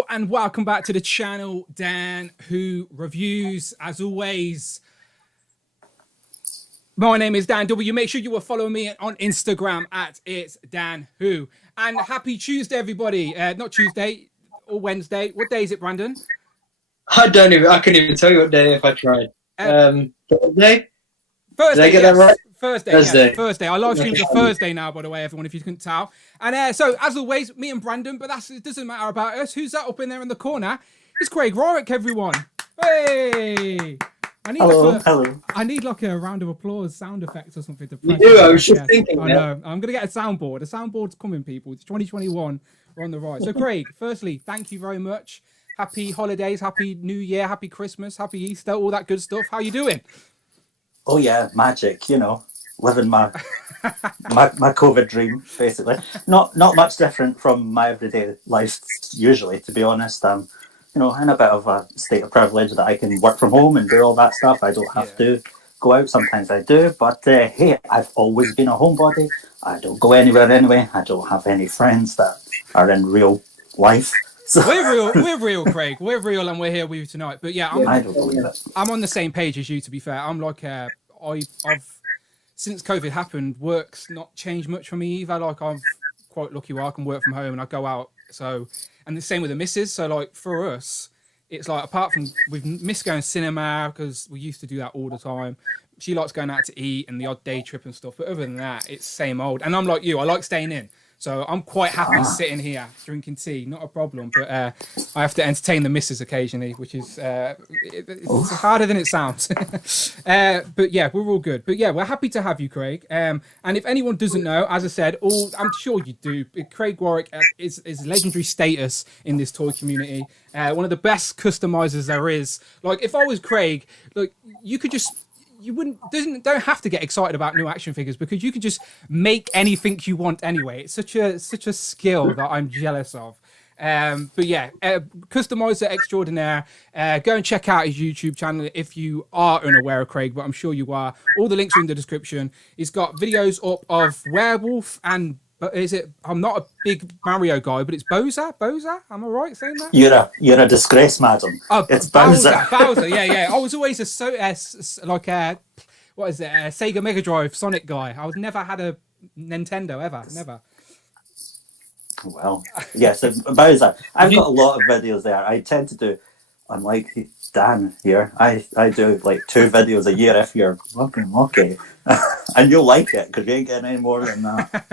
Hello and welcome back to the channel, Dan Who Reviews. As always, my name is Dan W. Make sure you will follow me on Instagram at It's Dan Who. And happy Tuesday, everybody. Not Tuesday or Wednesday. What day is it, Brandon? I couldn't even tell you what day if I tried. Thursday? Thursday, Did I get that right? Thursday. Thursday. Yes, Thursday. I live stream for Thursday now, by the way, everyone, if you couldn't tell. And so, as always, me and Brandon, but it doesn't matter about us. Who's that up in there in the corner? It's CRAIG WARRACK, everyone. Hey! Hello. I need like a round of applause sound effect or something to You press. do, I was just thinking I know. I'm going to get a soundboard. A soundboard's coming, people. It's 2021. We're on the right. So, Craig, firstly, thank you very much. Happy holidays, happy New Year, happy Christmas, happy Easter, all that good stuff. How you doing? Oh yeah, magic, you know, living my my COVID dream, basically. Not much different from my everyday life usually, to be honest. I'm, you know, in a bit of a state of privilege that I can work from home and do all that stuff. I don't have to go out. Sometimes I do, but hey, I've always been a homebody. I don't go anywhere anyway. I don't have any friends that are in real life. So We're real, Craig. We're real, and we're here with you tonight. But yeah, I'm on the same page as you. To be fair, I'm like I've since COVID happened, work's not changed much for me either. Like I'm quite lucky where I can work from home and I go out. So, and the same with the missus. So like for us, it's like apart from we've missed going cinema because we used to do that all the time. She likes going out to eat and the odd day trip and stuff. But other than that, it's same old. And I'm like you. I like staying in. So I'm quite happy sitting here drinking tea, not a problem. But I have to entertain the missus occasionally, which is it's harder than it sounds. But yeah, we're all good. But yeah, we're happy to have you, Craig. And if anyone doesn't know, as I said, I'm sure you do. CRAIG WARRACK is legendary status in this toy community. One of the best customizers there is. Like if I was Craig, like you could just. You don't have to get excited about new action figures because you can just make anything you want anyway. It's such a skill that I'm jealous of. But yeah, customizer extraordinaire. Go and check out his YouTube channel if you are unaware of Craig, but I'm sure you are. All the links are in the description. He's got videos up of Werewolf and I'm not a big Mario guy, but it's Bowser. Bowser, am I right saying that? you're a disgrace, madam. Oh, it's Bowser. Bowser, yeah. I was always what is it? Sega Mega Drive Sonic guy. I was never had a Nintendo ever, never. Well, yes, Bowser. I've got a lot of videos there. I tend to do, unlike Dan here, I do like 2 videos a year if you're fucking lucky. And you'll like it because you ain't getting any more than that.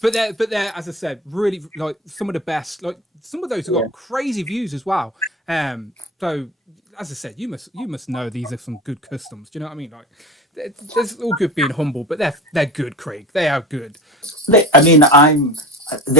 But they're, as I said, really like some of the best. Like some of those have got crazy views as well. So as I said, you must know these are some good customs. Do you know what I mean? Like, it's all good being humble, but they're good, Craig. They are good. They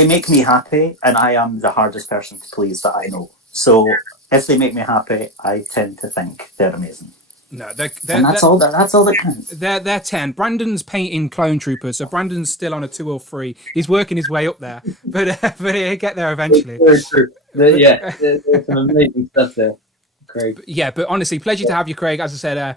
make me happy, and I am the hardest person to please that I know. So if they make me happy, I tend to think they're amazing. No, that's all that counts. They're 10. Brandon's painting Clone Troopers, so Brandon's still on a 2 or 3. He's working his way up there, but he'll get there eventually. Very true. Yeah, there's some amazing stuff there, Craig. But honestly, pleasure to have you, Craig. As I said,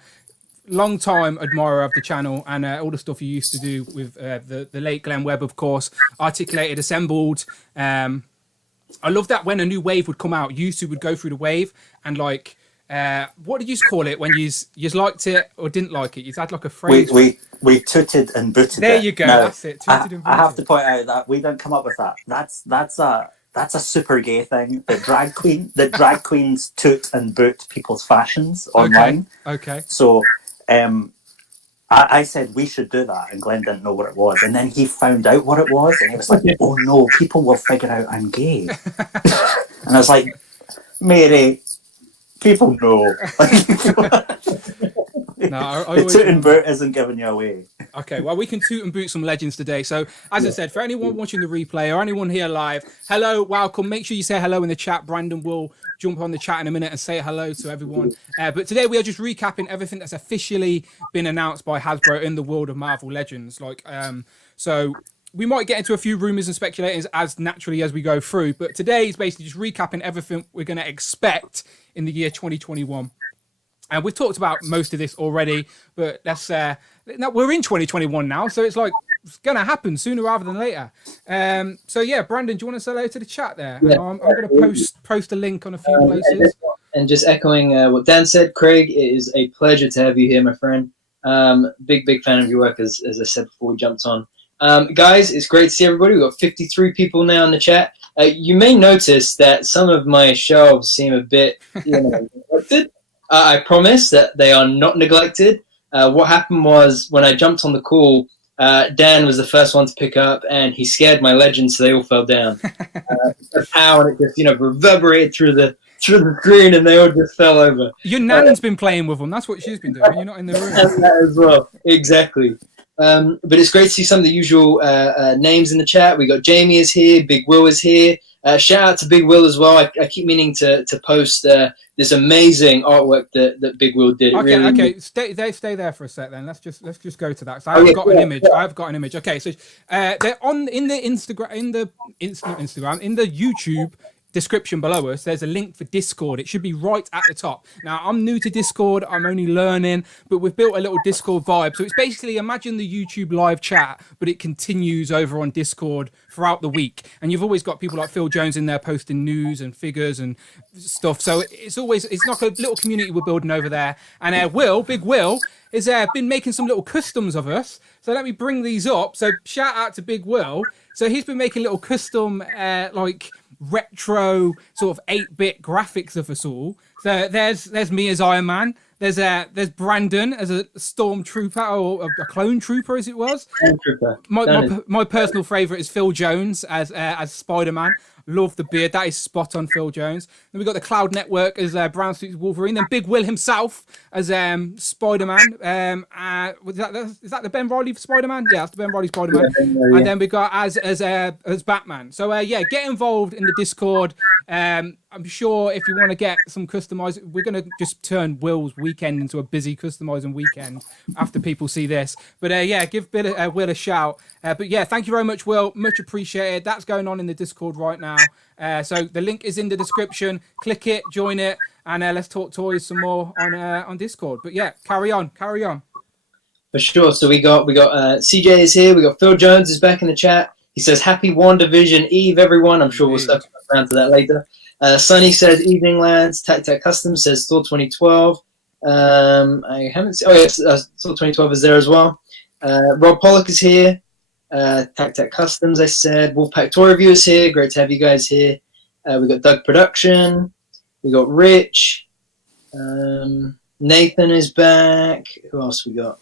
long time admirer of the channel and all the stuff you used to do with the late Glenn Webb, of course. Articulated, assembled. I love that when a new wave would come out, you two would go through the wave and like. What did you call it when you liked it or didn't like it? You had like a phrase. We tooted and booted. There you go. Now, that's it. Tooted and booted. I have to point out that we didn't come up with that. That's a super gay thing. The drag queens toot and boot people's fashions online. Okay. So, I said we should do that, and Glenn didn't know what it was, and then he found out what it was, and he was like, "Oh no, people will figure out I'm gay." And I was like, "Mary. People know." The toot and boot isn't giving you away. Okay, well, we can toot and boot some legends today. So, as I said, for anyone watching the replay or anyone here live, hello, welcome. Make sure you say hello in the chat. Brandon will jump on the chat in a minute and say hello to everyone. But today we are just recapping everything that's officially been announced by Hasbro in the world of Marvel Legends. So we might get into a few rumors and speculators as naturally as we go through, but today is basically just recapping everything we're going to expect in the year 2021. And we've talked about most of this already, but now we're in 2021 now, so it's like it's going to happen sooner rather than later. So yeah, Brandon, do you want to say hello to the chat there? Yeah, And I'm going to post a link on a few places. And just echoing what Dan said, Craig, it is a pleasure to have you here, my friend. Big fan of your work, as I said before we jumped on. Guys, it's great to see everybody. We've got 53 people now in the chat. You may notice that some of my shelves seem a bit neglected. I promise that they are not neglected. What happened was when I jumped on the call, Dan was the first one to pick up, and he scared my legends, so they all fell down. Pow, and it just reverberated through the screen, and they all just fell over. Your nan's been playing with them. That's what she's been doing. You're not in the room. And that as well, exactly. But it's great to see some of the usual names in the chat. We got Jamie is here, Big Will is here. Shout out to Big Will as well. I keep meaning to post this amazing artwork that Big Will did. Okay. Stay there for a sec. Then let's just go to that. So I've got an image. I've got an image. Okay, so they're in the YouTube description below us. There's a link for Discord. It should be right at the top. Now, I'm new to Discord. I'm only learning, but we've built a little Discord vibe. So it's basically, imagine the YouTube live chat, but it continues over on Discord throughout the week. And you've always got people like Phil Jones in there posting news and figures and stuff. So it's like a little community we're building over there. And Big Will, is been making some little customs of us. So let me bring these up. So shout out to Big Will. So he's been making little custom retro sort of 8-bit graphics of us all. So there's me as Iron Man. There's Brandon as a stormtrooper, or a clone trooper as it was. My personal favourite is Phil Jones as Spider-Man. Love the beard. That is spot on, Phil Jones. Then we've got the Cloud Network as Brown Suits Wolverine. Then Big Will himself as Spider-Man. Is that the Ben Reilly Spider-Man? Yeah, that's the Ben Reilly Spider-Man. Yeah. And then we got as Batman. So get involved in the Discord. I'm sure if you want to get some customized, we're going to just turn Will's weekend into a busy customizing weekend after people see this. But give Will a shout. But yeah, thank you very much, Will. Much appreciated. That's going on in the Discord right now. So the link is in the description. Click it, join it, and let's talk toys some more on Discord. But yeah, carry on. For sure. So we got CJ is here. We got Phil Jones is back in the chat. He says, "Happy WandaVision Eve, everyone." I'm sure we'll circle around to that later. Sunny says, "Evening, lads." Tac Custom says, "Thor 2012." I haven't seen. Oh yes, Thor 2012 is there as well. Rob Pollock is here. Tac Customs, I said. Wolfpack Toy Review is here. Great to have you guys here. We got Doug Production. We got Rich. Nathan is back. Who else we got?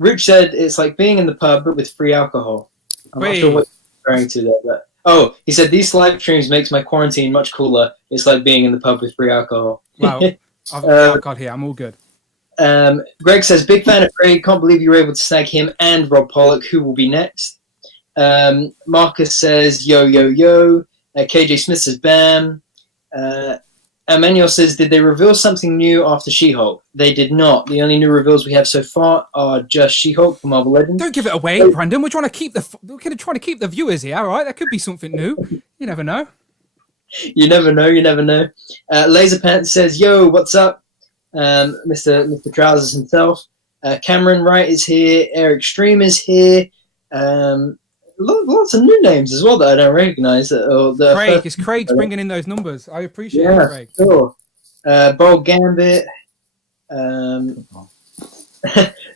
Rich said it's like being in the pub but with free alcohol. I'm not sure what you're referring to there, but he said these live streams makes my quarantine much cooler. It's like being in the pub with free alcohol. Wow, I've got alcohol here. I'm all good. Greg says, "Big fan of Craig. Can't believe you were able to snag him and Rob Pollock. Who will be next?" Marcus says, "Yo, yo, yo." KJ Smith says, "Bam." Emmanuel says, "Did they reveal something new after She-Hulk?" They did not. The only new reveals we have so far are just She-Hulk for Marvel Legends. Don't give it away, Brandon. We're trying to keep the viewers here. All right, there could be something new. You never know. You never know. Laser Pants says, "Yo, what's up?" Mr. Trousers himself. Cameron Wright is here. Eric Stream is here. Lots of new names as well that I don't recognize. Craig's bringing in those numbers. I appreciate it, Craig. Sure. Bold Gambit.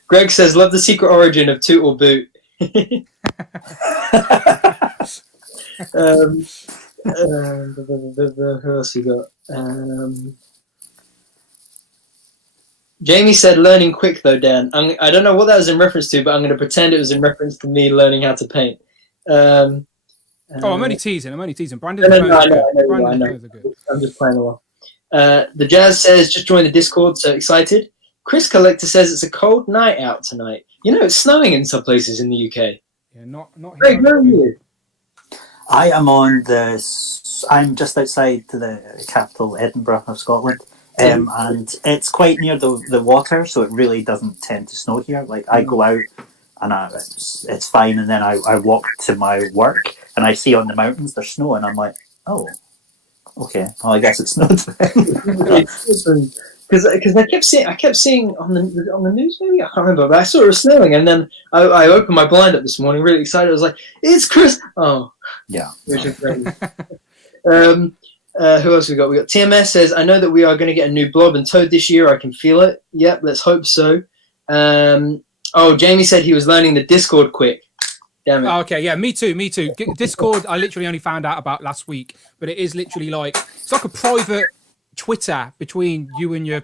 Greg says, "Love the secret origin of Toot or Boot." Who else we got? Jamie said, "Learning quick though, Dan." I don't know what that was in reference to, but I'm going to pretend it was in reference to me learning how to paint. I'm only teasing. Brandon's I know. I'm just playing along. The Jazz says, "Just join the Discord, so excited." Chris Collector says it's a cold night out tonight. It's snowing in some places in the UK. Yeah, not here. Greg, where are you? I am I'm just outside the capital, Edinburgh of Scotland. And it's quite near the water, so it really doesn't tend to snow here. Like, I go out and it's fine, and then I walk to my work and I see on the mountains there's snow, and I'm like, oh, okay, well, I guess it snowed. because I kept seeing on the news, maybe I can't remember, but I saw it was snowing, and then I opened my blind up this morning, really excited. I was like, "It's Chris!" Oh, yeah. which is great. Who else we got? We got TMS says, "I know that we are going to get a new Blob and Toad this year. I can feel it. Yep, let's hope so." Jamie said he was learning the Discord quick. Damn it. Oh, okay, yeah, me too. Discord, I literally only found out about last week, but it is literally like it's like a private Twitter between you and your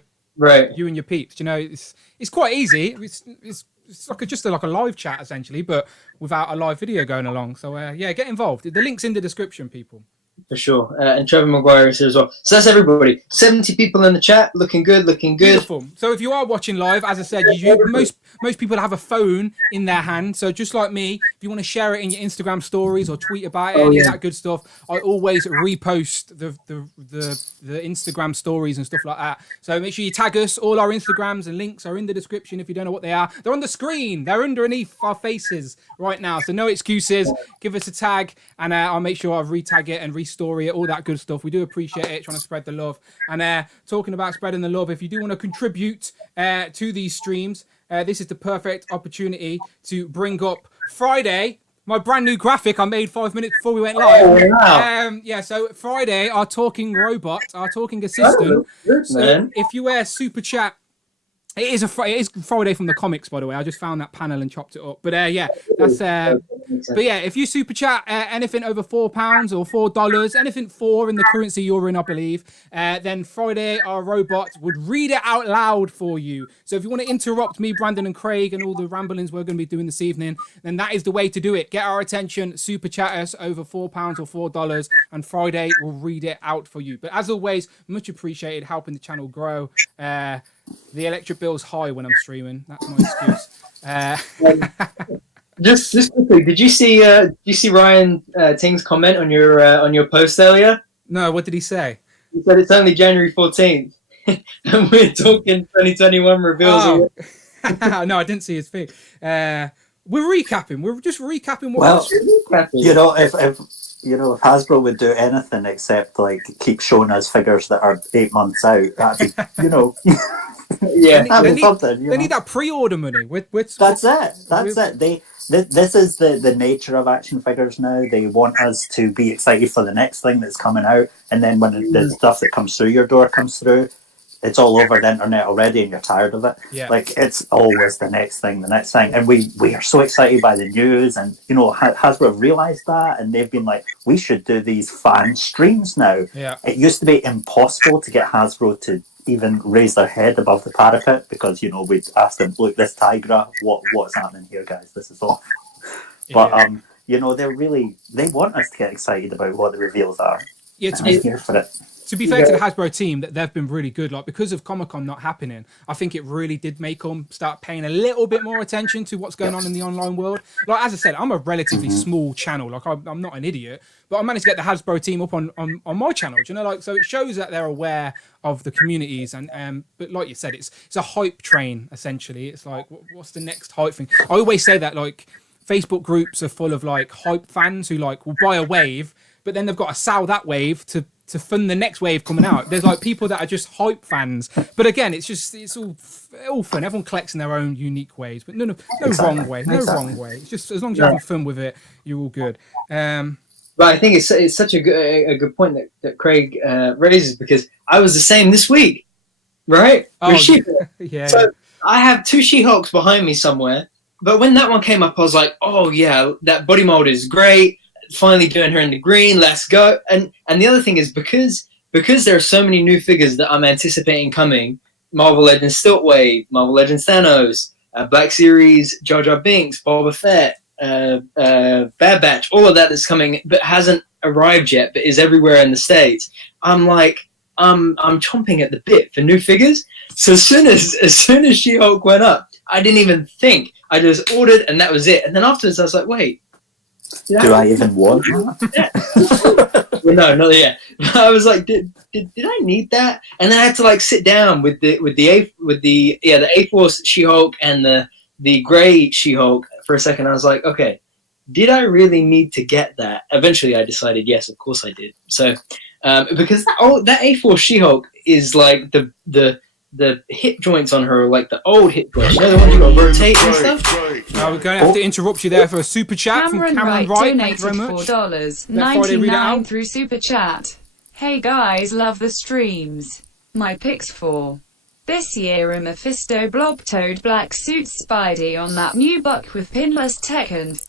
peeps. You know, it's quite easy. It's like just like a live chat essentially, but without a live video going along. So yeah, get involved. The link's in the description, people. For sure. And Trevor Maguire is here as well. So that's everybody. 70 people in the chat. Looking good. Beautiful. So if you are watching live, as I said, most people have a phone in their hand. So just like me, if you want to share it in your Instagram stories or tweet about it, any of that good stuff, I always repost the Instagram stories and stuff like that. So make sure you tag us. All our Instagrams and links are in the description if you don't know what they are. They're on the screen. They're underneath our faces right now. So no excuses. Give us a tag and I'll make sure I retag it and story it, all that good stuff. We do appreciate it, trying to spread the love. And talking about spreading the love, if you do want to contribute to these streams, this is the perfect opportunity to bring up Friday, my brand new graphic I made 5 minutes before we went live. Wow. So Friday, our talking robot, our talking assistant. So if you super chat, it is Friday from the comics, by the way. I just found that panel and chopped it up. But yeah, that's but yeah, if you super chat anything over £4 or $4, anything 4 in the currency you're in, I believe, then Friday our robot would read it out loud for you. So if you want to interrupt me, Brandon and Craig and all the ramblings we're going to be doing this evening, then that is the way to do it. Get our attention, super chat us over £4 or $4, and Friday will read it out for you. But as always, much appreciated helping the channel grow. The electric bill's high when I'm streaming. That's my excuse. Just quickly, did you see Ryan Ting's comment on your post earlier? No, what did he say? He said it's only January 14th, and we're talking 2021 reveals. Oh. No, I didn't see his thing. We're recapping. We're just recapping what. Well, you know, if Hasbro would do anything except like keep showing us figures that are 8 months out, that'd be, you know. Yeah, they need something. They need that pre-order money. That's it. This is the nature of action figures now. They want us to be excited for the next thing that's coming out, and then when the stuff that comes through your door comes through, it's all over the internet already, and you're tired of it. Yeah. Like it's always the next thing, and we are so excited by the news, and you know Hasbro realized that, and they've been like, we should do these fan streams now. Yeah. It used to be impossible to get Hasbro to even raise their head above the parapet because, you know, we'd ask them, look, this Tigra, what's happening here, guys? This is off. But, you know, they want us to get excited about what the reveals are. Yeah, I'm here for it. To be fair to the Hasbro team, that they've been really good. Like, because of Comic-Con not happening, I think it really did make them start paying a little bit more attention to what's going on in the online world. Like, as I said, I'm a relatively small channel. Like, I'm not an idiot, but I managed to get the Hasbro team up on my channel. Do you know, like, so it shows that they're aware of the communities. And but like you said, it's a hype train essentially. It's like, what's the next hype thing? I always say that, like, Facebook groups are full of like hype fans who like will buy a wave, but then they've got to sell that wave to fund the next wave coming out. There's like people that are just hype fans, but again, it's all fun. Everyone collects in their own unique ways, but no Exactly. wrong way, wrong way. It's just as long as you're having fun with it, you're all good. But I think it's such a good point that Craig raises, because I was the same this week, right? Yeah. So I have 2 She-Hulks behind me somewhere, but when that one came up, I was like, oh yeah, that body mold is great. Finally doing her in the green, let's go. And the other thing is, because there are so many new figures that I'm anticipating coming, Marvel Legends Stilt-Man, Marvel Legends Thanos, Black Series, Jar Jar Binks, Boba Fett, Bad Batch, all of that is coming but hasn't arrived yet, but is everywhere in the States. I'm like, I'm chomping at the bit for new figures. So as soon as She-Hulk went up, I didn't even think. I just ordered, and that was it. And then afterwards I was like, wait, do I even want that? Well, no, not yet. I was like, did I need that? And then I had to like sit down with the A-Force She-Hulk and the Grey She-Hulk for a second. I was like, okay, did I really need to get that? Eventually, I decided yes, of course I did. So because that A-Force She-Hulk is like the the hip joints on her are like the old hip joints. You know, the ones you got to rotate and stuff. Now we're going to have to interrupt you there for a super chat from Cameron Wright. Thank you very much. $4.99 through super chat. Hey guys, love the streams. My picks for this year are Mephisto blob-toed black suit Spidey on that new buck with pinless tech and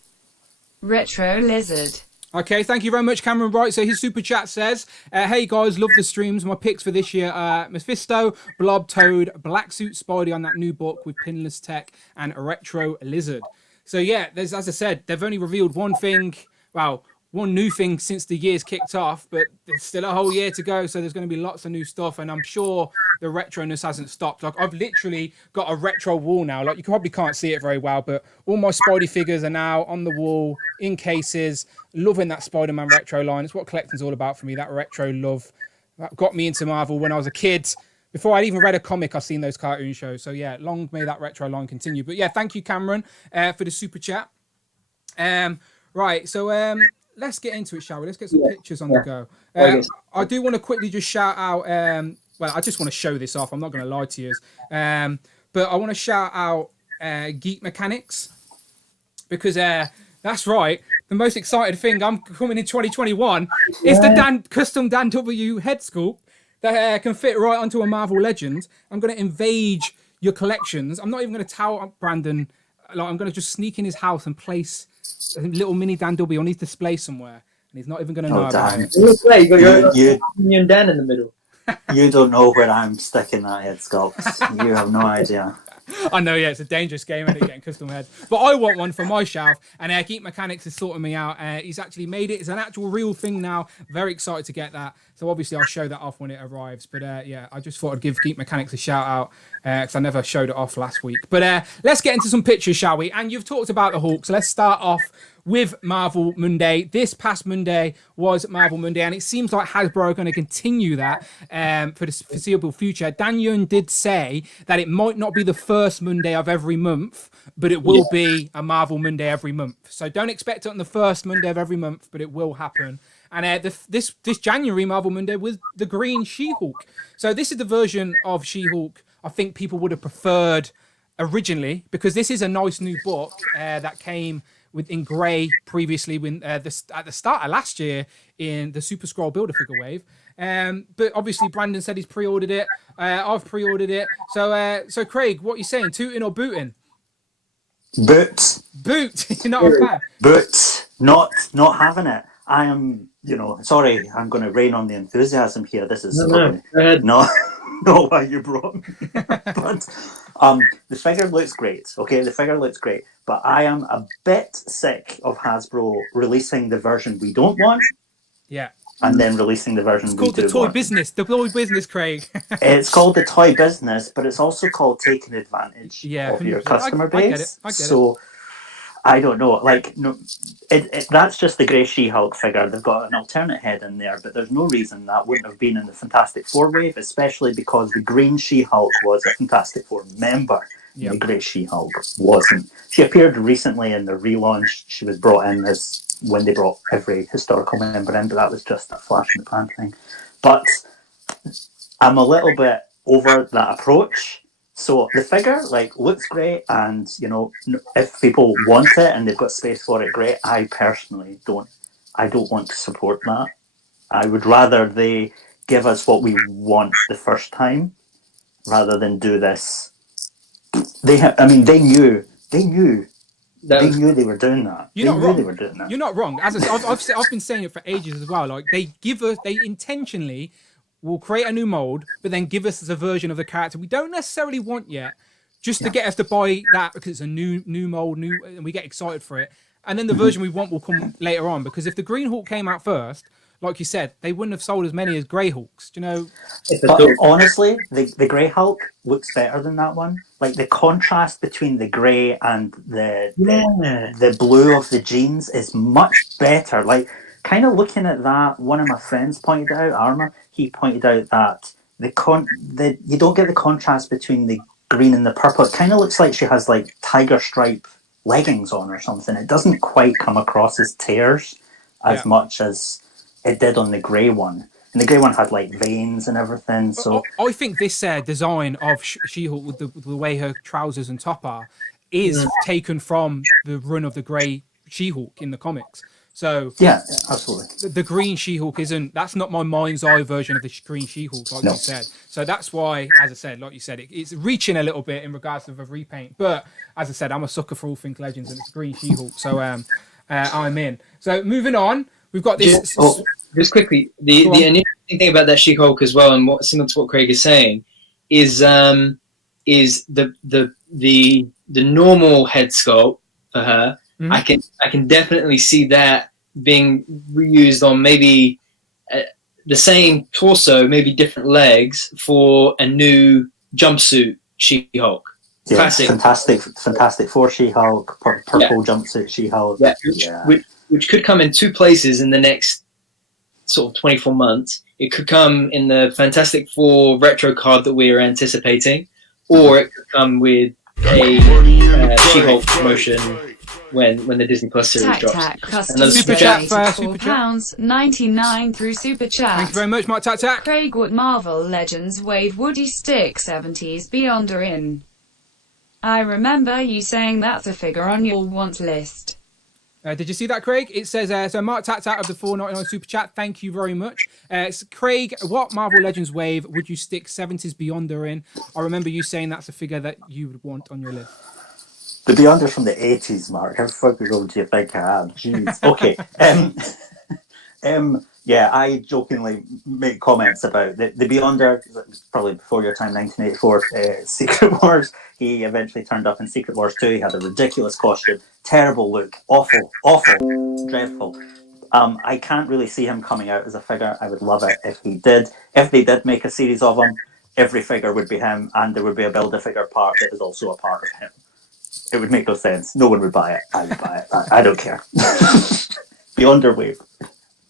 retro lizard. Okay, thank you very much, Cameron Wright. So his super chat says, hey guys, love the streams. My picks for this year are Mephisto, Blob-Toad, Black Suit Spidey on that new book with pinless tech and a retro lizard. So yeah, there's, as I said, they've only revealed one new thing since the year's kicked off, but there's still a whole year to go, so there's going to be lots of new stuff, and I'm sure the retroness hasn't stopped. Like, I've literally got a retro wall now. Like, you probably can't see it very well, but all my Spidey figures are now on the wall, in cases, loving that Spider-Man retro line. It's what collecting's all about for me, that retro love. That got me into Marvel when I was a kid. Before I'd even read a comic, I've seen those cartoon shows. So yeah, long may that retro line continue. But yeah, thank you, Cameron, for the super chat. Right, so... let's get into it, shall we? Let's get some pictures on the go. I do want to quickly just shout out, well, I just want to show this off. I'm not going to lie to you. But I want to shout out Geek Mechanics, because that's right. The most excited thing I'm coming in 2021 is the custom Dan W head sculpt that can fit right onto a Marvel Legend. I'm going to invade your collections. I'm not even going to tell Brandon. Like, I'm going to just sneak in his house and place a little mini Dan W on his display somewhere, and he's not even going to know about it. You got your Union Dan in the middle. You don't know where I'm sticking that head sculpt. You have no idea. I know, yeah, it's a dangerous game, and getting custom heads. But I want one for my shelf, and Geek Mechanics is sorting me out. He's actually made it. It's an actual real thing now. Very excited to get that. So obviously I'll show that off when it arrives. But yeah, I just thought I'd give Geek Mechanics a shout out, because I never showed it off last week. But let's get into some pictures, shall we? And you've talked about the Hulk, so let's start off with Marvel Monday. This past Monday was Marvel Monday, and it seems like Hasbro are going to continue that for the foreseeable future. Dan Young did say that it might not be the first Monday of every month, but it will be a Marvel Monday every month. So don't expect it on the first Monday of every month, but it will happen. And this January Marvel Monday was the Green She-Hulk. So this is the version of She-Hulk I think people would have preferred originally, because this is a nice new book that came in grey previously when at the start of last year in the Super Scroll Builder figure wave. But obviously Brandon said he's pre-ordered it. I've pre-ordered it. So Craig, what are you saying? Tooting or booting? Boot. You're not a fan. Boot. Not having it. I am, sorry, I'm going to rain on the enthusiasm here. This is go ahead. not why you brought me. But the figure looks great. Okay, the figure looks great. But I am a bit sick of Hasbro releasing the version we don't want. Yeah. And then releasing the version we do want. It's called the toy business. The toy business, Craig. It's called the toy business, but it's also called taking advantage of your customer base. I get it. I don't know. Like, no, that's just the Grey She-Hulk figure. They've got an alternate head in there, but there's no reason that wouldn't have been in the Fantastic Four wave, especially because the Green She-Hulk was a Fantastic Four member. Yep. The Grey She-Hulk wasn't. She appeared recently in the relaunch. She was brought in as when they brought every historical member in, but that was just a flash in the pan thing. But I'm a little bit over that approach. So the figure looks great, and if people want it and they've got space for it, great. I personally don't. I don't want to support that. I would rather they give us what we want the first time, rather than do this. They knew they were doing that. You're not wrong. They were doing that. You're not wrong. As I've been saying it for ages as well. Like, they intentionally will create a new mold, but then give us a version of the character we don't necessarily want yet, just to get us to buy that because it's a new mold, and we get excited for it. And then the version we want will come later on, because if the Green Hulk came out first, like you said, they wouldn't have sold as many as Grey Hulks. Do you know? But honestly, the Grey Hulk looks better than that one. Like, the contrast between the grey and the blue of the jeans is much better. Like, kind of looking at that, one of my friends pointed out, Armour, he pointed out that you don't get the contrast between the green and the purple. It kind of looks like she has tiger stripe leggings on or something. It doesn't quite come across as tears as much as it did on the grey one. And the grey one had like veins and everything. So I think this design of She-Hulk with the way her trousers and top are is taken from the run of the grey She-Hulk in the comics. So yeah, absolutely. The green She-Hulk that's not my mind's eye version of the green She-Hulk, like you said. So that's why, as I said, like you said, it's reaching a little bit in regards to the repaint. But as I said, I'm a sucker for all things Legends, and it's green She-Hulk. So I'm in. So moving on, we've got this. Just quickly, the interesting thing about that She-Hulk as well, and similar to what Craig is saying, is the normal head sculpt for her. Mm-hmm. I can definitely see that being reused on maybe the same torso, maybe different legs for a new jumpsuit She-Hulk. Yeah, Classic. Fantastic Four She-Hulk, purple jumpsuit She-Hulk. Which could come in two places in the next sort of 24 months. It could come in the Fantastic Four retro card that we are anticipating, or it could come with a She-Hulk promotion when the Disney Plus series drops. Super chat for £99 through Super Chat. Thank you very much, Mark Tac. Craig, what Marvel Legends wave would you stick 70s Beyonder in? I remember you saying that's a figure on your want list. Did you see that, Craig? It says, so Mark Tac of the $4.99 Super Chat, thank you very much. It's Craig, what Marvel Legends wave would you stick 70s Beyonder in? I remember you saying that's a figure that you would want on your list. The Beyonders from the 80s, Mark. How fucking old do you think I am? Jeez. Okay. Yeah, I jokingly make comments about the Beyonder, probably before your time, 1984, Secret Wars. He eventually turned up in Secret Wars 2. He had a ridiculous costume, terrible look, awful, dreadful. I can't really see him coming out as a figure. I would love it if he did. If they did make a series of him, every figure would be him, and there would be a Build-A-Figure part that is also a part of him. It would make no sense. No one would buy it. I would buy it. I don't care. Beyonder Wave.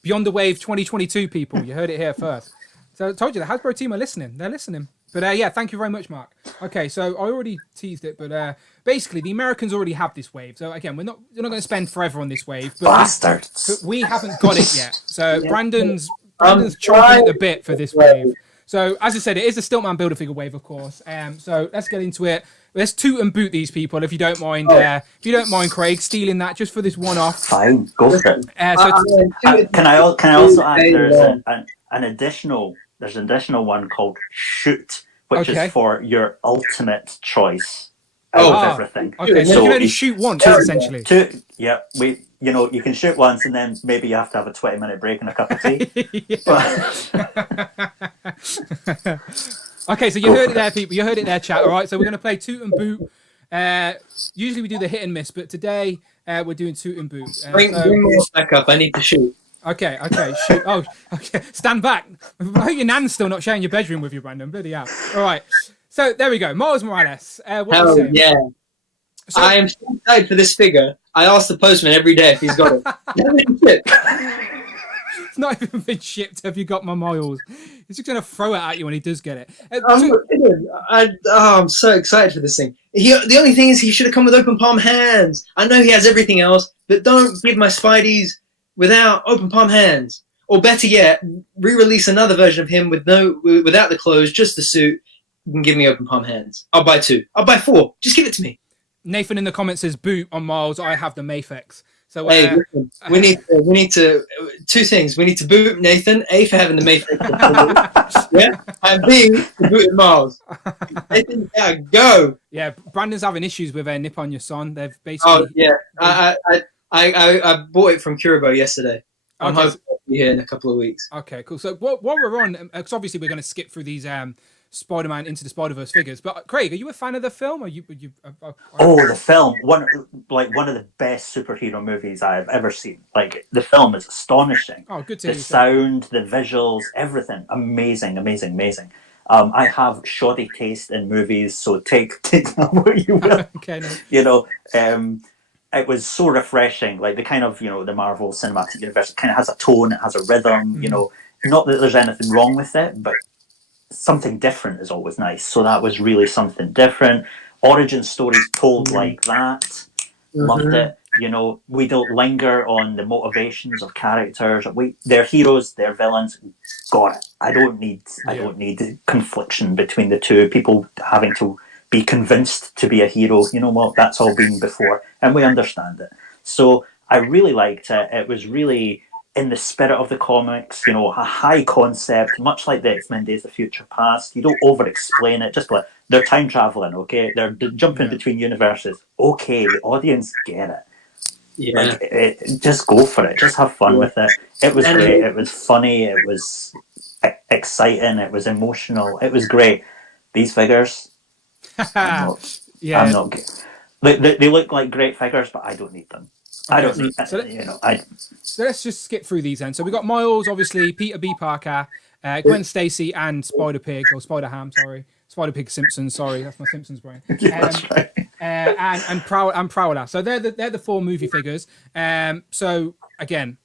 Beyonder Wave 2022, people. You heard it here first. So I told you, the Hasbro team are listening. They're listening. But yeah, thank you very much, Mark. Okay, so I already teased it, but basically the Americans already have this wave. So again, we're not going to spend forever on this wave. But bastards. But we haven't got it yet. So Brandon's chomping at the bit for this wave. So as I said, it is a Stilt-Man Build-A-Figure wave, of course. So let's get into it. Let's toot and boot these people, if you don't mind. If you don't mind, Craig, stealing that just for this one-off. Fine, go for it. Can I also add there's an additional one called Shoot, which is for your ultimate choice out of everything. Okay, so you can only shoot once, essentially. You can shoot once, and then maybe you have to have a 20-minute break and a cup of tea. Okay, so you heard it there, people. You heard it there, chat. All right, so we're going to play Toot and Boot. Usually we do the hit and miss, but today we're doing Toot and Boot. Bring more back up. I need to shoot. Okay, shoot. Oh, okay. Stand back. I hope your nan's still not sharing your bedroom with you, Brandon. Bloody hell. All right. So there we go. Miles Morales. Hell yeah. So, I am so excited for this figure. I ask the postman every day if he's got it. It's not even been shipped. Have you got my Miles? He's just going to throw it at you when he does get it. I'm so excited for this thing. The only thing is he should have come with open palm hands. I know he has everything else, but don't give my Spideys without open palm hands. Or better yet, re-release another version of him without the clothes, just the suit. You can give me open palm hands. I'll buy 2. I'll buy 4. Just give it to me. Nathan in the comments says boot on Miles. I have the Mafex. So listen, we need to 2 things. We need to boot Nathan, A, for having the Mafex, yeah, and B, to boot Miles. Nathan, yeah, go. Yeah, Brandon's having issues with Nip on Your Son. They've basically. Oh yeah, I bought it from Kuribo yesterday. I'm hoping to be here in a couple of weeks. Okay, cool. So while we're on, because obviously we're going to skip through these Spider-Man Into the Spider-Verse figures, but Craig, are you a fan of the film? The film, one of the best superhero movies I've ever seen. Like, the film is astonishing. Oh, good to hear. The sound, the visuals, everything, amazing. I have shoddy taste in movies, so take that what you will. Okay, no. It was so refreshing. Like, the kind of, the Marvel Cinematic Universe kind of has a tone, it has a rhythm. Not that there's anything wrong with it, but something different is always nice. So that was really something different. Origin stories told like that. Loved it. You know, we don't linger on the motivations of characters. They're heroes, they're villains. Got it. I don't need confliction between the two. People having to be convinced to be a hero. You know what? That's all been before, and we understand it. So I really liked it. It was really in the spirit of the comics. You know, a high concept, much like the X-Men Days of Future Past. You don't over-explain it. Just like they're time traveling. Okay, they're jumping between universes. Okay, the audience get it. Yeah. Like, just go for it. Just have fun with it. It was great. It was funny. It was exciting. It was emotional. It was great. These figures, I'm not. They look like great figures, but I don't need them. Okay. I don't need them. So let's just skip through these then. So we got Miles, obviously, Peter B. Parker, Gwen Stacy, and Spider Pig or Spider Ham. Sorry, Spider Pig Simpson. Sorry, that's my Simpsons brain. That's right. And Prowler. So they're the 4 movie figures. So again,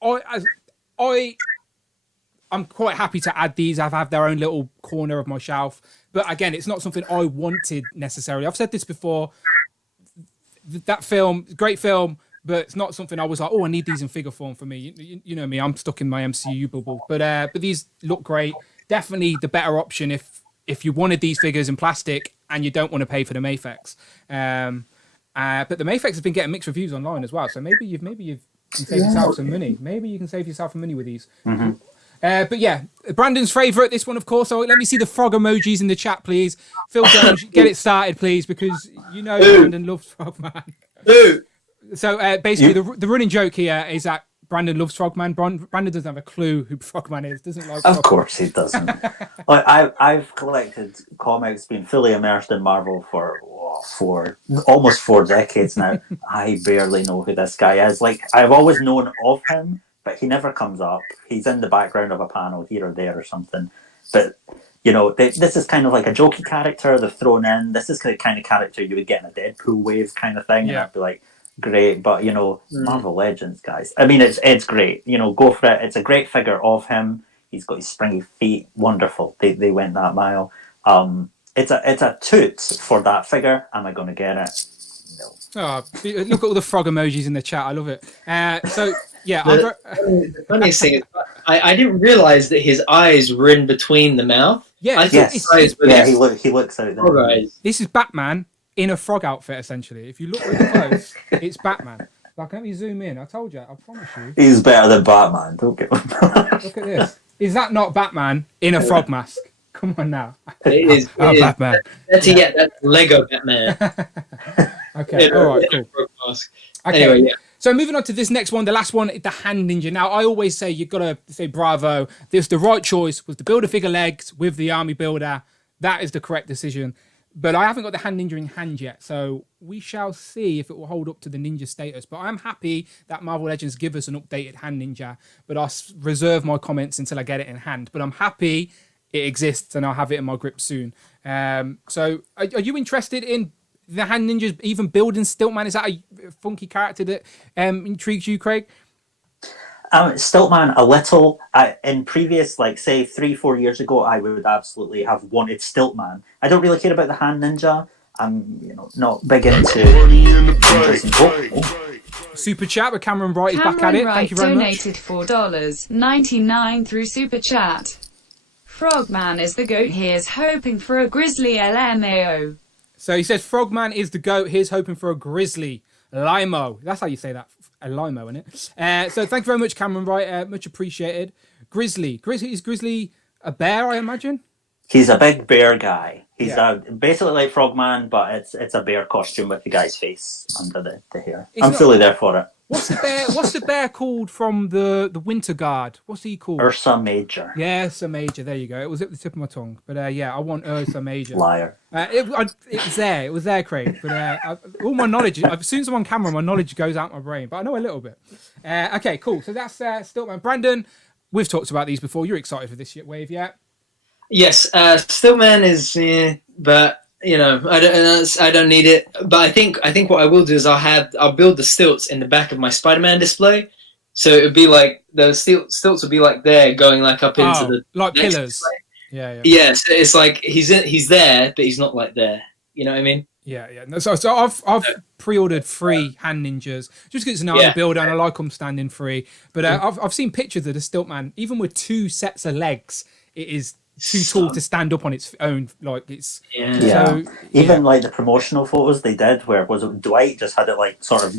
I'm quite happy to add these. I've had their own little corner of my shelf. But again, it's not something I wanted necessarily. I've said this before. That film, great film, but it's not something I was like, oh, I need these in figure form for me. You know me, I'm stuck in my MCU bubble. But these look great. Definitely the better option if you wanted these figures in plastic and you don't want to pay for the Mafex. But the Mafex has been getting mixed reviews online as well. So maybe you can save yourself some money. Maybe you can save yourself some money with these. Mm-hmm. But yeah, Brandon's favourite, this one, of course. So let me see the frog emojis in the chat, please. Phil Jones, get it started, please, because you know Brandon loves Frogman. So basically, the running joke here is that Brandon loves Frogman. Brandon doesn't have a clue who Frogman is. Doesn't like. Of course, he doesn't. I've collected comics, been fully immersed in Marvel for almost 4 decades now. I barely know who this guy is. Like, I've always known of him, but he never comes up. He's in the background of a panel here or there or something. But you know, this is kind of like a jokey character they've thrown in. This is the kind of character you would get in a Deadpool wave kind of thing. Yeah. And I'd be like, great, but you know, Marvel Legends, guys. I mean, it's great. You know, go for it. It's a great figure of him. He's got his springy feet. Wonderful. They went that mile. It's a toot for that figure. Am I going to get it? No. Oh, look at all the frog emojis in the chat. I love it. So yeah, the funniest thing is, I didn't realize that his eyes were in between the mouth. Yeah, he looks out there. This is Batman in a frog outfit, essentially. If you look really close, it's Batman. Like, let me zoom in. I told you. I promise you. He's better than Batman. Don't get him. Look at this. Is that not Batman in a frog mask? Come on now. It is. Batman. That's Lego Batman. Okay. All right. Cool. Okay. Anyway, yeah. So moving on to this next one, the last one, the hand ninja. Now, I always say you've got to say bravo. This the right choice was the Build-A-Figure legs with the army builder. That is the correct decision. But I haven't got the hand ninja in hand yet, so we shall see if it will hold up to the ninja status. But I'm happy that Marvel Legends give us an updated hand ninja, but I'll reserve my comments until I get it in hand. But I'm happy it exists, and I'll have it in my grip soon. So are you interested in the hand ninjas even building Stilt-Man? Is that a funky character that intrigues you, Craig? Stilt-Man, a little. In previous, like, say, 3-4 years ago, I would absolutely have wanted Stilt-Man. I don't really care about the hand ninja. I'm, not big into Super chat with Cameron Wright is back at it. Thank you very much. Donated $4.99 through Super Chat. Frogman is the GOAT. Here's hoping for a grizzly LMAO. So he says Frogman is the GOAT. Here's hoping for a grizzly limo. That's how you say that. A limo, isn't it? So thank you very much, Cameron Wright. Much appreciated. Grizzly. Is Grizzly a bear, I imagine? He's a big bear guy. He's basically like Frogman, but it's a bear costume with the guy's face under the hair. I'm fully there for it. What's the bear called from the Winter Guard? What's he called? Ursa Major. Yeah, Ursa Major. There you go. It was at the tip of my tongue. But I want Ursa Major. Liar. It was there. It was there, Craig. But all my knowledge, as soon as I'm on camera, my knowledge goes out my brain. But I know a little bit. Okay, cool. So that's Stilt-Man. Brandon, we've talked about these before. You're excited for this wave, yeah? Yes, Stilt-Man is, but I don't need it. But I think what I will do is I'll build the stilts in the back of my Spider-Man display, so it would be like the stilts would be like there going like up into the like pillars. Display. Yeah. So it's like he's there, but he's not like there. You know what I mean? Yeah. No, so I've pre-ordered 3 hand ninjas just because it's an armor builder and I like them standing free. But I've seen pictures of the Stilt-Man, even with 2 sets of legs, it is too tall to stand up on its own. Like it's Even like the promotional photos they did, where was it Dwight just had it like sort of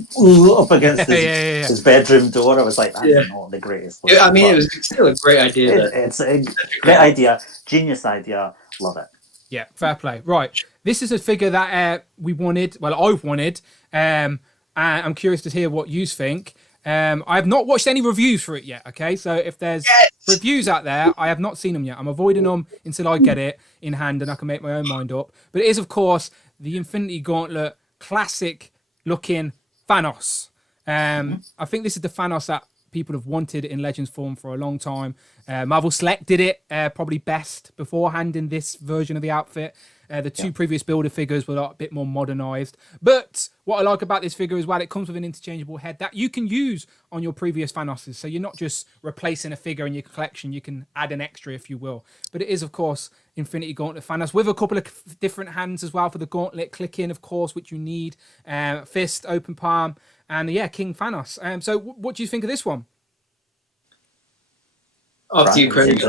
up against his bedroom door. I was like, that's not the greatest look. I mean, it was still a great idea. It's a great idea, genius idea, love it. Yeah, fair play. Right, this is a figure that we wanted. Well, I've wanted, and I'm curious to hear what you think. I have not watched any reviews for it yet, okay? So if there's reviews out there, I have not seen them yet. I'm avoiding them until I get it in hand and I can make my own mind up. But it is, of course, the Infinity Gauntlet classic-looking Thanos. I think this is the Thanos that people have wanted in Legends form for a long time. Marvel Select did it probably best beforehand in this version of the outfit. The 2 previous builder figures were a bit more modernized. But what I like about this figure as well, it comes with an interchangeable head that you can use on your previous Thanoses. So you're not just replacing a figure in your collection, you can add an extra if you will. But it is, of course, Infinity Gauntlet Thanos with a couple of different hands as well for the gauntlet. Click in, of course, which you need. Fist, open palm, and King Thanos. So what do you think of this one? After you, Craig.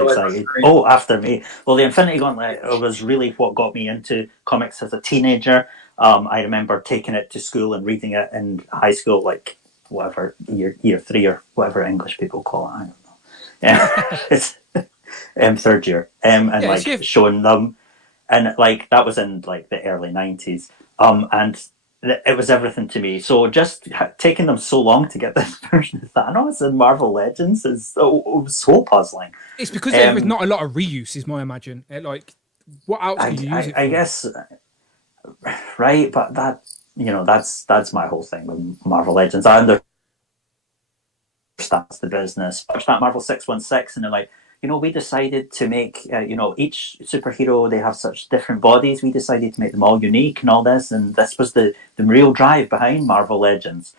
Oh, after me. Well, the Infinity Gauntlet was really what got me into comics as a teenager. I remember taking it to school and reading it in high school, like whatever year 3 or whatever English people call it. I don't know. Yeah, it's 3rd year, and showing them, and like that was in like the early 90s. And it was everything to me. So just taking them so long to get this version of Thanos in Marvel Legends is so puzzling. It's because there's not a lot of reuse, is my imagine. Like, what else do you use it for? I guess, right? But that's my whole thing with Marvel Legends. I understand the business. Watch that Marvel 616, and they're like, we decided to make, each superhero, they have such different bodies. We decided to make them all unique and all this. And this was the real drive behind Marvel Legends.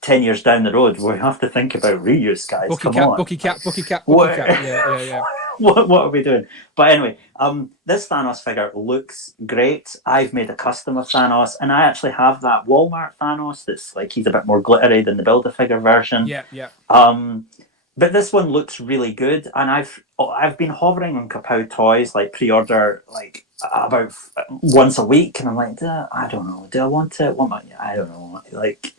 10 years down the road, we have to think about reuse, guys. Bucky cap. Yeah. What are we doing? But anyway, this Thanos figure looks great. I've made a custom of Thanos, and I actually have that Walmart Thanos that's like, he's a bit more glittery than the Build-A-Figure version. Yeah. But this one looks really good, and I've been hovering on Kapow Toys, like pre-order, like about once a week, and I'm like, I don't know, do I want it? I don't know, like.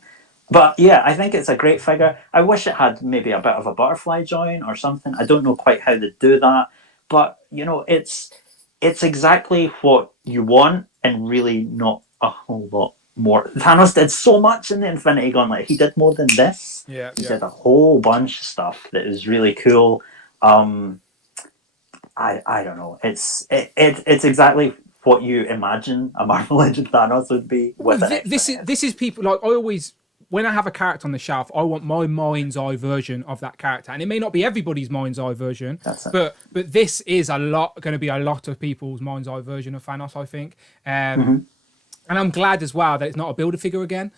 But yeah, I think it's a great figure. I wish it had maybe a bit of a butterfly joint or something. I don't know quite how they do that, but it's exactly what you want, and really not a whole lot more. Thanos did so much in the Infinity Gauntlet. He did more than this. He did a whole bunch of stuff that is really cool. I don't know. It's exactly what you imagine a Marvel Legend Thanos would be. This is people like, I always, when I have a character on the shelf, I want my mind's eye version of that character, and it may not be everybody's mind's eye version, but this is going to be a lot of people's mind's eye version of Thanos, I think. And I'm glad as well that it's not a Build-A-Figure again.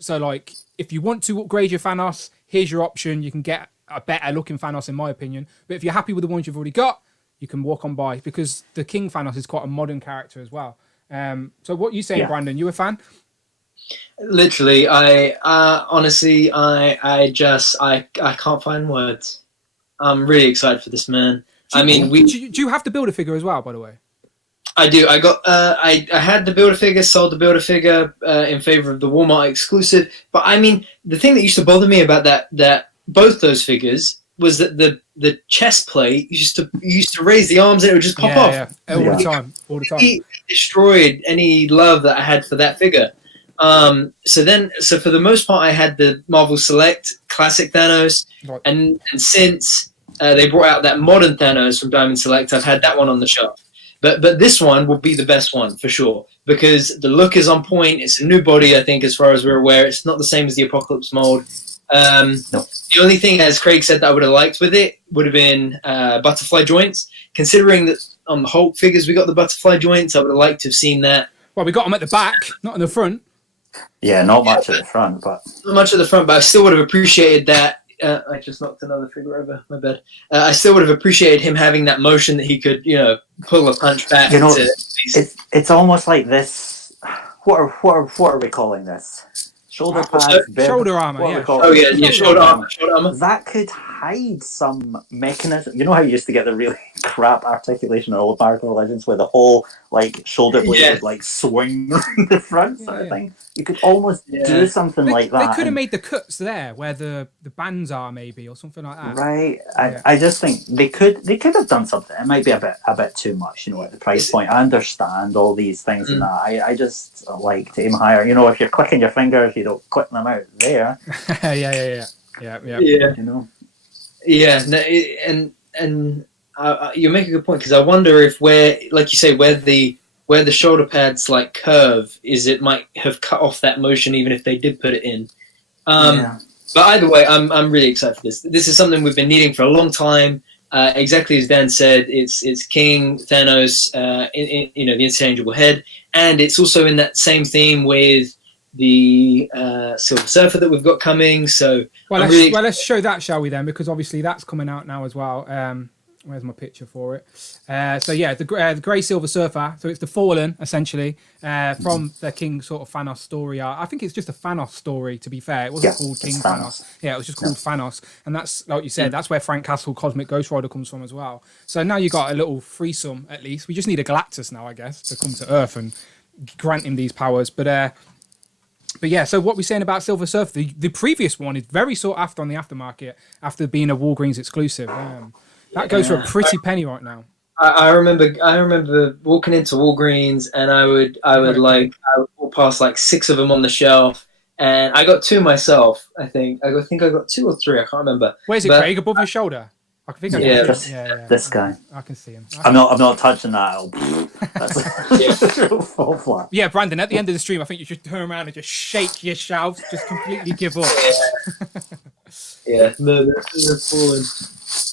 So, like, if you want to upgrade your Thanos, here's your option. You can get a better looking Thanos, in my opinion. But if you're happy with the ones you've already got, you can walk on by, because the King Thanos is quite a modern character as well. So what are you saying, Brandon? You a fan? Literally, honestly, I can't find words. I'm really excited for this, man. Do you have to Build-A-Figure as well, by the way? I do. I got. I had the Build-A-Figure, sold the Build-A-Figure in favor of the Walmart exclusive. But I mean, the thing that used to bother me about that both those figures was that the chest plate used to raise the arms and it would just pop off. Yeah, all the time. It destroyed any love that I had for that figure. So for the most part, I had the Marvel Select Classic Thanos, right. and since they brought out that modern Thanos from Diamond Select, I've had that one on the shelf. But this one will be the best one for sure, because the look is on point. It's a new body, I think, as far as we're aware. It's not the same as the Apocalypse mold. The only thing, as Craig said, that I would have liked with it would have been butterfly joints. Considering that on the Hulk figures we got the butterfly joints, I would have liked to have seen that. Well, we got them at the back, not in the front. Yeah, not much at the front, but not much at the front. But I still would have appreciated that. I just knocked another figure over. My bad. I still would have appreciated him having that motion that he could, pull a punch back. It's almost like this. what are we calling this? Shoulder pads, bib. Shoulder armor, yeah. Shoulder armor. That could hide some mechanism. You know how you used to get the really crap articulation in old Marvel Legends where the whole like shoulder blade would like swing in the front sort of thing? You could almost do something like that. They could have made the cuts there where the bands are maybe or something like that. Right. I just think they could have done something. It might be a bit too much, you know, at the price point. I understand all these things and that. I just like to aim higher. You know, if you're clicking your fingers, you don't click them out there. Yeah. You know. Yeah, no, and you make a good point because I wonder if where the shoulder pads like curve is, it might have cut off that motion even if they did put it in. But either way, I'm really excited for this. This is something we've been needing for a long time. Exactly as Dan said, it's King Thanos, the interchangeable head, and it's also in that same theme with the Silver Surfer that we've got coming. So let's show that, shall we then? Because obviously that's coming out now as well. Where's my picture for it? The Grey Silver Surfer. So it's the Fallen, essentially, from the King sort of Thanos story. I think it's just a Thanos story, to be fair. It wasn't called King Thanos. Yeah, it was just called Thanos. And that's, like you said, that's where Frank Castle Cosmic Ghost Rider comes from as well. So now you got a little threesome, at least. We just need a Galactus now, I guess, to come to Earth and grant him these powers. But yeah, so what we're saying about Silver Surfer, the previous one is very sought after on the aftermarket after being a Walgreens exclusive. That goes for a pretty penny right now. I remember walking into Walgreens and I would walk past like 6 of them on the shelf, and I got 2 myself. I think I got 2 or 3. I can't remember. Where's it, Craig? Above your shoulder? I think this guy. I can see him. I'm not touching that. Fall flat. Yeah, Brandon. At the end of the stream, I think you should turn around and just shake your shelves, just completely give up. The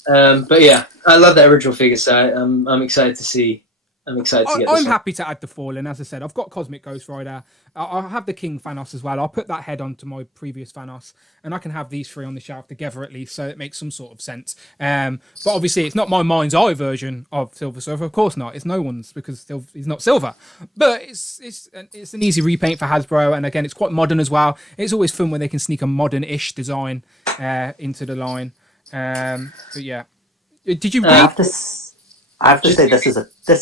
Fallen. But yeah, I love that original figure. So I'm excited to see. I'm excited to get this. I'm happy to add the Fallen. As I said, I've got Cosmic Ghost Rider. I'll have the King Thanos as well. I'll put that head onto my previous Thanos, and I can have these 3 on the shelf together at least, so it makes some sort of sense. But obviously, it's not my mind's eye version of Silver Surfer. Of course not. It's no one's, because he's not silver. But it's an easy repaint for Hasbro, and again, it's quite modern as well. It's always fun when they can sneak a modern-ish design into the line. But yeah, did you read? I have to say this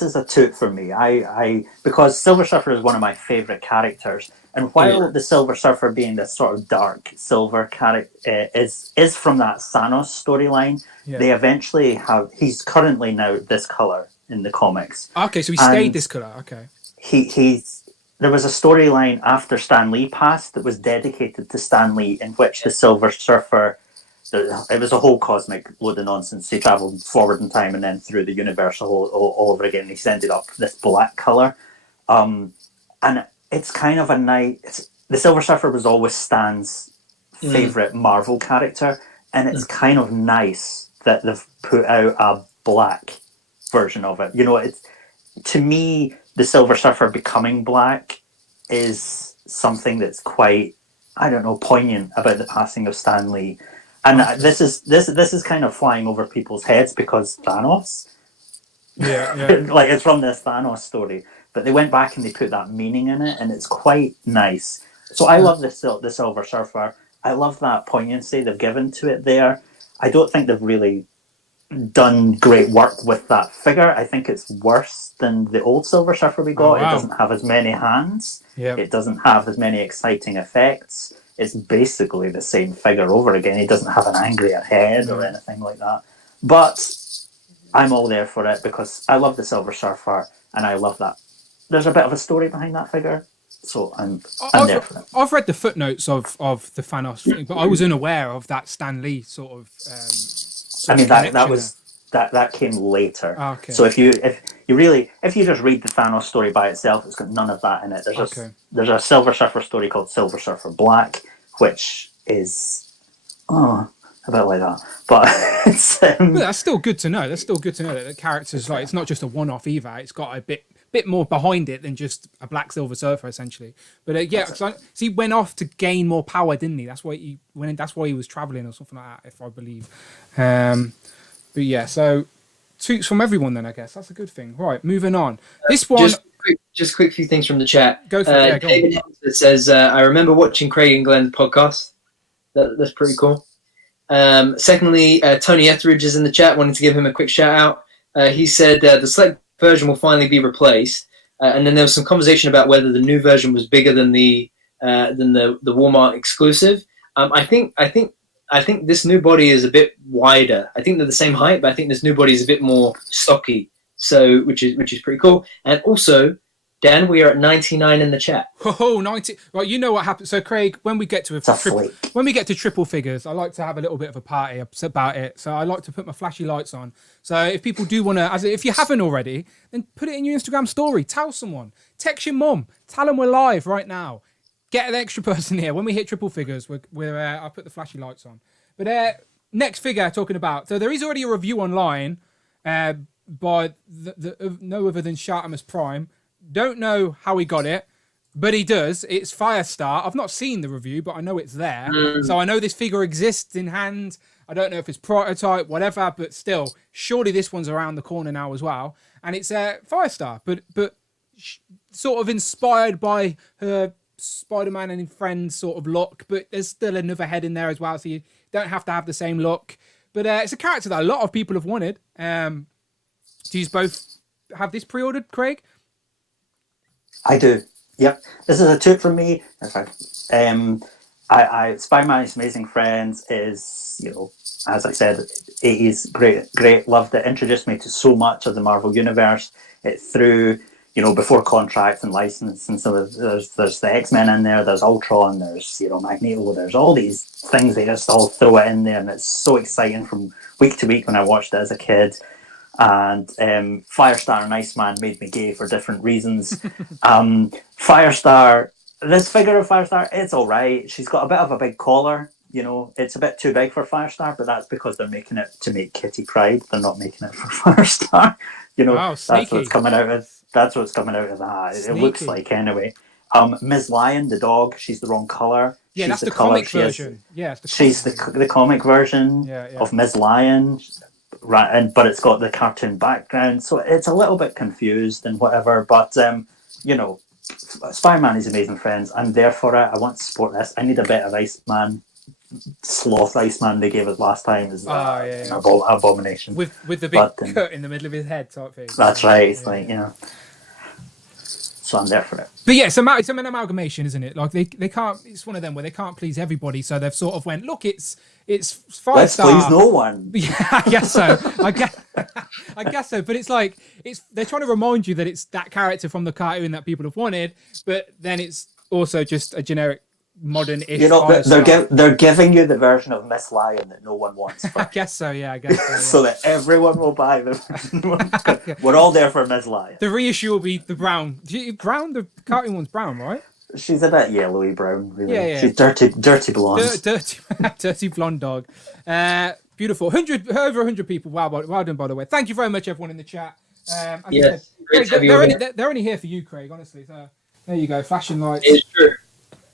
is a toot for me. I because Silver Surfer is one of my favorite characters, and while the Silver Surfer being this sort of dark silver character is from that Thanos storyline, they eventually have. He's currently now this color in the comics. Okay, so he stayed this color. Okay, there was a storyline after Stan Lee passed that was dedicated to Stan Lee, in which the Silver Surfer. It was a whole cosmic load of nonsense. He travelled forward in time and then through the universe all over again. He's ended up this black colour. And it's kind of a nice... The Silver Surfer was always Stan's favourite Marvel character, and it's kind of nice that they've put out a black version of it. You know, to me, the Silver Surfer becoming black is something that's quite, I don't know, poignant about the passing of Stan Lee. And this is kind of flying over people's heads because Thanos. Yeah. Like, it's from this Thanos story. But they went back and they put that meaning in it, and it's quite nice. So I love the Silver Surfer. I love that poignancy they've given to it there. I don't think they've really done great work with that figure. I think it's worse than the old Silver Surfer we got. It doesn't have as many hands. It doesn't have as many exciting effects. It's basically the same figure over again. He doesn't have an angrier head or anything like that. But I'm all there for it because I love the Silver Surfer, and I love that. There's a bit of a story behind that figure, so I'm there for it. I've read the footnotes of the Thanos thing, but I was unaware of that Stan Lee sort of. That came later. Okay. So if you just read the Thanos story by itself, it's got none of that in it. There's a Silver Surfer story called Silver Surfer Black, which is a bit like that. But but that's still good to know. That's still good to know that the character's like, it's not just a one-off either. It's got a bit more behind it than just a black Silver Surfer essentially. But so he went off to gain more power, didn't he? That's why he was traveling or something like that, if I believe. But yeah, so toots from everyone then, I guess. That's a good thing. Right, moving on. This one... quick few things from the chat. Go for it. Yeah, David Hamster says, I remember watching Craig and Glenn's podcast. That's pretty cool. Secondly, Tony Etheridge is in the chat, wanting to give him a quick shout out. He said the select version will finally be replaced. And then there was some conversation about whether the new version was bigger than the Walmart exclusive. I think this new body is a bit wider. I think they're the same height, but I think this new body is a bit more stocky. So, which is pretty cool. And also, Dan, we are at 99 in the chat. Oh, 90. Well, you know what happens. So, Craig, when we get to triple figures, I like to have a little bit of a party about it. So I like to put my flashy lights on. So if people do want to, if you haven't already, then put it in your Instagram story. Tell someone. Text your mum. Tell them we're live right now. Get an extra person here. When we hit triple figures, I'll put the flashy lights on. But next figure talking about. So there is already a review online by no other than Shartimus Prime. Don't know how he got it, but he does. It's Firestar. I've not seen the review, but I know it's there. So I know this figure exists in hand. I don't know if it's prototype, whatever, but still, surely this one's around the corner now as well. And it's Firestar, but sort of inspired by her Spider-Man and Friends sort of look, but there's still another head in there as well, so you don't have to have the same look. But it's a character that a lot of people have wanted. Do you both have this pre-ordered, Craig? I do. Yep. This is a toot from me. In fact, Spider-Man's Amazing Friends is, as I said, 80s, great, loved it. Introduced me to so much of the Marvel Universe. It through, before contracts and licensing. So there's the X-Men in there, there's Ultron, there's, Magneto, there's all these things they just all throw it in there. And it's so exciting from week to week when I watched it as a kid. And Firestar and Iceman made me gay for different reasons. Firestar, this figure of Firestar, it's all right. She's got a bit of a big collar. It's a bit too big for Firestar, but that's because they're making it to make Kitty Pryde. They're not making it for Firestar. Wow, that's what's coming out of. That's what's coming out of that. It looks like anyway. Ms. Lion, the dog, she's the wrong color. Yeah, she's that's the comic version. She's the comic version of Ms. Lion. Right, but it's got the cartoon background, so it's a little bit confused and whatever. But Spider-Man is Amazing Friends. I'm there for it. I want to support this. I need a bit of Iceman, Sloth Iceman they gave us last time is an abomination with the big cut in the middle of his head type thing. That's right. It's so I'm there for it. But yeah, it's an amalgamation, isn't it? Like they can't. It's one of them where they can't please everybody, so they've sort of went, look, it's Firestar. Let's please no one. Yeah, I guess so. I guess so. But it's like they're trying to remind you that it's that character from the cartoon that people have wanted, but then it's also just a generic modern-ish. They're giving you the version of Miss Lion that no one wants. I guess so. Yeah, I guess so. Yeah. So that everyone will buy the. We're all there for Miss Lion. The reissue will be the brown. Brown. The cartoon one's brown, right? She's a bit yellowy brown, really. Yeah. She's dirty blonde. Dirty blonde dog. Beautiful. Over 100 people. Wow, well done, by the way. Thank you very much, everyone in the chat. Yes, Craig, they're only here for you, Craig. Honestly, so there you go. Flashing lights. It's true.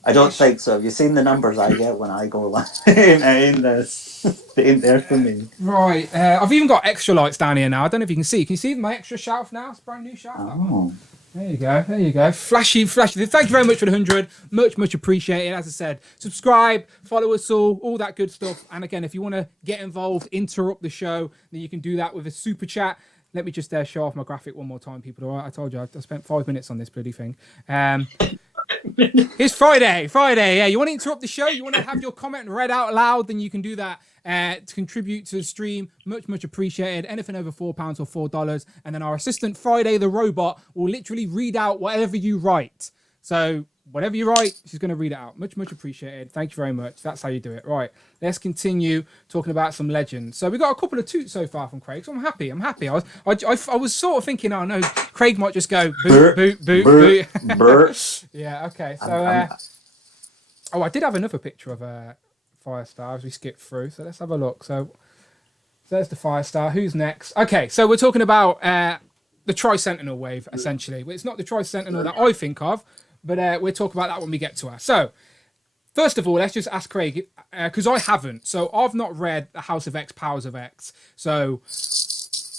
I don't think so. Have you seen the numbers I get when I go live? Ain't there for me. Right. I've even got extra lights down here now. I don't know if you can see. Can you see my extra shelf now? It's a brand new shelf. Oh. There you go. Flashy. Thank you very much for the 100. Much appreciated. As I said, subscribe, follow us all that good stuff. And again, if you want to get involved, interrupt the show, then you can do that with a super chat. Let me just show off my graphic one more time, people. All right, I told you I spent 5 minutes on this bloody thing. It's Friday. Yeah, you want to interrupt the show? You want to have your comment read out loud? Then you can do that to contribute to the stream. Much appreciated. Anything over £4 or $4, and then our assistant Friday the robot will literally read out whatever you write. So whatever you write, she's going to read it out. Much appreciated. Thank you very much. That's how you do it. Right. Let's continue talking about some legends. So we got a couple of toots so far from Craig. So I'm happy. I was sort of thinking, oh no, Craig might just go boot. Yeah. Okay. So I did have another picture of Firestar as we skip through. So let's have a look. So there's the Firestar. Who's next? Okay. So we're talking about the Tri-Sentinel wave, essentially. It's not the Tri-Sentinel that I think of, but we'll talk about that when we get to her. So, first of all, let's just ask Craig, because I haven't. So, I've not read the House of X, Powers of X. So,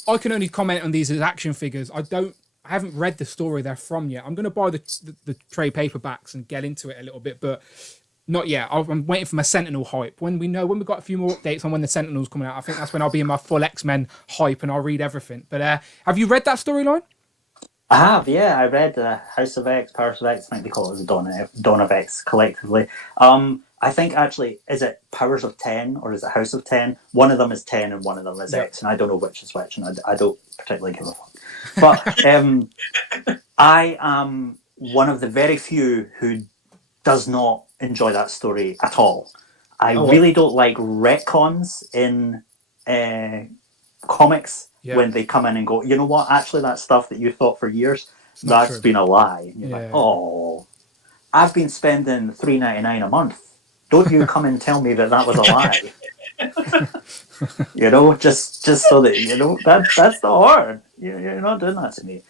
I can only comment on these as action figures. I don't I haven't read the story they're from yet. I'm going to buy the trade paperbacks and get into it a little bit, but not yet. I'm waiting for my Sentinel hype. When we've got a few more updates on when the Sentinel's coming out, I think that's when I'll be in my full X-Men hype and I'll read everything. But have you read that storyline? I have, yeah. I read House of X, Powers of X. I think they call it the Dawn of X collectively. I think actually, is it Powers of 10 or is it House of 10? One of them is 10 and one of them is X, and I don't know which is which, and I don't particularly give a fuck. But I am one of the very few who does not enjoy that story at all. I really don't like retcons in comics when they come in and go, you know what, actually that stuff that you thought for years, that's been a lie. And you're like, oh, I've been spending $3.99 a month. Don't you come and tell me that was a lie. You know, just so that, you know, that's the hard. You're not doing that to me.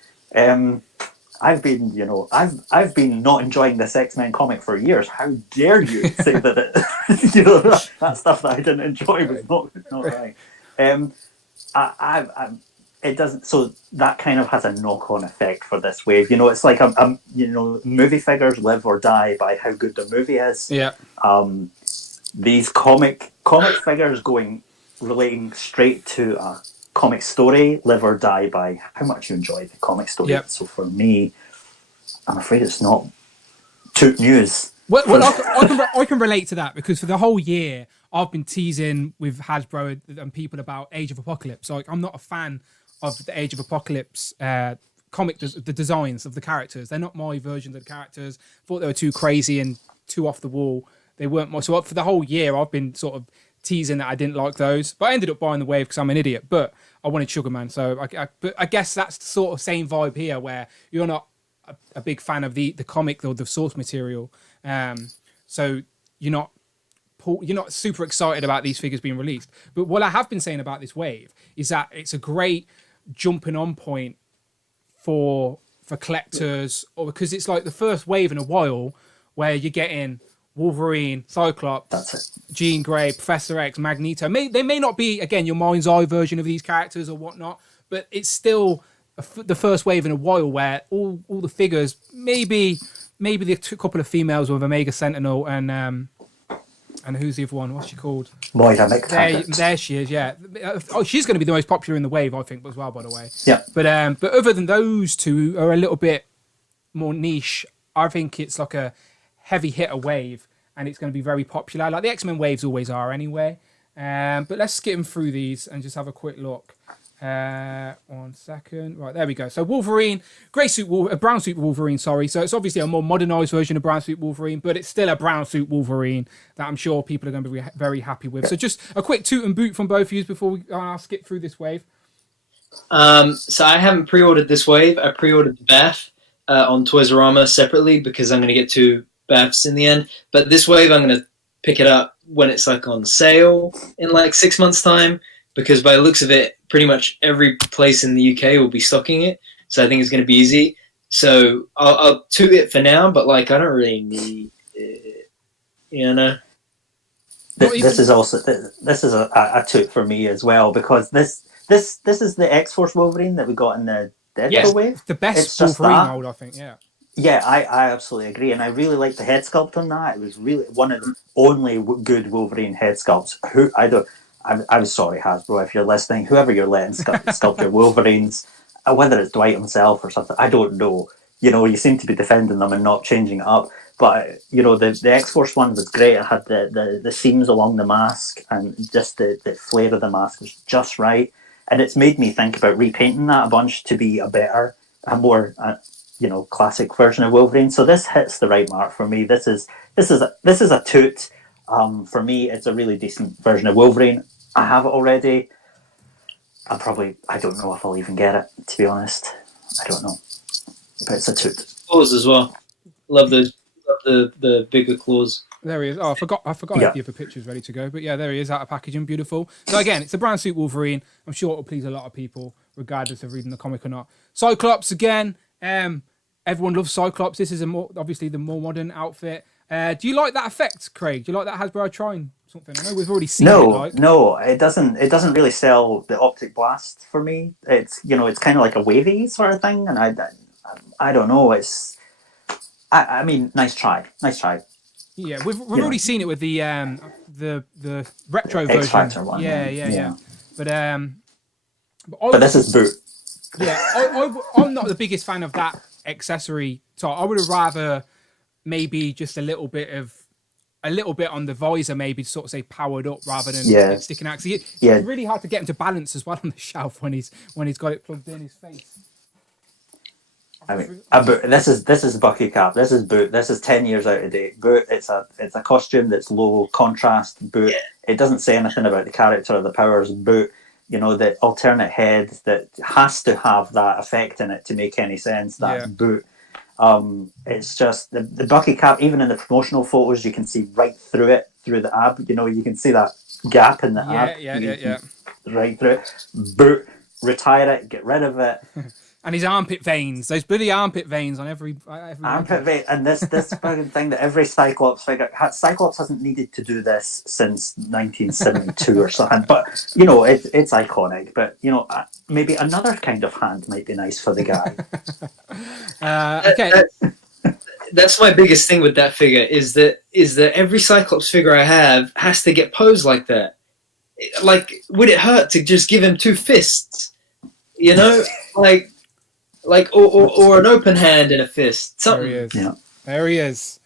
I've been not enjoying this X-Men comic for years. How dare you say that it, you know, that stuff that I didn't enjoy was not right. It doesn't. So that kind of has a knock-on effect for this wave. You know, it's like you know, movie figures live or die by how good the movie is. Yeah. These comic figures relating straight to a comic story live or die by how much you enjoy the comic story. Yep. So for me, I'm afraid it's not toot news. Well, I can relate to that, because for the whole year I've been teasing with Hasbro and people about Age of Apocalypse. Like, I'm not a fan of the Age of Apocalypse comic, the designs of the characters. They're not my version of the characters. Thought they were too crazy and too off the wall. They weren't my. So for the whole year I've been sort of teasing that I didn't like those, but I ended up buying the wave because I'm an idiot. But I wanted Sugarman, so but I guess that's the sort of same vibe here, where you're not a big fan of the comic or the source material, so you're not super excited about these figures being released. But what I have been saying about this wave is that it's a great jumping on point for collectors, or because it's like the first wave in a while where you're getting Wolverine, Cyclops, Jean Grey, Professor X, Magneto. They may not be, again, your mind's eye version of these characters or whatnot, but it's still the first wave in a while where all the figures, maybe the couple of females with Omega Sentinel and who's the other one? What's she called? Moira McTaggart. There she is. Yeah. She's going to be the most popular in the wave, I think, as well. By the way. Yeah. But other than those two are a little bit more niche. I think it's like a heavy hitter wave, and it's going to be very popular, like the X-Men waves always are anyway. But let's skim through these and just have a quick look. 1 second. Right, there we go. So Wolverine, brown suit Wolverine, sorry. So it's obviously a more modernized version of brown suit Wolverine, but it's still a brown suit Wolverine that I'm sure people are going to be very happy with. So just a quick toot and boot from both of you before we skip through this wave. So I haven't pre-ordered this wave. I pre-ordered the Bath on Toys R Us separately, because I'm going to get two Baths in the end. But this wave, I'm going to pick it up when it's like on sale in like 6 months' time, because by the looks of it, pretty much every place in the UK will be stocking it. So I think it's going to be easy. So I'll toot it for now, but like I don't really need it, you know. This is a toot for me as well, because this is the X-Force Wolverine that we got in the Deadpool wave. The best Wolverine mold, I think. Yeah. Yeah, I absolutely agree, and I really like the head sculpt on that. It was really one of the only good Wolverine head sculpts. I'm sorry, Hasbro, if you're listening, whoever you're letting sculpt your Wolverines, whether it's Dwight himself or something, I don't know. You know, you seem to be defending them and not changing it up. But, you know, the X-Force one was great. It had the seams along the mask, and just the flare of the mask was just right. And it's made me think about repainting that a bunch to be a more classic version of Wolverine. So this hits the right mark for me. This is a toot. For me, it's a really decent version of Wolverine. I have it already. I don't know if I'll even get it, to be honest. I don't know. But it's a toot. Claws as well. Love the bigger claws. There he is. Oh, I forgot I had the other pictures ready to go. But yeah, there he is, out of packaging. Beautiful. So again, it's a brown suit Wolverine. I'm sure it'll please a lot of people, regardless of reading the comic or not. Cyclops again. Everyone loves Cyclops. This is obviously the more modern outfit. Do you like that effect, Craig? Do you like that Hasbro trying something? I know we've already seen it. No, it doesn't. It doesn't really sell the optic blast for me. It's it's kind of like a wavy sort of thing, and I don't know. I mean, nice try. Yeah, we've already seen it with the retro X version. Factor one. Yeah. But this is boot. Yeah, I'm not the biggest fan of that accessory type. I would have rather maybe just a little bit on the visor, maybe to sort of say powered up rather than it sticking out. It's really hard to get him to balance as well on the shelf when he's got it plugged in his face. I mean, this is Bucky Cap. This is boot. This is 10 years out of date. Boot. It's a costume that's low contrast. Boot. Yeah. It doesn't say anything about the character or the powers. Boot. The alternate head that has to have that effect in it to make any sense. That's boot. It's just the Bucky Cap. Even in the promotional photos, you can see right through it, through the ab. You can see that gap in the ab. Yeah. Right through it. Boot. Retire it. Get rid of it. And his armpit veins, those bloody armpit veins on every armpit vein, and this fucking thing that every Cyclops figure. Cyclops hasn't needed to do this since 1972 or something, but it's iconic. But maybe another kind of hand might be nice for the guy. Okay, that's my biggest thing with that figure is that every Cyclops figure I have has to get posed like that. Like, would it hurt to just give him two fists? Or an open hand and a fist. Something. There he is. Yeah. There he is.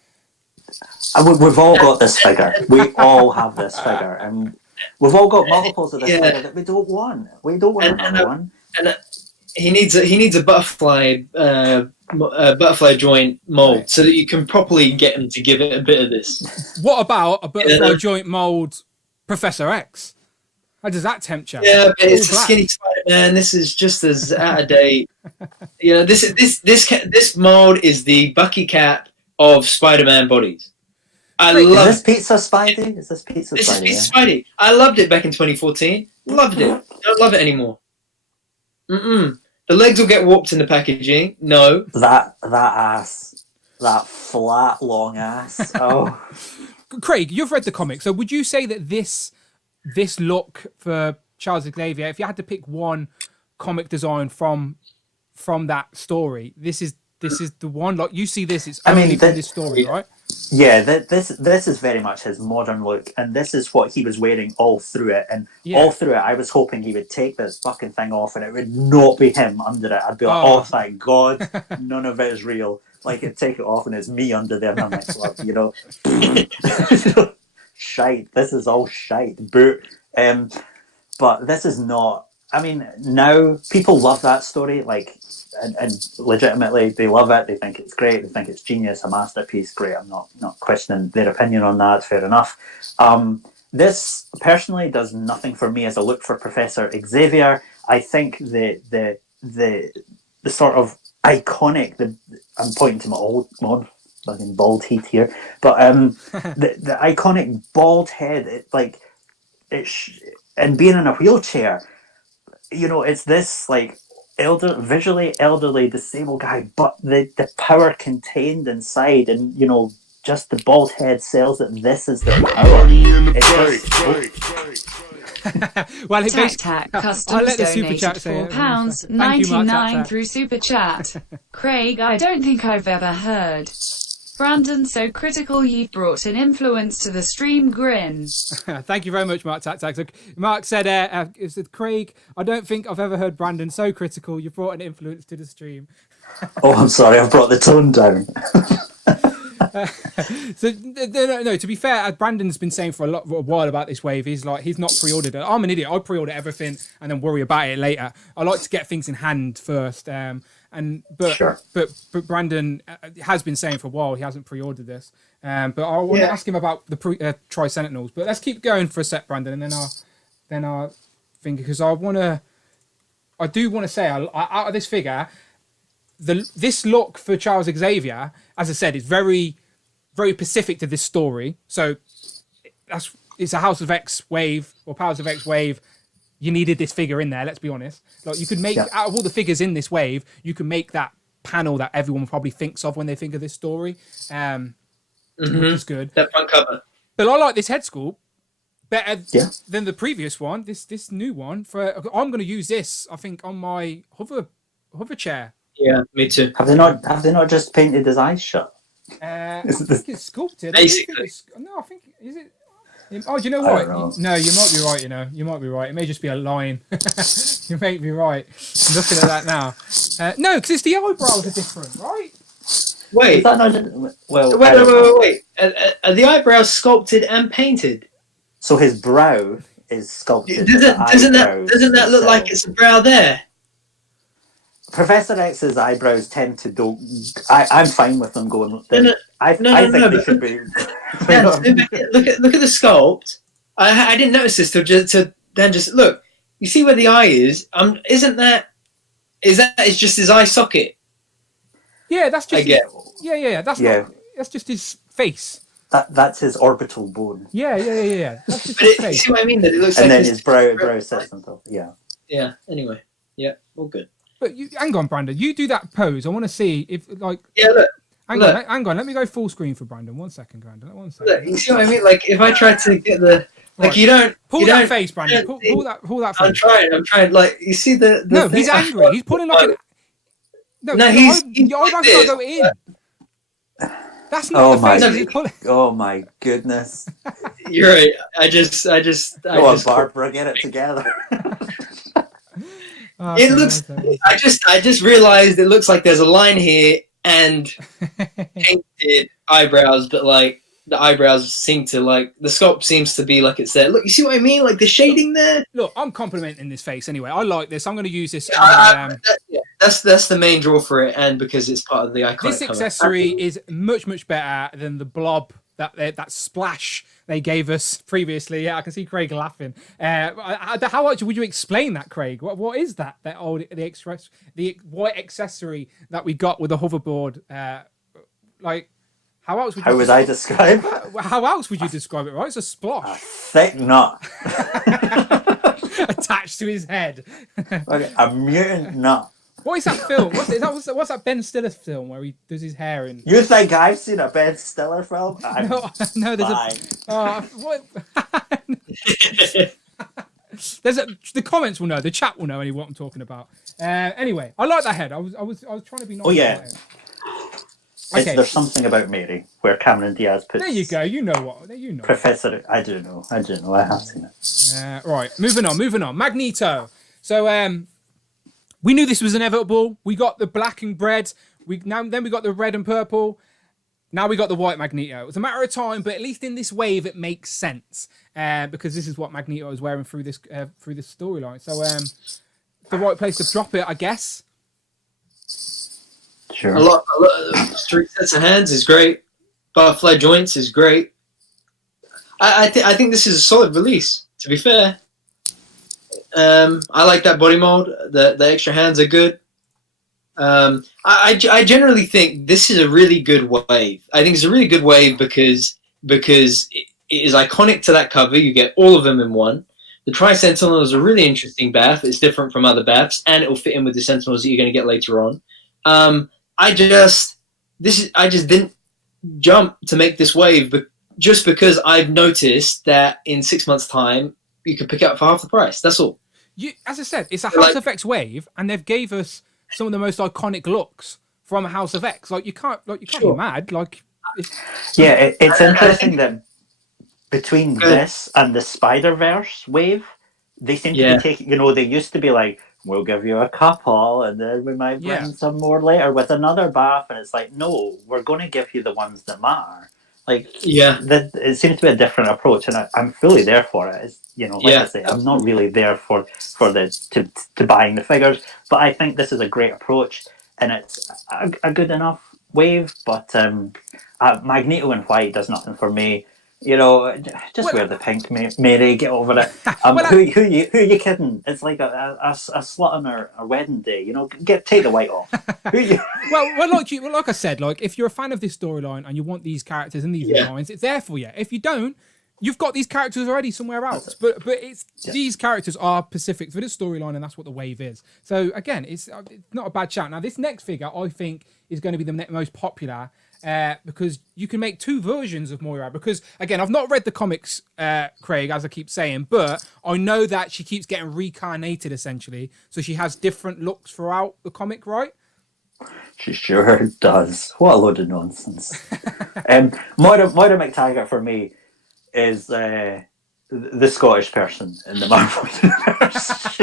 And we've all got this figure. We all have this figure, and we've all got multiples of this figure that we don't want. We don't want another one. And he needs a butterfly joint mold so that you can properly get him to give it a bit of this. What about a butterfly joint mold Professor X? How does that tempt you? Yeah, but it's a skinny Spider-Man. This is just as out of date. This mold is the Bucky Cap of Spider-Man bodies. Is this Pizza Spidey? This is Pizza Spidey. I loved it back in 2014. Loved it. Don't love it anymore. The legs will get warped in the packaging. No. That ass. That flat, long ass. Oh. Craig, you've read the comic, so would you say that this look for Charles Xavier, if you had to pick one comic design from that story, this is the one? Like, you see this, it's only from this story, right? Yeah, this is very much his modern look, and this is what he was wearing all through it. And all through it, I was hoping he would take this fucking thing off, and it would not be him under it. I'd be like, oh thank God, none of it is real. Like, it'd take it off, and it's me under there, and I'm like, shite. This is all shite. Boot. But this is not. I mean, now people love that story, and legitimately they love it. They think it's great. They think it's genius, a masterpiece. Great. I'm not questioning their opinion on that. Fair enough. This personally does nothing for me as a look for Professor Xavier. I think the sort of iconic. I'm pointing to my old fucking bald heat here, but the iconic bald head, and being in a wheelchair, it's this visually elderly disabled guy, but the power contained inside, and just the bald head sells that this is the power. Well, Tac Customs donated £4.99 through Super Chat. Craig, I don't think I've ever heard Brandon so critical you've brought an influence to the stream grin. Thank you very much, Mark Tac. So Mark said, Craig, I don't think I've ever heard Brandon so critical. You brought an influence to the stream. Oh, I'm sorry, I've brought the tone down. No, to be fair, Brandon's been saying for a while about this wave. He's not pre-ordered it. I'm an idiot. I pre-order everything and then worry about it later. I like to get things in hand first. But Brandon has been saying for a while he hasn't pre-ordered this. But I want to ask him about the Tri-Sentinels. But let's keep going for a sec, Brandon, and then I'll think, because I do want to say out of this figure, this look for Charles Xavier, as I said, is very, very specific to this story. So it's a House of X wave or Powers of X wave. You needed this figure in there. Let's be honest. Like, you could make out of all the figures in this wave, you can make that panel that everyone probably thinks of when they think of this story, which is good. That front cover. But I like this head sculpt. better than the previous one. This new one. I'm going to use this, I think, on my hover chair. Yeah, me too. Have they not just painted his eyes shut? I think it's sculpted. Basically. I think is it. Oh, do you know what? No, you might be right. You might be right. It may just be a line. You may be right. I'm looking at that now. No, because it's the eyebrows are different, right? Wait. Is that not Wait. Are the eyebrows sculpted and painted? So his brow is sculpted. Doesn't that look like it's a brow there? Professor X's eyebrows tend to do. I'm fine with them going. I think they should be. Yeah, look at the sculpt. I didn't notice this till just look. You see where the eye is? Isn't that? Is just his eye socket? Yeah, that's just. Yeah. That's just his face. That's his orbital bone. Yeah. That's just his face. You see what I mean? That it looks and like then his brow sets on top. Yeah. Yeah. Anyway. Yeah. All good. But hang on, Brandon. You do that pose. I want to see if like. Yeah. Look. Hang on. Let me go full screen for Brandon. 1 second, Brandon. 1 second. Look, you see what I mean? Like if I try to get the like, you don't pull that face, Brandon. Pull that face. I'm trying. Like you see the no, thing? he's angry. He's pulling like your eyebrows gotta go in. That's not the face. Oh my goodness! You're right. I just. Go on, Barbara, get it together. It looks. I just realized it looks like there's a line here and painted eyebrows, but like the eyebrows seem to like the sculpt seems to be like it's there. Look, you see what I mean? Like the shading there. Look, I'm complimenting this face anyway. I like this. I'm going to use this. That's the main draw for it, and because it's part of the iconic. This accessory is much better than the blob that splash they gave us previously. Yeah, I can see Craig laughing. How much would you explain that, Craig? What is that? The white accessory that we got with the hoverboard. Like, how else would you? How would I describe? How else would you describe it? Right, it's a splosh. A thick nut attached to his head. Like a mutant nut. What is that film? What's that Ben Stiller film where he does his hair in? You think I've seen a Ben Stiller film? No, there's what? The comments will know. The chat will know what I'm talking about. Anyway, I like that head. I was trying to be nice. Oh yeah. Okay. There's something about Mary where Cameron Diaz puts. There you go. You know what? You know. Professor, I do know. I have seen it. Right. Moving on. Magneto. So we knew this was inevitable. We got the black and red. Then we got the red and purple. Now we got the white Magneto. It was a matter of time, but at least in this wave, it makes sense because this is what Magneto is wearing through this storyline. So the right place to drop it, I guess. Sure. A lot of 3 sets of hands is great. Butterfly joints is great. I think this is a solid release. To be fair. I like that body mold. The extra hands are good. I generally think this is a really good wave. I think it's a really good wave because it is iconic to that cover. You get all of them in one. The Tri-Sentinel is a really interesting bath. It's different from other baths, and it will fit in with the Sentinels that you're going to get later on. I just didn't jump to make this wave, but just because I've noticed that in 6 months' time you can pick it up for half the price. That's all. As I said, it's a House of X wave, and they've gave us some of the most iconic looks from House of X. Like you can't be mad. Like, it's interesting that between this and the Spider-Verse wave, they seem to be taking. They used to be like, we'll give you a couple, and then we might bring some more later with another bath, and it's like, no, we're going to give you the ones that matter. Like, it seems to be a different approach, and I'm fully there for it. It's, I say, I'm not really there for to buying the figures, but I think this is a great approach, and it's a good enough wave. But Magneto in white does nothing for me. Just wear the pink, Mary. Get over it. Who are you kidding? It's like a slut on her wedding day. Take the white off. like I said, like if you're a fan of this storyline and you want these characters and these designs, it's there for you. If you don't, you've got these characters already somewhere else. But these characters are specific for this storyline, and that's what the wave is. So again, it's not a bad shout. Now this next figure, I think, is going to be the most popular. because you can make two versions of Moira. Because again, I've not read the comics, Craig, as I keep saying, but I know that she keeps getting reincarnated essentially, so she has different looks throughout the comic, right? She sure does. What a load of nonsense. Moira McTaggart for me is the Scottish person in the Marvel universe.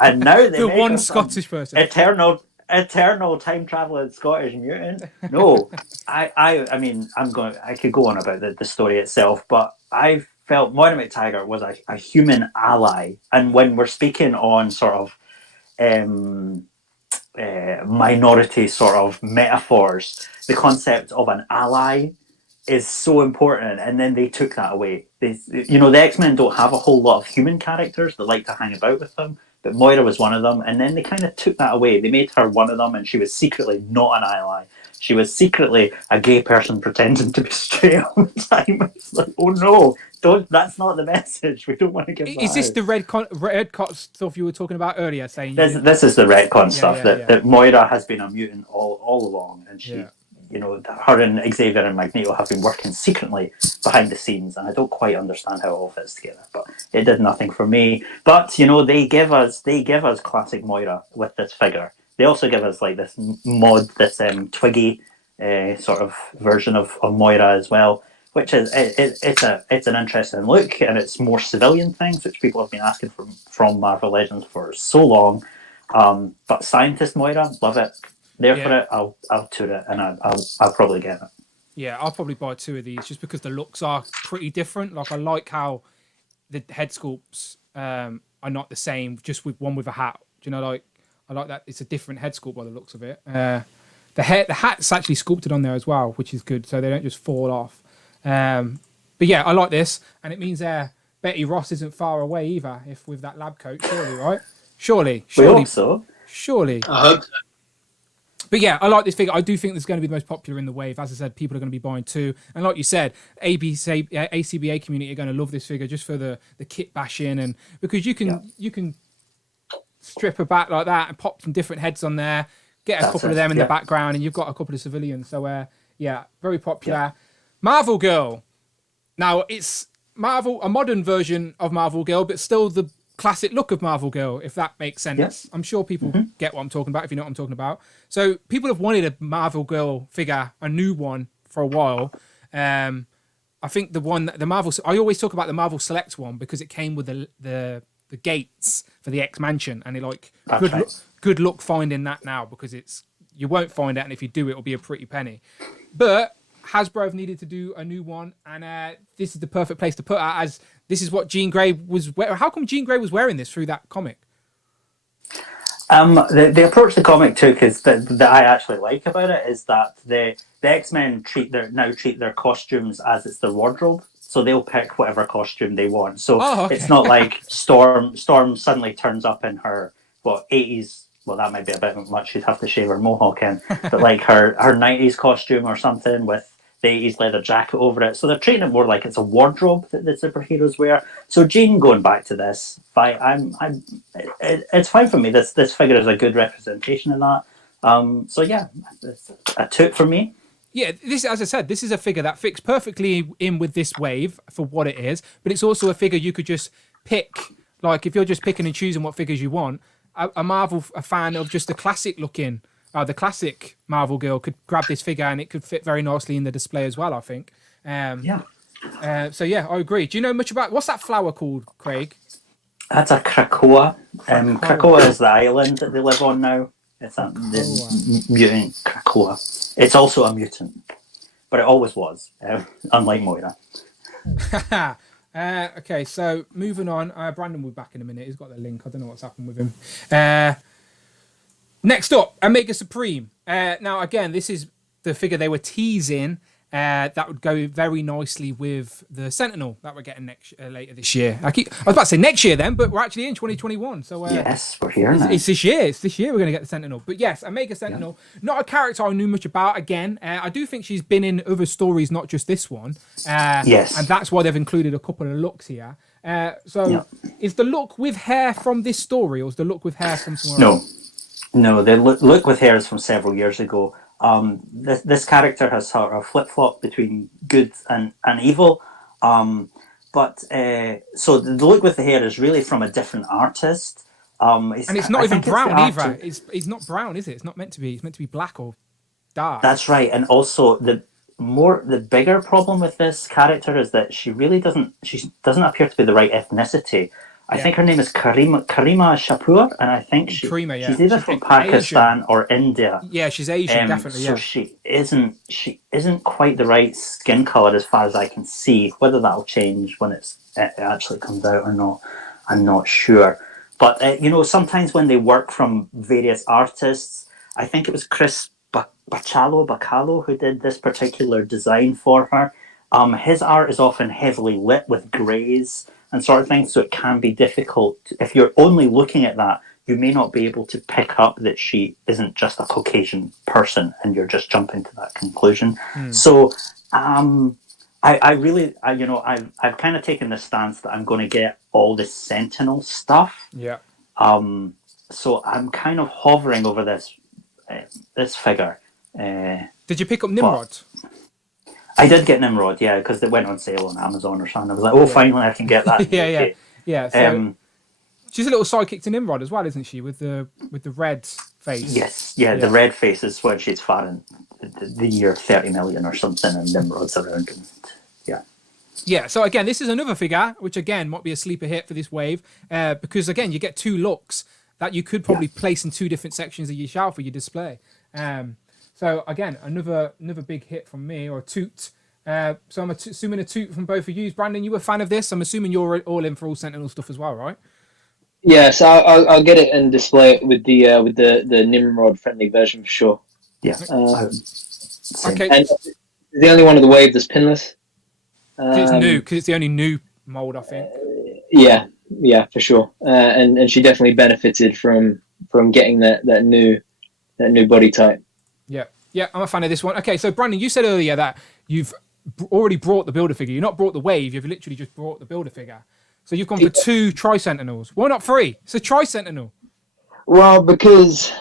And now they the make one her Scottish person. Eternal time traveling Scottish mutant. No, I mean, I could go on about the story itself, but I felt Moira McTaggart was a human ally. And when we're speaking on sort of minority sort of metaphors, the concept of an ally is so important, and then they took that away. The X-Men don't have a whole lot of human characters that like to hang about with them, but Moira was one of them, and then they kind of took that away. They made her one of them, and she was secretly not an ally. She was secretly a gay person pretending to be straight all the time. It's like, oh no, that's not the message. We don't want to give that Is this out. the red cot stuff you were talking about earlier? Saying This is the retcon stuff that Moira has been a mutant all along, and she, her and Xavier and Magneto have been working secretly behind the scenes, and I don't quite understand how it all fits together. But it did nothing for me. But they give us classic Moira with this figure. They also give us like this Twiggy sort of version of Moira as well, which is it's an interesting look, and it's more civilian things which people have been asking from Marvel Legends for so long. But Scientist Moira, love it. For it, I'll tour it, and I'll probably get it. Yeah, I'll probably buy two of these just because the looks are pretty different. Like I like how the head sculpts are not the same, just with one with a hat. Do you know, like I like that it's a different head sculpt by the looks of it. The hat's actually sculpted on there as well, which is good, so they don't just fall off. But yeah, I like this, and it means Betty Ross isn't far away either. If with that lab coat, surely, right? Surely. We hope so. Surely. I hope so. But yeah, I like this figure. I do think this is going to be the most popular in the wave. As I said, people are going to be buying two. And like you said, ACBA community are going to love this figure just for the kit bashing, and because you can strip her back like that and pop some different heads on there, get a couple of them in the background, and you've got a couple of civilians. So very popular. Yeah. Marvel Girl. Now it's a modern version of Marvel Girl, but still the classic look of Marvel Girl, if that makes sense. Yeah. I'm sure people get what I'm talking about, if you know what I'm talking about. So people have wanted a Marvel Girl figure, a new one, for a while. I think I always talk about the Marvel Select one because it came with the gates for the X Mansion, and good luck finding that now, because you won't find it, and if you do, it'll be a pretty penny. But Hasbro have needed to do a new one, and this is the perfect place to put it, as this is what Jean Grey was wearing. How come Jean Grey was wearing this through that comic? The approach the comic took is that I actually like about it is that the X-Men treat their costumes as it's their wardrobe, so they'll pick whatever costume they want. So It's not like Storm suddenly turns up in her 80s. Well, that might be a bit much. She'd have to shave her mohawk in, but like her 90s costume or something with the 80s leather jacket over it. So they're treating it more like it's a wardrobe that the superheroes wear. So Jean going back to this, it's fine for me. This figure is a good representation of that. It's a toot for me. Yeah, this, as I said, this is a figure that fits perfectly in with this wave for what it is, but it's also a figure you could just pick. Like if you're just picking and choosing what figures you want, a fan of just the classic looking. The classic Marvel Girl could grab this figure, and it could fit very nicely in the display as well, I think. I agree. Do you know much about what's that flower called, Craig? That's a Krakoa. Krakoa is the island that they live on now. It's the mutant Krakoa. It's also a mutant, but it always was, unlike Moira. Okay, so moving on. Brandon will be back in a minute. He's got the link. I don't know what's happened with him. Next up, Omega Supreme. Now, again, this is the figure they were teasing that would go very nicely with the Sentinel that we're getting later this year. I was about to say next year then, but we're actually in 2021. So yes, we're here now. It's this year. It's this year we're going to get the Sentinel. But yes, Omega Sentinel, not a character I knew much about. Again, I do think she's been in other stories, not just this one. Yes. And that's why they've included a couple of looks here. Is the look with hair from this story, or is the look with hair from somewhere else? No, the look with hair is from several years ago. This character has sort of flip-flop between good and evil. So the look with the hair is really from a different artist. And it's not even brown either. It's not brown, is it? It's not meant to be. It's meant to be black or dark. That's right. And also the bigger problem with this character is that she doesn't appear to be the right ethnicity. I think her name is Karima Shapoor, and I think she's either from Pakistan Asian. or India. Yeah, she's Asian, definitely. So she isn't quite the right skin color as far as I can see. Whether that'll change when it actually comes out or not, I'm not sure. But sometimes when they work from various artists, I think it was Chris Bacalo who did this particular design for her. His art is often heavily lit with greys and sort of thing, so it can be difficult. If you're only looking at that, you may not be able to pick up that she isn't just a Caucasian person, and you're just jumping to that conclusion. So I've kind of taken the stance that I'm going to get all the Sentinel stuff. Yeah. So I'm kind of hovering over this figure. Did you pick up Nimrod? I did get Nimrod, yeah, because it went on sale on Amazon or something. I was like, finally I can get that. Yeah. So she's a little sidekick to Nimrod as well, isn't she? With the red face. Yes, the red face is when she's firing the year 30 million or something, and Nimrod's around. Yeah, so again, this is another figure, which again might be a sleeper hit for this wave, because again, you get two looks that you could probably place in two different sections of your shelf or your display. So again, another big hit from me, or a toot. So I'm assuming a toot from both of you. Brandon, you were a fan of this. I'm assuming you're all in for all Sentinel stuff as well, right? Yeah, so I'll get it and display it with the Nimrod friendly version for sure. Yeah. Okay. And the only one of the wave that's pinless. It's new because it's the only new mold, I think. Yeah, for sure. And she definitely benefited from getting that new body type. Yeah, I'm a fan of this one. Okay, so Brandon, you said earlier that you've already brought the Builder figure. You've not brought the wave. You've literally just brought the Builder figure. So you've gone for two Tri-Sentinels. Why not three? It's a Tri-Sentinel. Well, because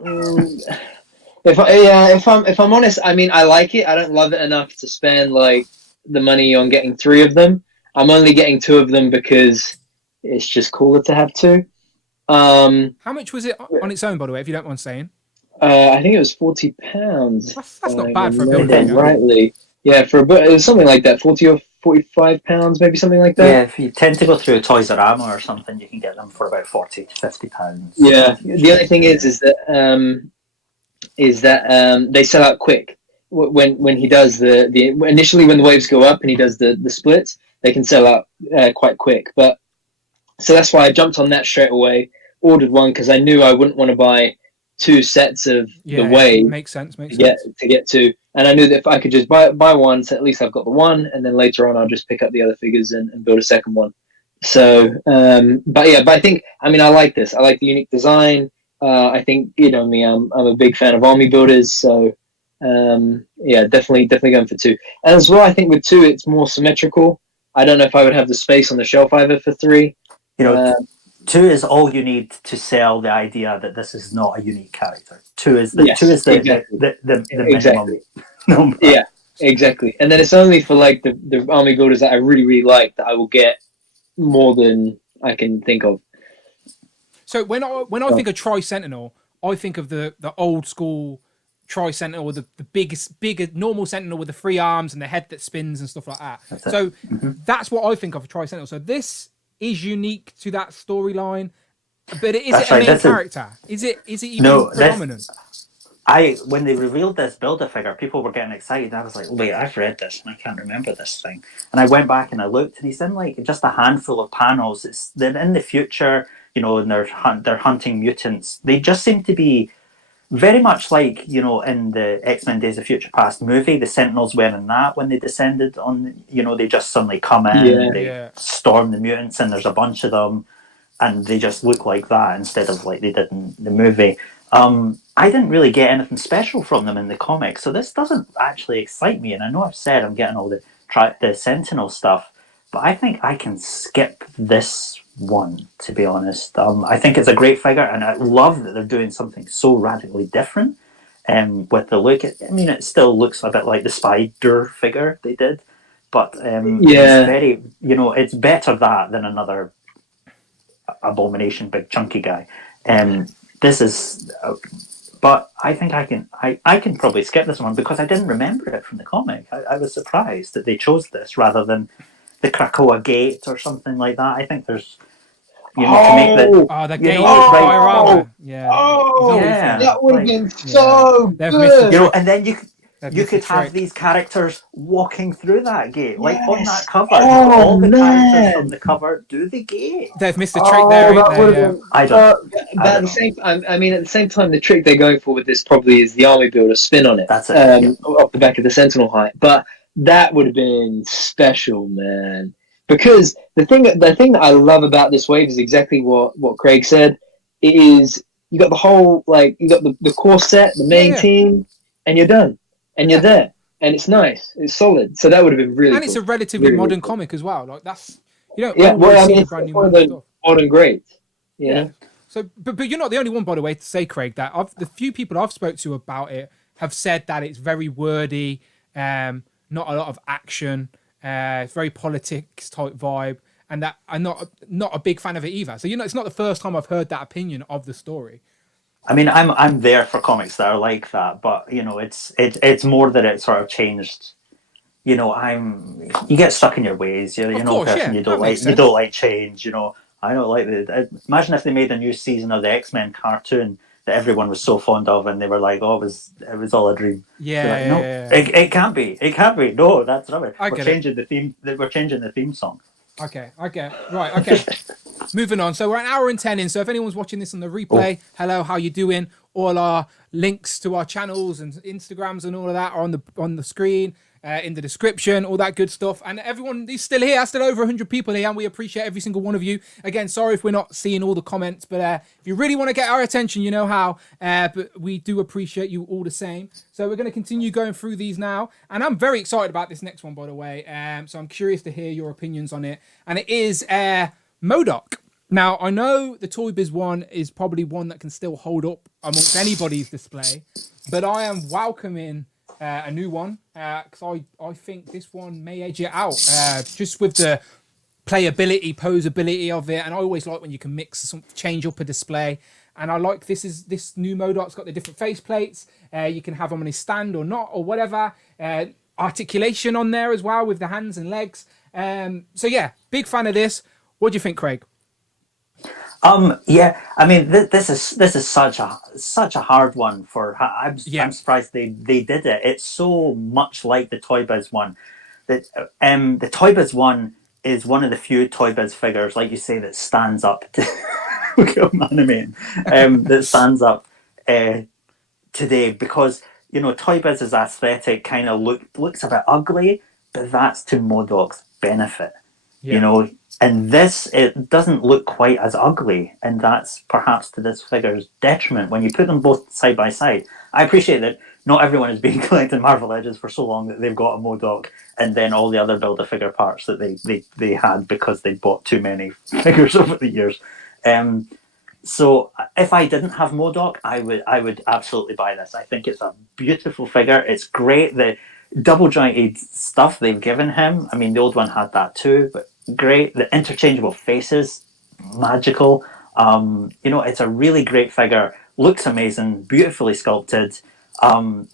if I'm honest, I mean, I like it. I don't love it enough to spend like the money on getting three of them. I'm only getting two of them because it's just cooler to have two. How much was it on its own, by the way, if you don't mind saying? I think it was £40. That's not bad for a Builder figure. Rightly. Yeah, it was something like that, 40 or £45, maybe something like that. Yeah, if you tend to go through a Toys R Us or something, you can get them for about £40 to £50. Yeah, the only thing is that they sell out quick. When he does initially when the waves go up and he does the splits, they can sell out quite quick. But so that's why I jumped on that straight away, ordered one because I knew I wouldn't want to buy two sets of the wave. Makes sense. To get two, and I knew that if I could just buy one, so at least I've got the one, and then later on I'll just pick up the other figures and build a second one. So, but I think, I mean, I like this. I like the unique design. I think, me, I'm a big fan of army builders, so definitely going for two. And as well, I think with two, it's more symmetrical. I don't know if I would have the space on the shelf either for three. Two is all you need to sell the idea that this is not a unique character. Two is the minimum number. Yeah, exactly. And then it's only for like the army builders that I really, really like that I will get more than I can think of. So when I think of Tri-Sentinel, I think of the old school Tri-Sentinel, or the bigger normal Sentinel with the three arms and the head that spins and stuff like that. That's what I think of a Tri-Sentinel. So this is unique to that storyline, but is it a main character? Is it even predominant? When they revealed this Builder figure, people were getting excited. I was like, wait, I've read this and I can't remember this thing. And I went back and I looked, and he's in like just a handful of panels. They're in the future, and they're hunting mutants. They just seem to be very much like, in the X-Men Days of Future Past movie, the Sentinels were in that when they descended on, they just suddenly come in, they storm the mutants, and there's a bunch of them, and they just look like that instead of like they did in the movie. I didn't really get anything special from them in the comics, so this doesn't actually excite me. And I know I've said I'm getting all the Sentinel stuff, but I think I can skip this one, to be honest. I think it's a great figure, and I love that they're doing something so radically different. with the look. I mean, it still looks a bit like the Spider figure they did, but Yeah. it's very, it's better that than another Abomination, big chunky guy. This is, but I think I can probably skip this one because I didn't remember it from the comic. I was surprised that they chose this rather than the Krakoa Gate or something like that. I think there's, to make the gate diorama. Yeah. That would have been so good. And then you could have these characters walking through that gate, like on that cover. All the characters from the cover do the gate. They've missed the trick there. I don't. But at the same time, I mean, at the same time, the trick they're going for with this probably is the army builder spin on it. That's it. Off the back of the Sentinel height, but that would have been special, man. Because the thing that I love about this wave is exactly what Craig said. It is you got the whole you got the core set, the main team, and you're done. And you're there, and it's nice, it's solid. So that would have been really. And cool. It's a relatively modern comic as well. Like that's it's one of the modern greats. Yeah. So, but you're not the only one, by the way, to say, Craig, that the few people I've spoke to about it have said that it's very wordy, not a lot of action, it's very politics type vibe, and that I'm not a big fan of it either. So it's not the first time I've heard that opinion of the story. I mean, I'm there for comics that are like that, but it's more that it sort of changed. You get stuck in your ways. You're a person you don't like. You don't like change. I don't like imagine if they made a new season of the X-Men cartoon that everyone was so fond of, and they were like, "Oh, it was all a dream." Yeah, It can't be. It can't be. No, that's rubbish. We're changing the theme. We're changing the theme song. Okay. Right, okay. Moving on. So we're an hour and 10 in. So if anyone's watching this on the replay, hello, how you doing? All our links to our channels and Instagrams and all of that are on the screen, in the description, all that good stuff. And everyone is still here. Still over 100 people here, and we appreciate every single one of you. Again, sorry if we're not seeing all the comments, but if you really want to get our attention, you know how. But we do appreciate you all the same. So we're going to continue going through these now. And I'm very excited about this next one, by the way. So I'm curious to hear your opinions on it. And it is Modok. Now, I know the Toy Biz one is probably one that can still hold up amongst anybody's display, but I am welcoming a new one because I think this one may edge it out just with the playability, posability of it. And I always like when you can change up a display. And I like this new Modok's got the different face plates. You can have them on his stand or not or whatever. Articulation on there as well with the hands and legs. So yeah, big fan of this. What do you think, Craig? Yeah, I mean, this is such a hard one for. I'm surprised they did it. It's so much like the Toy Biz one. That the Toy Biz one is one of the few Toy Biz figures, like you say, that stands up to that stands up today because Toy Biz's aesthetic kind of looks a bit ugly, but that's to Modok's benefit. And this, it doesn't look quite as ugly, and that's perhaps to this figure's detriment when you put them both side by side. I appreciate that not everyone has been collecting Marvel Edges for so long that they've got a Modok and then all the other Build-A-Figure parts that they had because they bought too many figures over the years. So if I didn't have Modok, I would absolutely buy this. I think it's a beautiful figure. It's great. The double jointed stuff they've given him. I mean, the old one had that too, but great. The interchangeable faces, magical. It's a really great figure. Looks amazing, beautifully sculpted. But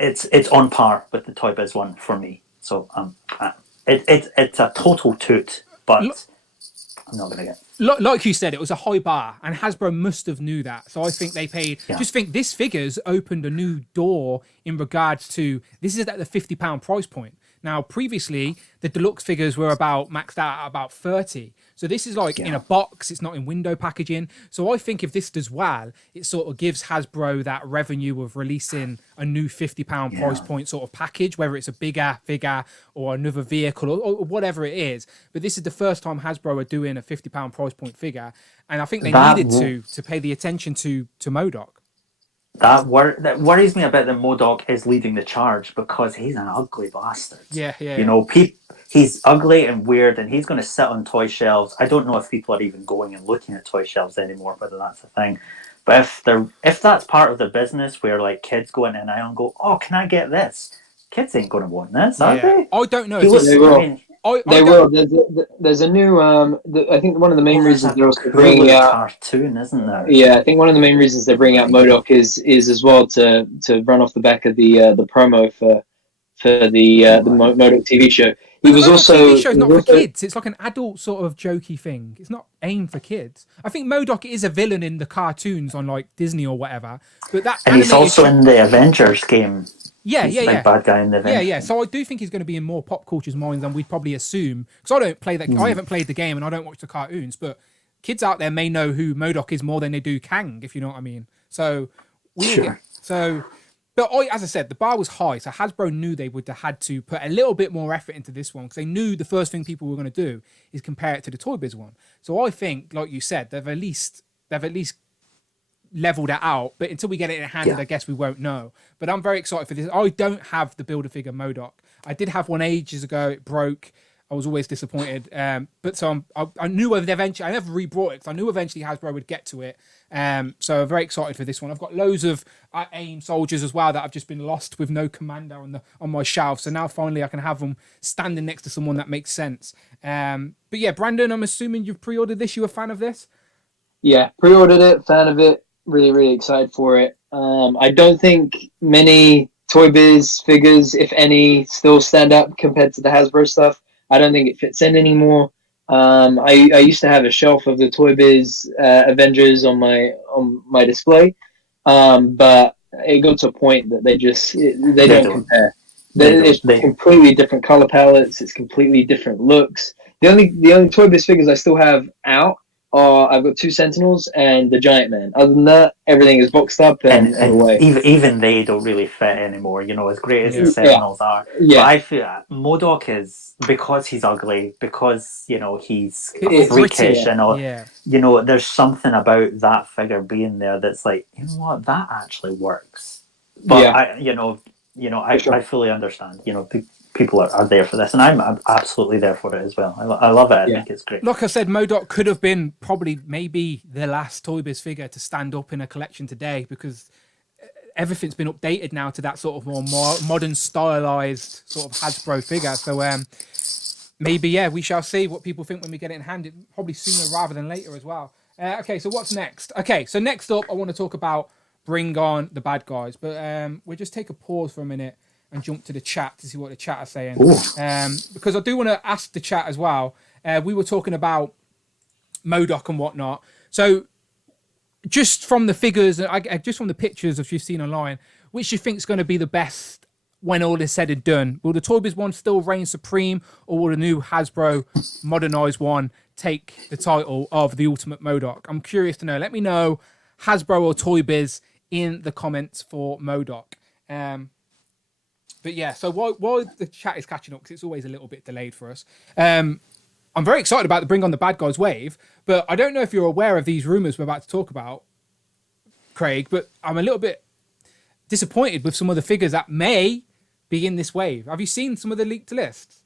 it's on par with the Toy Biz one for me. So it's a total toot, but I'm not gonna get. Like you said, it was a high bar, and Hasbro must have knew that. So I think they paid. Yeah. Just think this figure's opened a new door in regards to this is at the £50 price point. Now, previously, the deluxe figures were maxed out at about 30. So this is in a box. It's not in window packaging. So I think if this does well, it sort of gives Hasbro that revenue of releasing a new £50 price point sort of package, whether it's a bigger figure or another vehicle or whatever it is. But this is the first time Hasbro are doing a £50 price point figure. And I think they needed to pay the attention to Modok. That worries me a bit that Modok is leading the charge because he's an ugly bastard. Yeah. He's ugly and weird, and he's going to sit on toy shelves. I don't know if people are even going and looking at toy shelves anymore, whether that's a thing. But if that's part of the business where like kids go into an aisle and go, oh, can I get this? Kids ain't going to want this, are they? I don't know. They will. They will. Will. There's a new. I think one of the main reasons they're also cool bringing out cartoon, isn't there? Yeah, I think one of the main reasons they're bringing out Modok is as well to run off the back of the promo for the Modok TV show. He was also TV show's not for kids. It's like an adult sort of jokey thing. It's not aimed for kids. I think Modok is a villain in the cartoons on like Disney or whatever. But that and he's also in the Avengers game. Yeah, he's the bad guy in the Avengers. Yeah. So I do think he's going to be in more pop culture's minds than we'd probably assume. Because I don't play that. I haven't played the game and I don't watch the cartoons. But kids out there may know who Modok is more than they do Kang, if you know what I mean. So But as I said, the bar was high, so Hasbro knew they would have had to put a little bit more effort into this one because they knew the first thing people were going to do is compare it to the Toy Biz one. So I think, like you said, they've at least leveled it out. But until we get it in hand, I guess we won't know. But I'm very excited for this. I don't have the Build-A-Figure Modok. I did have one ages ago. It broke. I was always disappointed. But so I knew eventually. I never re-brought it because I knew eventually Hasbro would get to it. So I'm very excited for this one. I've got loads of AIM soldiers as well that I've just been lost with no commander on my shelf. So now finally I can have them standing next to someone that makes sense. But yeah, Brandon, I'm assuming you've pre-ordered this. You a fan of this? Yeah, pre-ordered it. Fan of it. Really, really excited for it. I don't think many Toy Biz figures, if any, still stand up compared to the Hasbro stuff. I don't think it fits in anymore. I used to have a shelf of the Toy Biz Avengers on my display, but it got to a point that they don't compare. It's completely different color palettes. It's completely different looks. The only Toy Biz figures I still have out are I've got 2 Sentinels and the Giant Man. Other than that, everything is boxed up and away. Even they don't really fit anymore. You know, as great as the Sentinels are. Yeah. But I feel Modok is, because he's ugly, because he's freakish and all. Yeah. You know, there's something about that figure being there that's like, you know what, that actually works. But I fully understand. You know, people are there for this, and I'm absolutely there for it as well. I love it. I think it's great. Like I said, Modok could have been maybe the last Toy Biz figure to stand up in a collection today because everything's been updated now to that sort of more modern, stylized sort of Hasbro figure. So maybe, we shall see what people think when we get it in hand. Probably sooner rather than later as well. Okay, so what's next? Okay, so next up, I want to talk about Bring On the Bad Guys, but we'll just take a pause for a minute and jump to the chat to see what the chat are saying. Because I do want to ask the chat as well. We were talking about Modok and whatnot. So just from the figures, just from the pictures that you've seen online, which do you think is going to be the best when all is said and done? Will the Toy Biz one still reign supreme, or will the new Hasbro modernized one take the title of the Ultimate Modok? I'm curious to know. Let me know, Hasbro or Toy Biz, in the comments for Modok. But yeah, so while the chat is catching up, because it's always a little bit delayed for us, I'm very excited about the Bring On the Bad Guys wave, but I don't know if you're aware of these rumours we're about to talk about, Craig, but I'm a little bit disappointed with some of the figures that may be in this wave. Have you seen some of the leaked lists?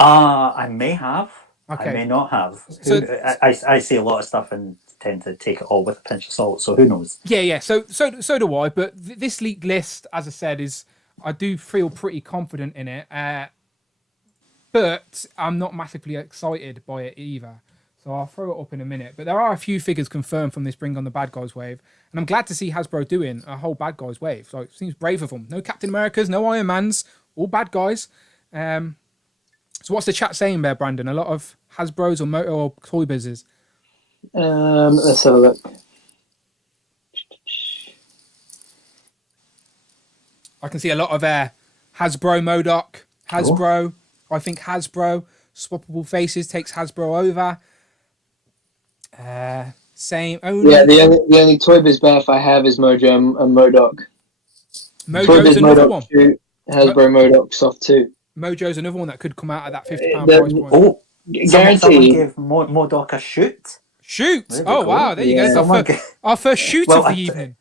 I may have. Okay. I may not have. So, I see a lot of stuff and tend to take it all with a pinch of salt, so who knows? Yeah. So do I, but this leaked list, as I said, I do feel pretty confident in it, but I'm not massively excited by it either. So I'll throw it up in a minute. But there are a few figures confirmed from this Bring On the Bad Guys wave, and I'm glad to see Hasbro doing a whole Bad Guys wave. So it seems brave of them. No Captain Americas, no Iron Mans, all bad guys. So what's the chat saying there, Brandon? A lot of Hasbros or Toy Bizes? Let's have a look. I can see a lot of Hasbro Modok. Hasbro. I think Hasbro. Swappable Faces takes Hasbro over. Same owner. Yeah, the only Toy Biz bath I have is Mojo and Modok. Mojo's another one. Hasbro Modok Soft 2. Mojo's another one that could come out at that £50 price point. Oh, someone gave Modok a shoot. Shoot! Oh, cool. Wow, there you go. Our first shoot of the evening.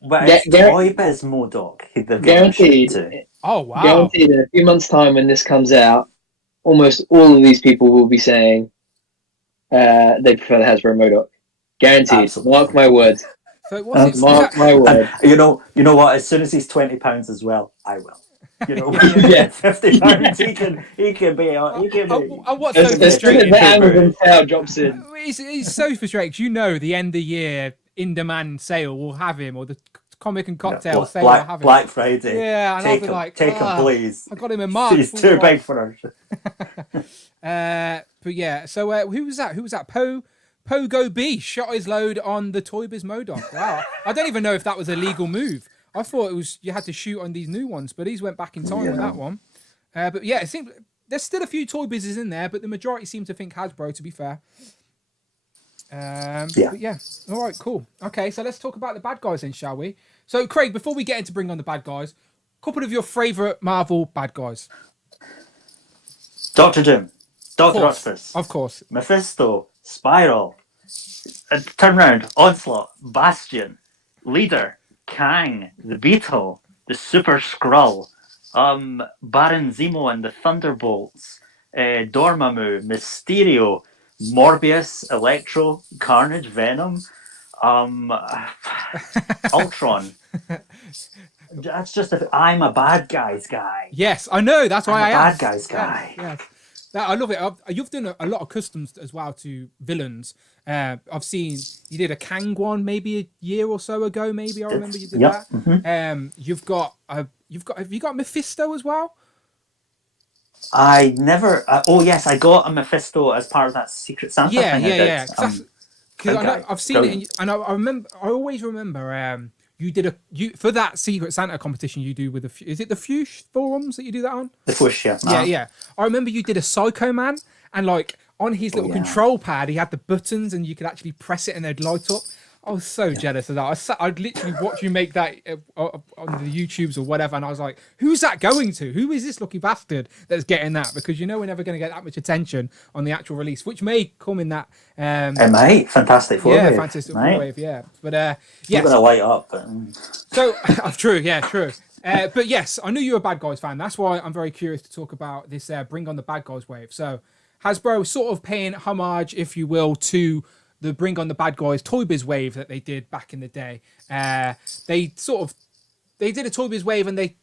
But it's Toy Biz Modok. Guaranteed. Oh, wow. Guaranteed in a few months' time when this comes out, almost all of these people will be saying they prefer the Hasbro Modok. Guaranteed. Absolutely. Mark my words. So what's it? Mark my words. And you know what? As soon as he's £20 as well, I will. You know, Yeah. £50, he can be. What's so As soon frustrating? as the Amazon sale drops in. It's so frustrating. 'Cause you know, the end of year in-demand sale will have him, or the comic and cocktail sale will have him. Black Friday. Yeah, and I'll be like, take him, please. I got him in March. He's too big for us. But yeah, so who was that? Pogo B shot his load on the Toy Biz Modok. Wow, I don't even know if that was a legal move. I thought it was you had to shoot on these new ones, but he's went back in time with that one. But yeah, it seems there's still a few Toy Bizes in there, but the majority seem to think Hasbro. To be fair. But yeah. All right. Cool. Okay, so let's talk about the bad guys then, shall we? So Craig, before we get into bring on the bad guys, a couple of your favourite Marvel bad guys. Doctor Doom, Doctor Octopus, of course, Mephisto, Spiral, Turnaround, Onslaught, Bastion, Leader, Kang, the Beetle, the Super Skrull, Baron Zemo and the Thunderbolts, Dormammu, Mysterio, Morbius, Electro, Carnage, Venom, Ultron. That's just I'm a bad guys guy. Yes, I know. That's why I'm a asked. bad guys guy. Yes. I love it. You've done a lot of customs as well to villains. I've seen you did a Kang one maybe a year or so ago. Maybe I remember you did that. Mm-hmm. Have you got Mephisto as well? I never. Oh yes, I got a Mephisto as part of that Secret Santa thing. Yeah. Because I've seen it, and I remember. I always remember. You did for that Secret Santa competition you do with is it the Fuchs forums that you do that on? The Fuchs, yeah. Yeah. I remember you did a Psycho Man, and like on his little control pad, he had the buttons, and you could actually press it, and they'd light up. I was so jealous of that. I'd literally watch you make that on the YouTubes or whatever, and I was like, "Who's that going to? Who is this lucky bastard that's getting that?" Because you know we're never going to get that much attention on the actual release, which may come in that. It might. Fantastic Four Wave. Fantastic Four Wave. Yeah, but yeah, you're going to light up. So true. But yes, I knew you were a Bad Guys fan. That's why I'm very curious to talk about this Bring on the Bad Guys wave. So Hasbro sort of paying homage, if you will, to the Bring on the Bad Guys Toy Biz wave that they did back in the day. They did a Toy Biz wave, and they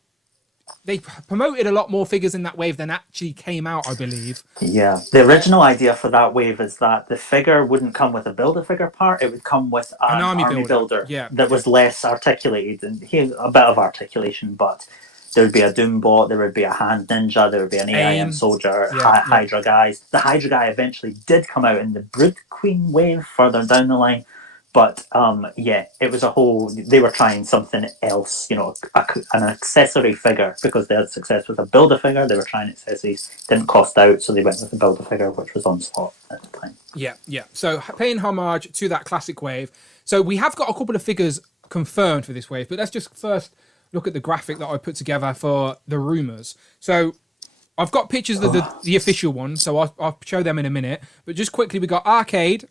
promoted a lot more figures in that wave than actually came out, I believe. Yeah, the original idea for that wave is that the figure wouldn't come with a Build-A-Figure part; it would come with an army builder that was less articulated, and he a bit of articulation, but there would be a Doombot, there would be a Hand Ninja, there would be an AIM soldier, Hydra guys. The Hydra guy eventually did come out in the Brood Queen wave further down the line, but it was a whole. They were trying something else, an accessory figure, because they had success with a Build-A-Figure. They were trying accessories, didn't cost out, so they went with the Build-A-Figure, which was Onslaught at the time. Yeah. So paying homage to that classic wave. So we have got a couple of figures confirmed for this wave, but let's just first look at the graphic that I put together for the rumors. So I've got pictures of the official one, so I'll show them in a minute. But just quickly, we got Arcade,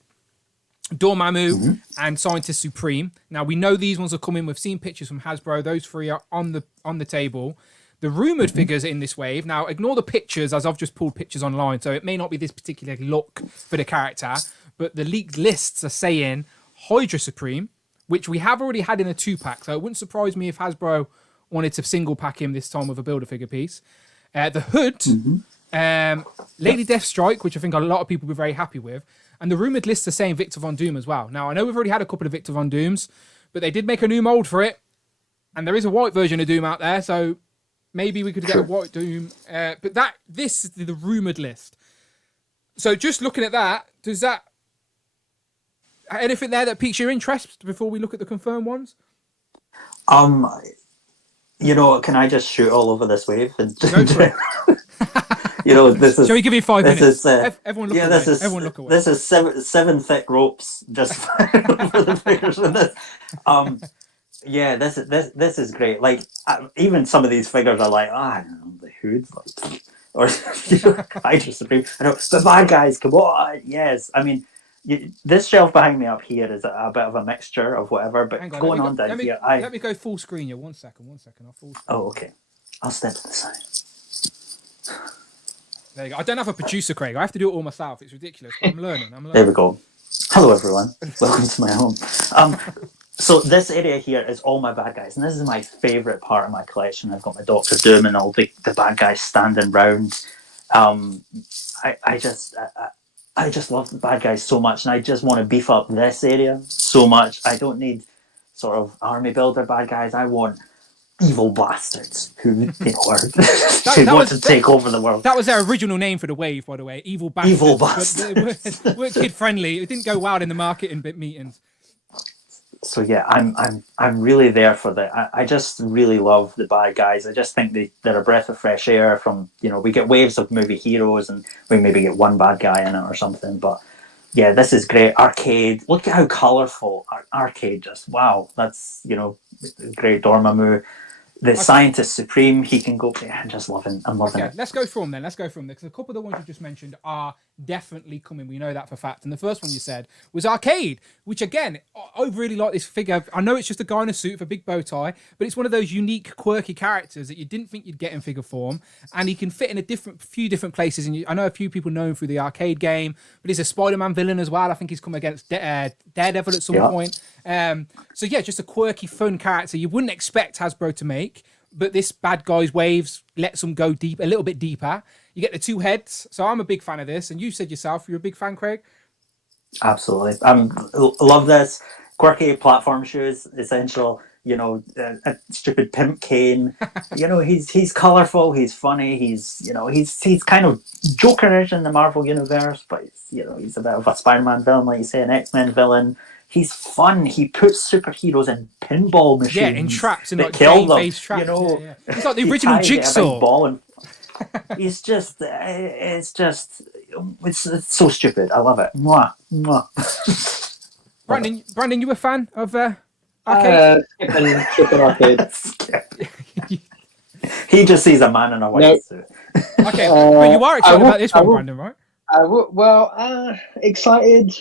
Dormammu, and Scientist Supreme. Now we know these ones are coming. We've seen pictures from Hasbro. Those three are on the table. The rumored figures in this wave. Now ignore the pictures, as I've just pulled pictures online, so it may not be this particular look for the character. But the leaked lists are saying Hydra Supreme, which we have already had in a 2-pack. So it wouldn't surprise me if Hasbro wanted to single pack him this time with a Build-A-Figure piece. The Hood, Lady Deathstrike, which I think a lot of people will be very happy with. And the rumoured lists are saying Victor Von Doom as well. Now, I know we've already had a couple of Victor Von Dooms, but they did make a new mould for it. And there is a white version of Doom out there, so maybe we could get a white Doom. But this is the rumoured list. So just looking at that, does that... Anything there that piques your interest before we look at the confirmed ones? Can I just shoot all over this wave? And Go for it. This is. Shall we give you 5 minutes? Everyone look away. Everyone look away. This is seven thick ropes just for the figures in this. This is great. Like even some of these figures are like, I don't know, the Hood, or Hydra Supreme. I know, but bad guys, come on, yes. I mean. This shelf behind me up here is a bit of a mixture of whatever, but going on down here... Let me go full screen here. One second. I'll full screen. Oh, okay. I'll step to the side. There you go. I don't have a producer, Craig. I have to do it all myself. It's ridiculous. I'm learning. There we go. Hello, everyone. Welcome to my home. So this area here is all my bad guys, and this is my favourite part of my collection. I've got my Doctor Doom and all the bad guys standing round. I just love the bad guys so much, and I just want to beef up this area so much. I don't need sort of army builder bad guys. I want evil bastards who want to take over the world. That was their original name for the wave, by the way. Evil bastards. Evil bastards. They weren't kid friendly. It didn't go wild in the market and bit meetings. So yeah, I'm really there for that. I just really love the bad guys. I just think they're a breath of fresh air from, we get waves of movie heroes and we maybe get one bad guy in it or something. But yeah, this is great. Arcade, look at how colourful. Arcade, just wow. That's, great Dormammu. The Scientist Supreme, he can go. Yeah, I'm just loving. I'm loving it. Let's go through them then. Because a couple of the ones you just mentioned are definitely coming. We know that for fact. And the first one you said was Arcade, which again, I really like this figure. I know it's just a guy in a suit with a big bow tie, but it's one of those unique, quirky characters that you didn't think you'd get in figure form. And he can fit in a few different places. And I know a few people know him through the Arcade game, but he's a Spider-Man villain as well. I think he's come against Daredevil at some point. So yeah, just a quirky, fun character you wouldn't expect Hasbro to make, but this bad guy's waves lets them go deep, a little bit deeper. You get the two heads, so I'm a big fan of this. And you said yourself you're a big fan, Craig. Absolutely, love this. Quirky platform shoes, essential. A stupid pimp cane. He's colourful. He's funny. He's kind of Jokerish in the Marvel universe, but he's a bit of a Spider-Man villain, like you say, an X-Men villain. He's fun. He puts superheroes in pinball machines. Yeah, in traps, in like game-based traps. He's like the original Jigsaw. Ball and he's just, it's so stupid. I love it. Mwah, mwah. Brandon, you a fan of Arcade? Skipping Arcade. He just sees a man in a white suit. Okay, but you are excited about this one, Brandon, right? Excited.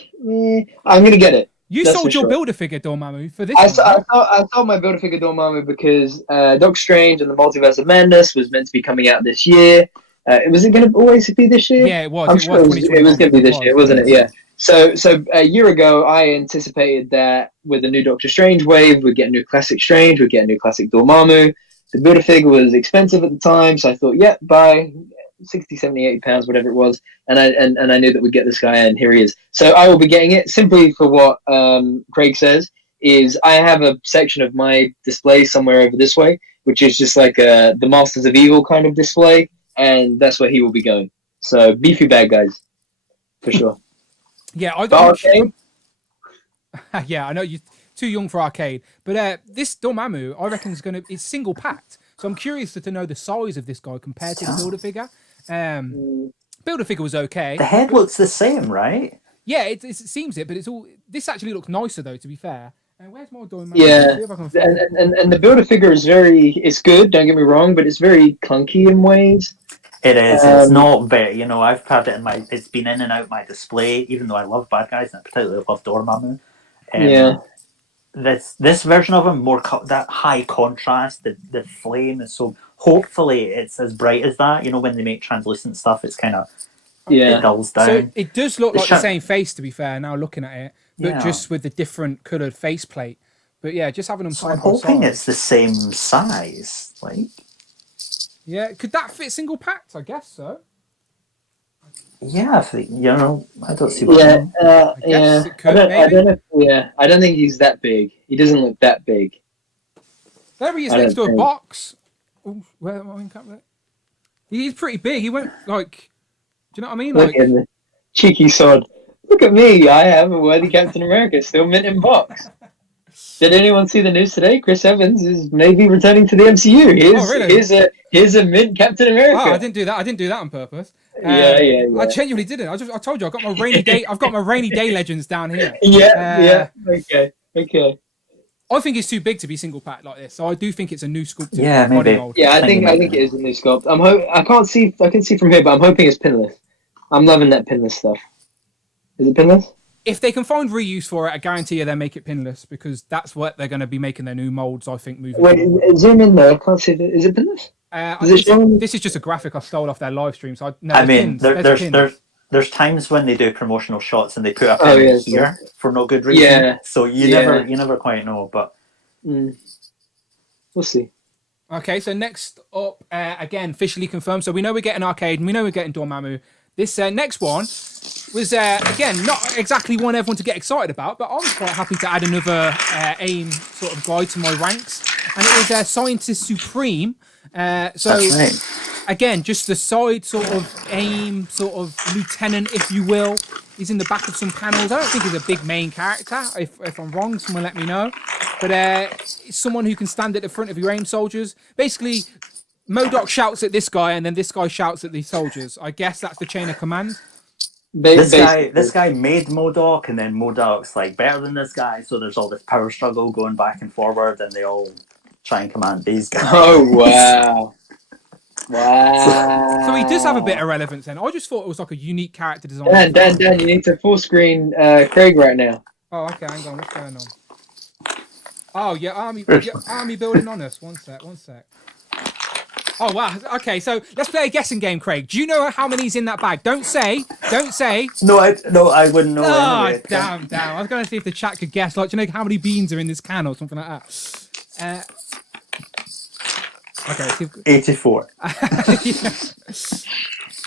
I'm gonna get it. You sold your Build-A-Figure Dormammu for this I sold my Build-A-Figure Dormammu because Doctor Strange and the Multiverse of Madness was meant to be coming out this year. Was it going to always be this year? Yeah, it was. I'm sure it was going to be this year, wasn't it? Yeah. So a year ago, I anticipated that with the new Doctor Strange wave, we'd get a new Classic Strange, we'd get a new Classic Dormammu. The Build-A-Figure was expensive at the time, so I thought, yeah, buy 60, 70, 80 pounds, whatever it was. And I knew that we'd get this guy, and here he is. So I will be getting it simply for what Craig says, is I have a section of my display somewhere over this way, which is just like the Masters of Evil kind of display, and that's where he will be going. So beefy bad guys, for sure. Yeah, yeah, I know you're too young for Arcade, but this Dormammu, I reckon, it's single packed. So I'm curious to know the size of this guy compared to the Build-A-Figure. Build-A-Figure was okay. The head looks the same, right? Yeah, it seems it, but it's all. This actually looks nicer though, to be fair. Where's my Dormammu? Yeah, and the Build-A-Figure is it's good. Don't get me wrong, but it's very clunky in ways. It is. It's not very. I've had it it's been in and out my display, even though I love bad guys and I particularly love Dormammu. Yeah. This version of him, that high contrast, the flame is so. Hopefully, it's as bright as that. When they make translucent stuff, it's kind of it dulls down. So it does look like the same face, to be fair. Now looking at it, but just with the different coloured faceplate. But yeah, just having them side by side. I'm hoping it's the same size, like. Yeah, could that fit single packed? I guess so. Yeah, I don't see what. I don't know. I don't think he's that big. He doesn't look that big. There he is next to a box. Ooh, where am I in cap there? He's pretty big. He went like. Do you know what I mean? Look at the cheeky sod. Look at me. I am a worthy Captain America, still mint in box. Did anyone see the news today? Chris Evans is maybe returning to the MCU. Here's a mint Captain America. Oh, I didn't do that. I didn't do that on purpose. Yeah. I genuinely didn't. I told you I got my rainy day. I've got my rainy day legends down here. Yeah. Okay. I think it's too big to be single packed like this, so I do think it's a new sculpted. Yeah, maybe. Mold. Yeah, I think it is a new sculpt. I can see from here, but I'm hoping it's pinless. I'm loving that pinless stuff. Is it pinless? If they can find reuse for it, I guarantee you they'll make it pinless because that's what they're going to be making their new molds. I think moving. Wait, zoom in there. I can't see. Is it pinless? This is just a graphic I stole off their live stream. So there's there's times when they do promotional shots and they put a penny here for no good reason. Yeah. So you never quite know, but we'll see. Okay, so next up, again, officially confirmed. So we know we're getting Arcade, and we know we're getting Dormammu. This next one was, again, not exactly one everyone to get excited about, but I was quite happy to add another AIM sort of guy to my ranks. And it was Scientist Supreme. So, that's right. Again, just the side sort of AIM sort of lieutenant, if you will. He's in the back of some panels. I don't think he's a big main character. If I'm wrong, someone let me know. But it's someone who can stand at the front of your AIM soldiers. Basically, Modok shouts at this guy, and then this guy shouts at the soldiers. I guess that's the chain of command. This guy made Modok, and then Modok's like better than this guy. So there's all this power struggle going back and forward, and they all try and command these guys. Oh wow! Wow. So he does have a bit of relevance then. I just thought it was like a unique character design. Dan, you need to full screen Craig right now. Oh, okay, hang on. What's going on? Oh, yeah, army building on us. One sec. Oh, wow. Okay, so let's play a guessing game, Craig. Do you know how many's in that bag? Don't say. No, I wouldn't know. Oh, anyway. damn. I was going to see if the chat could guess. Like, do you know how many beans are in this can or something like that? Okay. 84.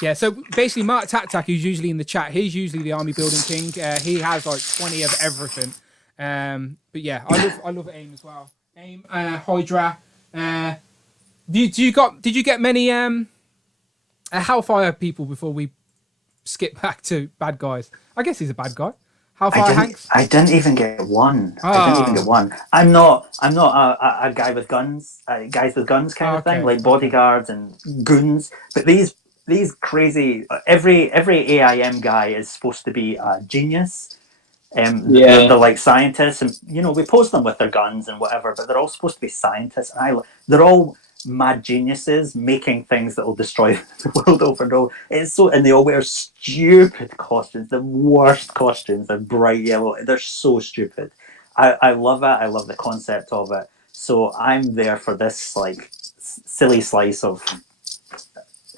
Yeah, so basically Mark Tak, who's usually in the chat, he's usually the army building king. He has like 20 of everything. But yeah, I love AIM as well. AIM, Hydra. Did you get many Hellfire people before we skip back to bad guys? I guess he's a bad guy. Hellfire Hanks. I didn't even get one. I'm not a guy with guns. Guys with guns kind of thing, like bodyguards and goons. But these crazy every AIM guy is supposed to be a genius. They're like scientists, and we post them with their guns and whatever, but they're all supposed to be scientists. And they're all mad geniuses making things that will destroy the world over and over. And they all wear stupid costumes, the worst costumes. They're bright yellow. They're so stupid. I love it. I love the concept of it. So I'm there for this like silly slice of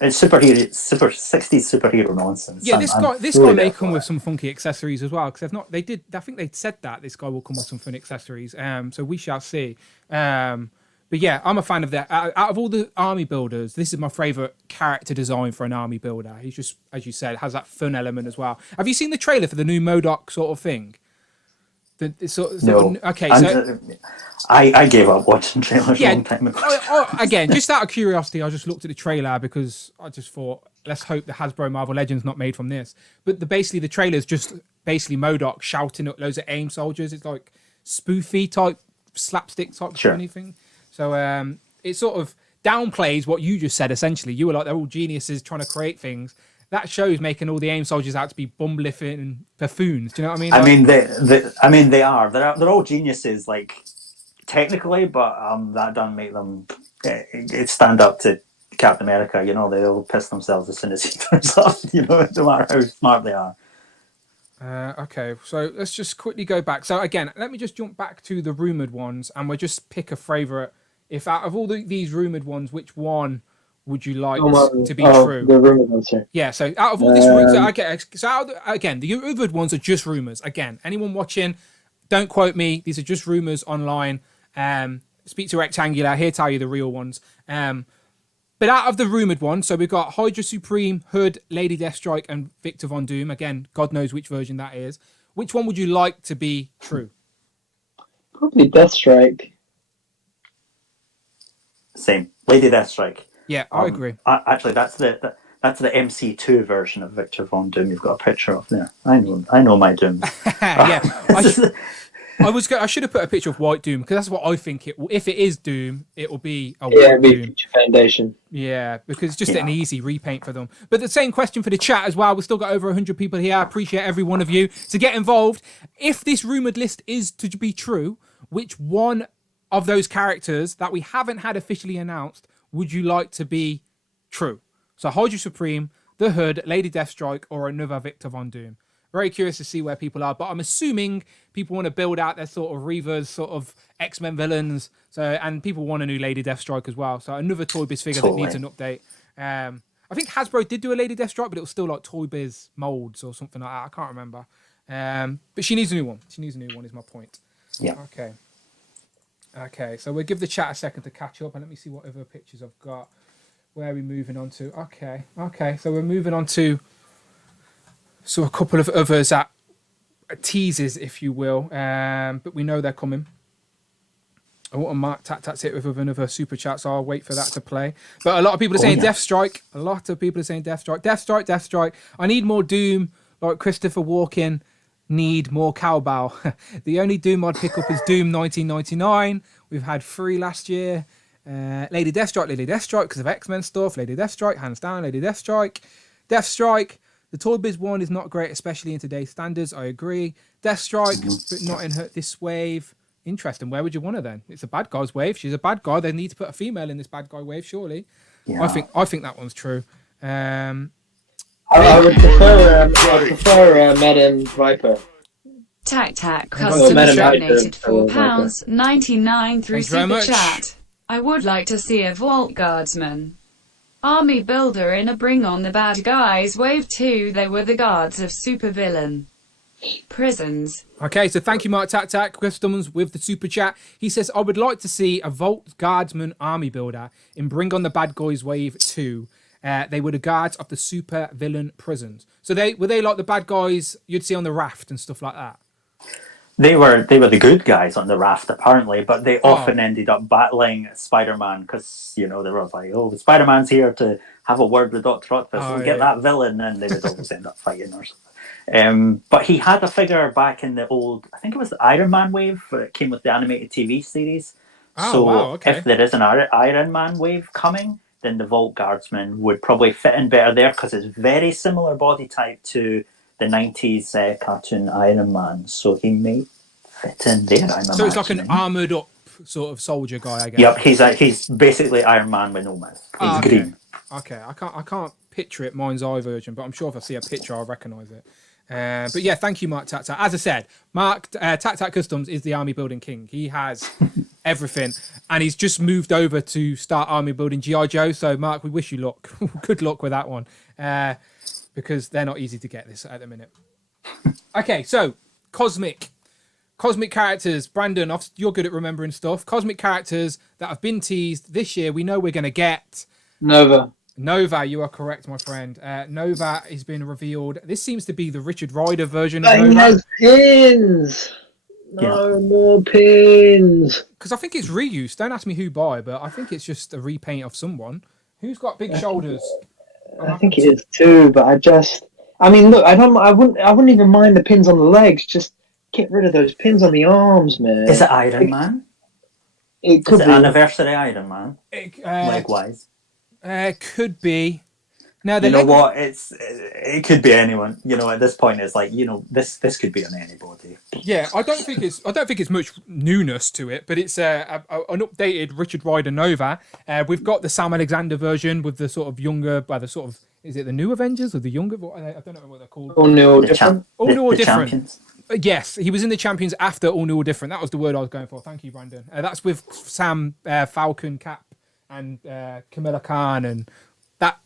super 60s superhero nonsense. Yeah, this guy may come with some funky accessories as well, because I think they said that this guy will come with some fun accessories. So we shall see. But yeah, I'm a fan of that. Out of all the army builders, this is my favourite character design for an army builder. He's just, as you said, has that fun element as well. Have you seen the trailer for the new Modok sort of thing? No. Okay, so I gave up watching trailers a long time ago. Again, just out of curiosity, I just looked at the trailer because I just thought, let's hope the Hasbro Marvel Legends not made from this. But basically, the trailer is just basically Modok shouting at loads of AIM soldiers. It's like spoofy type, slapstick type funny thing. So it sort of downplays what you just said, essentially. You were like, they're all geniuses trying to create things. That show's making all the AIM soldiers out to be bum-liffing buffoons. Do you know what I mean? They are. They're all geniuses, like, technically, but that doesn't make them stand up to Captain America. They'll piss themselves as soon as he turns up, no matter how smart they are. Okay, so let's just quickly go back. So again, let me just jump back to the rumoured ones, and we'll just pick a favourite. If out of all these rumoured ones, which one would you like to be true? The rumoured ones, sir. Yeah, so out of all these again, the rumoured ones are just rumours. Again, anyone watching, don't quote me. These are just rumours online. Speak to Rectangular. He'll tell you the real ones. But out of the rumoured ones, so we've got Hydra Supreme, Hood, Lady Deathstrike, and Victor Von Doom. Again, God knows which version that is. Which one would you like to be true? Probably Deathstrike. Same. Lady Deathstrike. Yeah, I agree. Actually, that's the MC2 version of Victor Von Doom. You've got a picture of there. I know my Doom. Yeah, I should have put a picture of White Doom, because that's what I think. If it is Doom, it will be a White Doom. Foundation. Yeah, because it's just an easy repaint for them. But the same question for the chat as well. We've still got over 100 people here. I appreciate every one of you to get involved. If this rumoured list is to be true, which one of those characters that we haven't had officially announced would you like to be true? So Hydra Supreme, the Hood, Lady Deathstrike, or another Victor Von Doom. Very curious to see where people are, but I'm assuming people want to build out their sort of Reavers, sort of X-Men villains. So, and people want a new Lady Deathstrike as well. So another Toy Biz figure that needs an update. I think Hasbro did do a Lady Deathstrike, but it was still like Toy Biz molds or something like that. I can't remember. But she needs a new one. She needs a new one is my point. Yeah. Okay, so we'll give the chat a second to catch up, and let me see what other pictures I've got. Where are we moving on to? Okay, so we're moving on to a couple of others at teases, if you will, but we know they're coming. I want to mark Tat's hit with another super chat, so I'll wait for that to play. But a lot of people are saying Deathstrike. A lot of people are saying Deathstrike. I need more Doom, like Christopher Walken. Need more cowbell. The only Doom I'd pick up is Doom 1999. We've had 3 last year. Lady Deathstrike because of X-Men stuff. Lady Deathstrike, hands down, Lady Deathstrike. Deathstrike. The Toy Biz one is not great, especially in today's standards. I agree. Deathstrike, but not in this wave. Interesting. Where would you want her then? It's a bad guy's wave. She's a bad guy. They need to put a female in this bad guy wave, surely. Yeah. I think that one's true. I would prefer Madam Viper. Tac custom donated £4.99 through super chat. I would like to see a Vault Guardsman army builder in a Bring on the Bad Guys Wave 2. They were the guards of supervillain prisons. Okay, so thank you, Mark Tac Customs, with the super chat. He says, I would like to see a Vault Guardsman army builder in Bring on the Bad Guys Wave 2. They were the guards of the super villain prisons. So were they like the bad guys you'd see on the raft and stuff like that? They were the good guys on the raft, apparently, but they often ended up battling Spider-Man because, they were like, Spider-Man's here to have a word with Dr. Octopus. Get that villain, and they would always end up fighting or something. But he had a figure back in the old, I think it was the Iron Man wave, where it came with the animated TV series. If there is an Iron Man wave coming, then the Vault Guardsman would probably fit in better there because it's very similar body type to the 90s cartoon Iron Man, so he may fit in there. So it's like an armoured up sort of soldier guy, I guess. Yep, he's basically Iron Man with no mouth. He's green. Okay, I can't picture it, mind's eye version, but I'm sure if I see a picture, I'll recognise it. But yeah, thank you, Mark Tat. As I said, Mark Tat Customs is the army building king. He has everything, and he's just moved over to start army building G.I. Joe. So, Mark, we wish you luck. Good luck with that one, because they're not easy to get this at the minute. Okay, so cosmic characters. Brandon, you're good at remembering stuff. Cosmic characters that have been teased this year. We know we're going to get Nova, you are correct, my friend. Nova has been revealed. This seems to be the Richard Rider version of Nova. He has pins! No more pins! Because I think it's reused. Don't ask me who by, but I think it's just a repaint of someone. Who's got big shoulders? I think it is too, but look, I wouldn't even mind the pins on the legs. Just get rid of those pins on the arms, man. Is it Iron Man? It could be. Anniversary Iron Man? Leg-wise? Could be. Now, what? It could be anyone. At this point, it's like this could be on anybody. Yeah, I don't think it's much newness to it, but it's an updated Richard Rider Nova. We've got the Sam Alexander version with the sort of younger, is it the New Avengers or the younger? I don't know what they're called. All new or different. All new or different. Champions. Yes, he was in the Champions after All New or Different. That was the word I was going for. Thank you, Brandon. That's with Sam, Falcon, Cap, and Camilla Khan, and that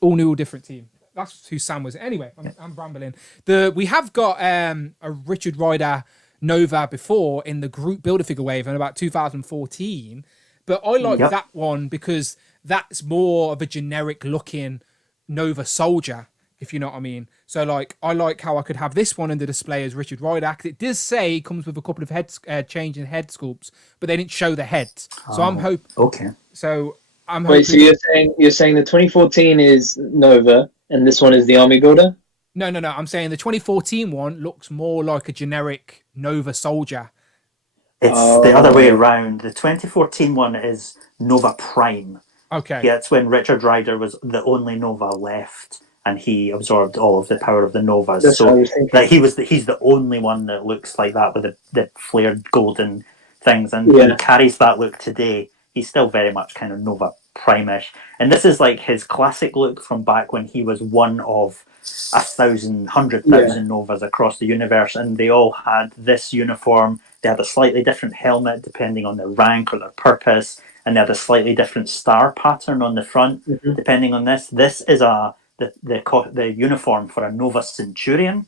All New or Different team. That's who Sam was. Anyway, I'm rambling. We have got a Richard Rider Nova before in the group Builder figure wave in about 2014, but I like that one because that's more of a generic looking Nova soldier, if you know what I mean. So I like how I could have this one in the display as Richard Rider. It does say it comes with a couple of change in head sculpts, but they didn't show the heads. So I'm hoping. Okay. So I'm hoping. Wait, so you're saying the 2014 is Nova and this one is the Army Builder? No. I'm saying the 2014 one looks more like a generic Nova soldier. It's the other way around. The 2014 one is Nova Prime. Okay. Yeah, it's when Richard Rider was the only Nova left, and he absorbed all of the power of the Novas. That's so that he's the only one that looks like that with the flared golden things, and he carries that look today. He's still very much kind of Nova Prime-ish. And this is like his classic look from back when he was one of 100,000 Novas across the universe, and they all had this uniform. They had a slightly different helmet depending on their rank or their purpose, and they had a slightly different star pattern on the front, depending on this. This is the uniform for a Nova Centurion.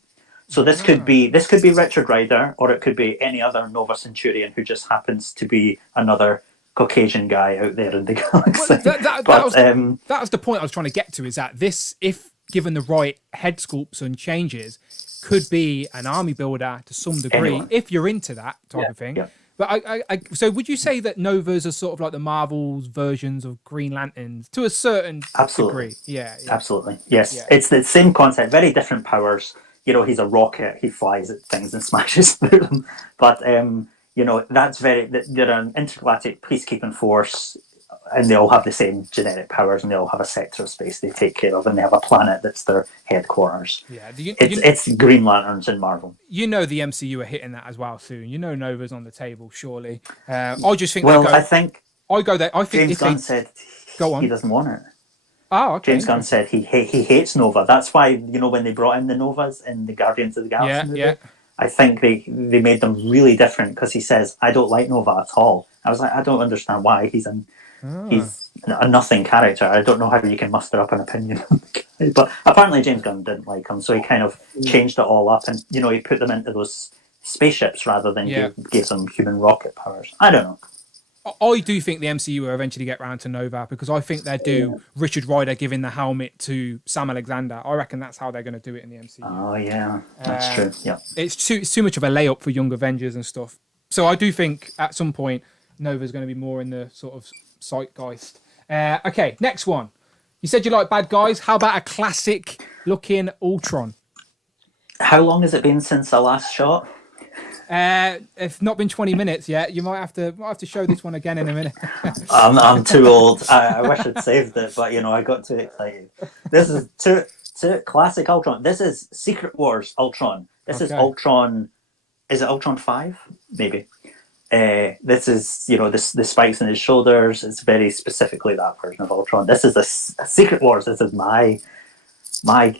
So this could be Richard Rider, or it could be any other Nova Centurion who just happens to be another Caucasian guy out there in the galaxy. Well, that was the point I was trying to get to, is that this, if given the right head sculpts and changes, could be an army builder to some degree, if you're into that type of thing. Yeah. But so would you say that Novas are sort of like the Marvel's versions of Green Lanterns to a certain degree? Yeah. Absolutely. Yes. It's the same concept, very different powers. You know, he's a rocket, he flies at things and smashes through them. But, you know, they're an intergalactic peacekeeping force, and they all have the same genetic powers, and they all have a sector of space they take care of, and they have a planet that's their headquarters. Yeah, it's Green Lanterns in Marvel. You know the MCU are hitting that as well soon. You know Nova's on the table, surely. I just think... I think James Gunn said he doesn't want it. Oh, okay. James Gunn said he hates Nova. That's why, you know, when they brought in the Novas in the Guardians of the Galaxy movie, I think they made them really different, because he says, I don't like Nova at all. I was like, I don't understand why. He's a nothing character. I don't know how you can muster up an opinion on the guy. But apparently James Gunn didn't like him, so he kind of changed it all up, and, you know, he put them into those spaceships rather than gave them human rocket powers. I don't know. I do think the MCU will eventually get round to Nova, because I think they'll do Richard Rider giving the helmet to Sam Alexander. I reckon that's how they're going to do it in the MCU. Oh, yeah. That's true. Yeah. It's too much of a layup for Young Avengers and stuff. So I do think at some point Nova's going to be more in the sort of zeitgeist. Okay, next one. You said you like bad guys. How about a classic looking Ultron? How long has it been since I last shot? It's not been 20 minutes yet. You might have to show this one again in a minute. I'm too old. I wish I'd saved it, but, you know, I got too excited. This is too classic Ultron. This is Secret Wars Ultron. This is Ultron. Is it Ultron 5? Maybe. This is, you know, the spikes in his shoulders. It's very specifically that version of Ultron. This is a Secret Wars. This is my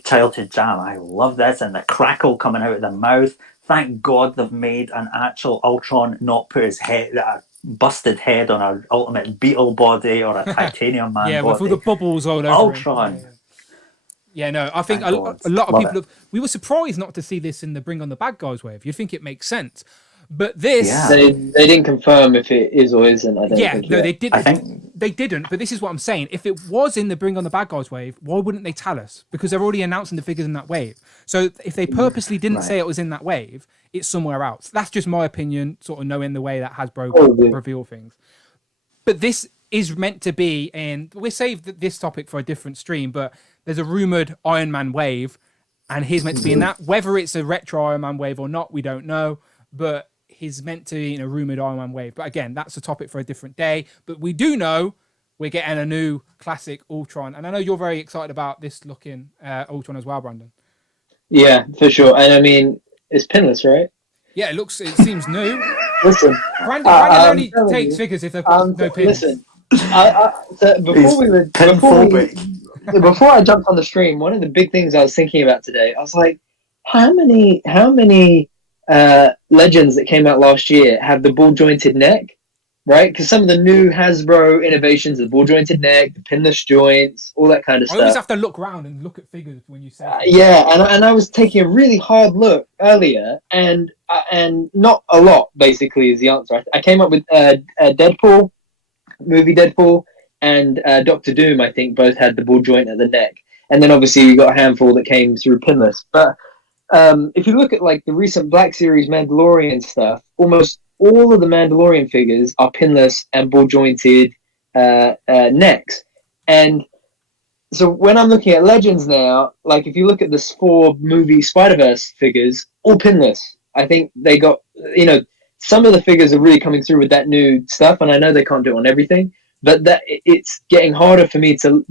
childhood jam. I love this, and the crackle coming out of the mouth. Thank God they've made an actual Ultron not put his head, a busted head on an Ultimate Beetle body or a Titanium Man body. With all the bubbles all over Ultron. Yeah, no, I think a lot of people we were surprised not to see this in the Bring on the Bad Guys wave. You'd think it makes sense. But this... Yeah. They didn't confirm if it is or isn't, I don't think. They didn't. They didn't, but this is what I'm saying. If it was in the Bring on the Bad Guys wave, why wouldn't they tell us? Because they're already announcing the figures in that wave. So if they purposely didn't say it was in that wave, it's somewhere else. That's just my opinion, sort of knowing the way that Hasbro reveal things. But this is meant to be, and we'll save this topic for a different stream, but there's a rumoured Iron Man wave, and he's meant to be in that. Whether it's a retro Iron Man wave or not, we don't know. But he's meant to be in a rumoured Iron Man wave. But again, that's a topic for a different day. But we do know we're getting a new classic Ultron. And I know you're very excited about this looking Ultron as well, Brandon. Yeah, for sure. And I mean, it's pinless, right? Yeah, it seems new. Listen. Brandon only takes figures if they've got no pins. Listen, before I jumped on the stream, one of the big things I was thinking about today, I was like, how many Legends that came out last year have the ball jointed neck, right? Because some of the new Hasbro innovations, the ball jointed neck, the pinless joints, all that kind of stuff. I always have to look around and look at figures when you say and I was taking a really hard look earlier, and not a lot, basically, is the answer. I came up with Deadpool, movie Deadpool, and Doctor Doom, I think, both had the ball joint at the neck. And then obviously you got a handful that came through pinless. But if you look at like the recent Black Series Mandalorian stuff, almost all of the Mandalorian figures are pinless and ball jointed necks. And so when I'm looking at Legends now, like if you look at the 4 movie Spider-Verse figures, all pinless. I think they got, you know, some of the figures are really coming through with that new stuff, and I know they can't do it on everything, but that it's getting harder for me to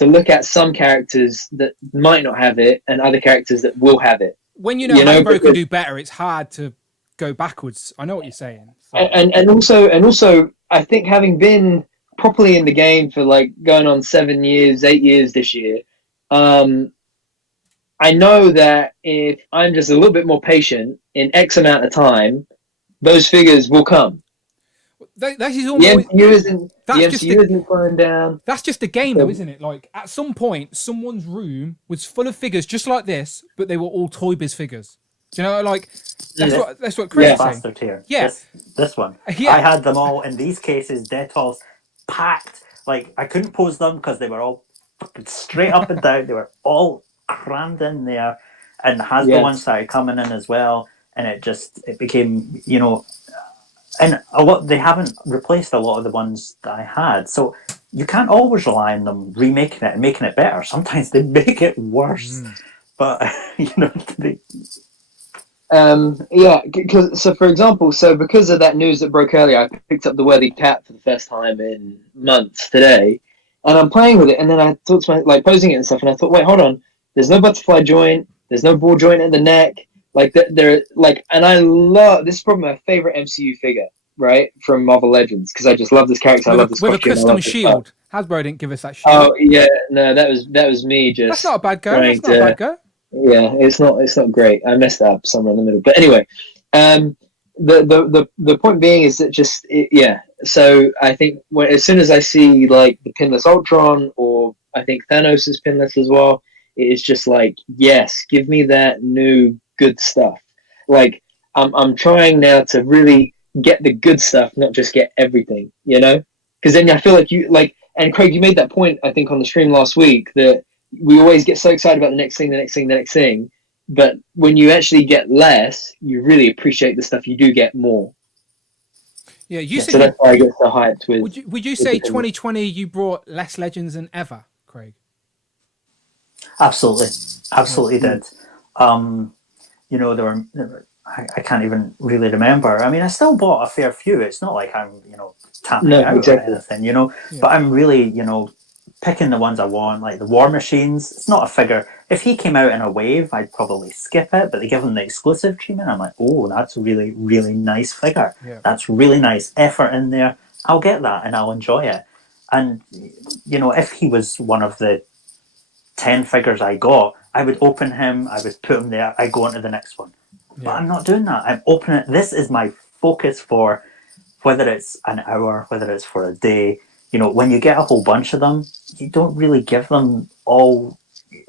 look at some characters that might not have it and other characters that will have it. When you know Hasbro can do better, it's hard to go backwards. I know what you're saying. So. And also, I think having been properly in the game for like going on 7 years, 8 years this year, I know that if I'm just a little bit more patient in X amount of time, those figures will come. That is The almost, MCU isn't. that's The just MCU isn't slowing down. that's just a game, though, isn't it? Like, at some point, someone's room was full of figures just like this, but they were all Toy Biz figures. Do you know, like, that's what Craig's saying. Bastard here. Yeah. This one. Yeah. I had them all in these cases, Dettol's packed. Like, I couldn't pose them because they were all fucking straight up and down. They were all crammed in there. And Hasbro ones started coming in as well. And it became, you know, and they haven't replaced a lot of the ones that I had. So you can't always rely on them remaking it and making it better. Sometimes they make it worse. But, you know, so for example, because of that news that broke earlier, I picked up the Worthy Cat for the first time in months today, and I'm playing with it, and then I thought to myself, like, posing it and stuff, and I thought, wait, hold on, there's no butterfly joint, there's no ball joint at the neck, like, and I love, this is probably my favorite MCU figure, right, from Marvel Legends, because I just love this character, I love this with a costume, custom shield. Hasbro didn't give us that shield. Oh, yeah, no, that was me just... That's not a bad go, that's not a bad go. Yeah, it's not great. I messed up somewhere in the middle. But anyway, the point being is that So I think as soon as I see like the pinless Ultron, or I think Thanos is pinless as well, it is just like, yes, give me that new good stuff. Like I'm trying now to really get the good stuff, not just get everything. You know, because then I feel like and Craig, you made that point I think on the stream last week that we always get so excited about the next thing, but when you actually get less, you really appreciate the stuff you do get more. Yeah, you said so that's why I get so hyped with. Would you say 2020 you brought less Legends than ever, Craig? Absolutely did. You know, there were I can't even really remember. I mean, I still bought a fair few. It's not like I'm tapping out or anything, but I'm really picking the ones I want, like the War Machines. It's not a figure. If he came out in a wave, I'd probably skip it, but they give him the exclusive treatment. I'm like, oh, that's a really, really nice figure. Yeah. That's really nice effort in there. I'll get that and I'll enjoy it. And, if he was one of the 10 figures I got, I would open him, I would put him there, I go on to the next one. Yeah. But I'm not doing that. I'm opening it. This is my focus for whether it's an hour, whether it's for a day. When you get a whole bunch of them, you don't really give them all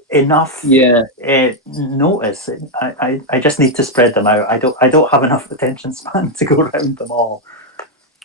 enough notice. I just need to spread them out. I don't have enough attention span to go around them all.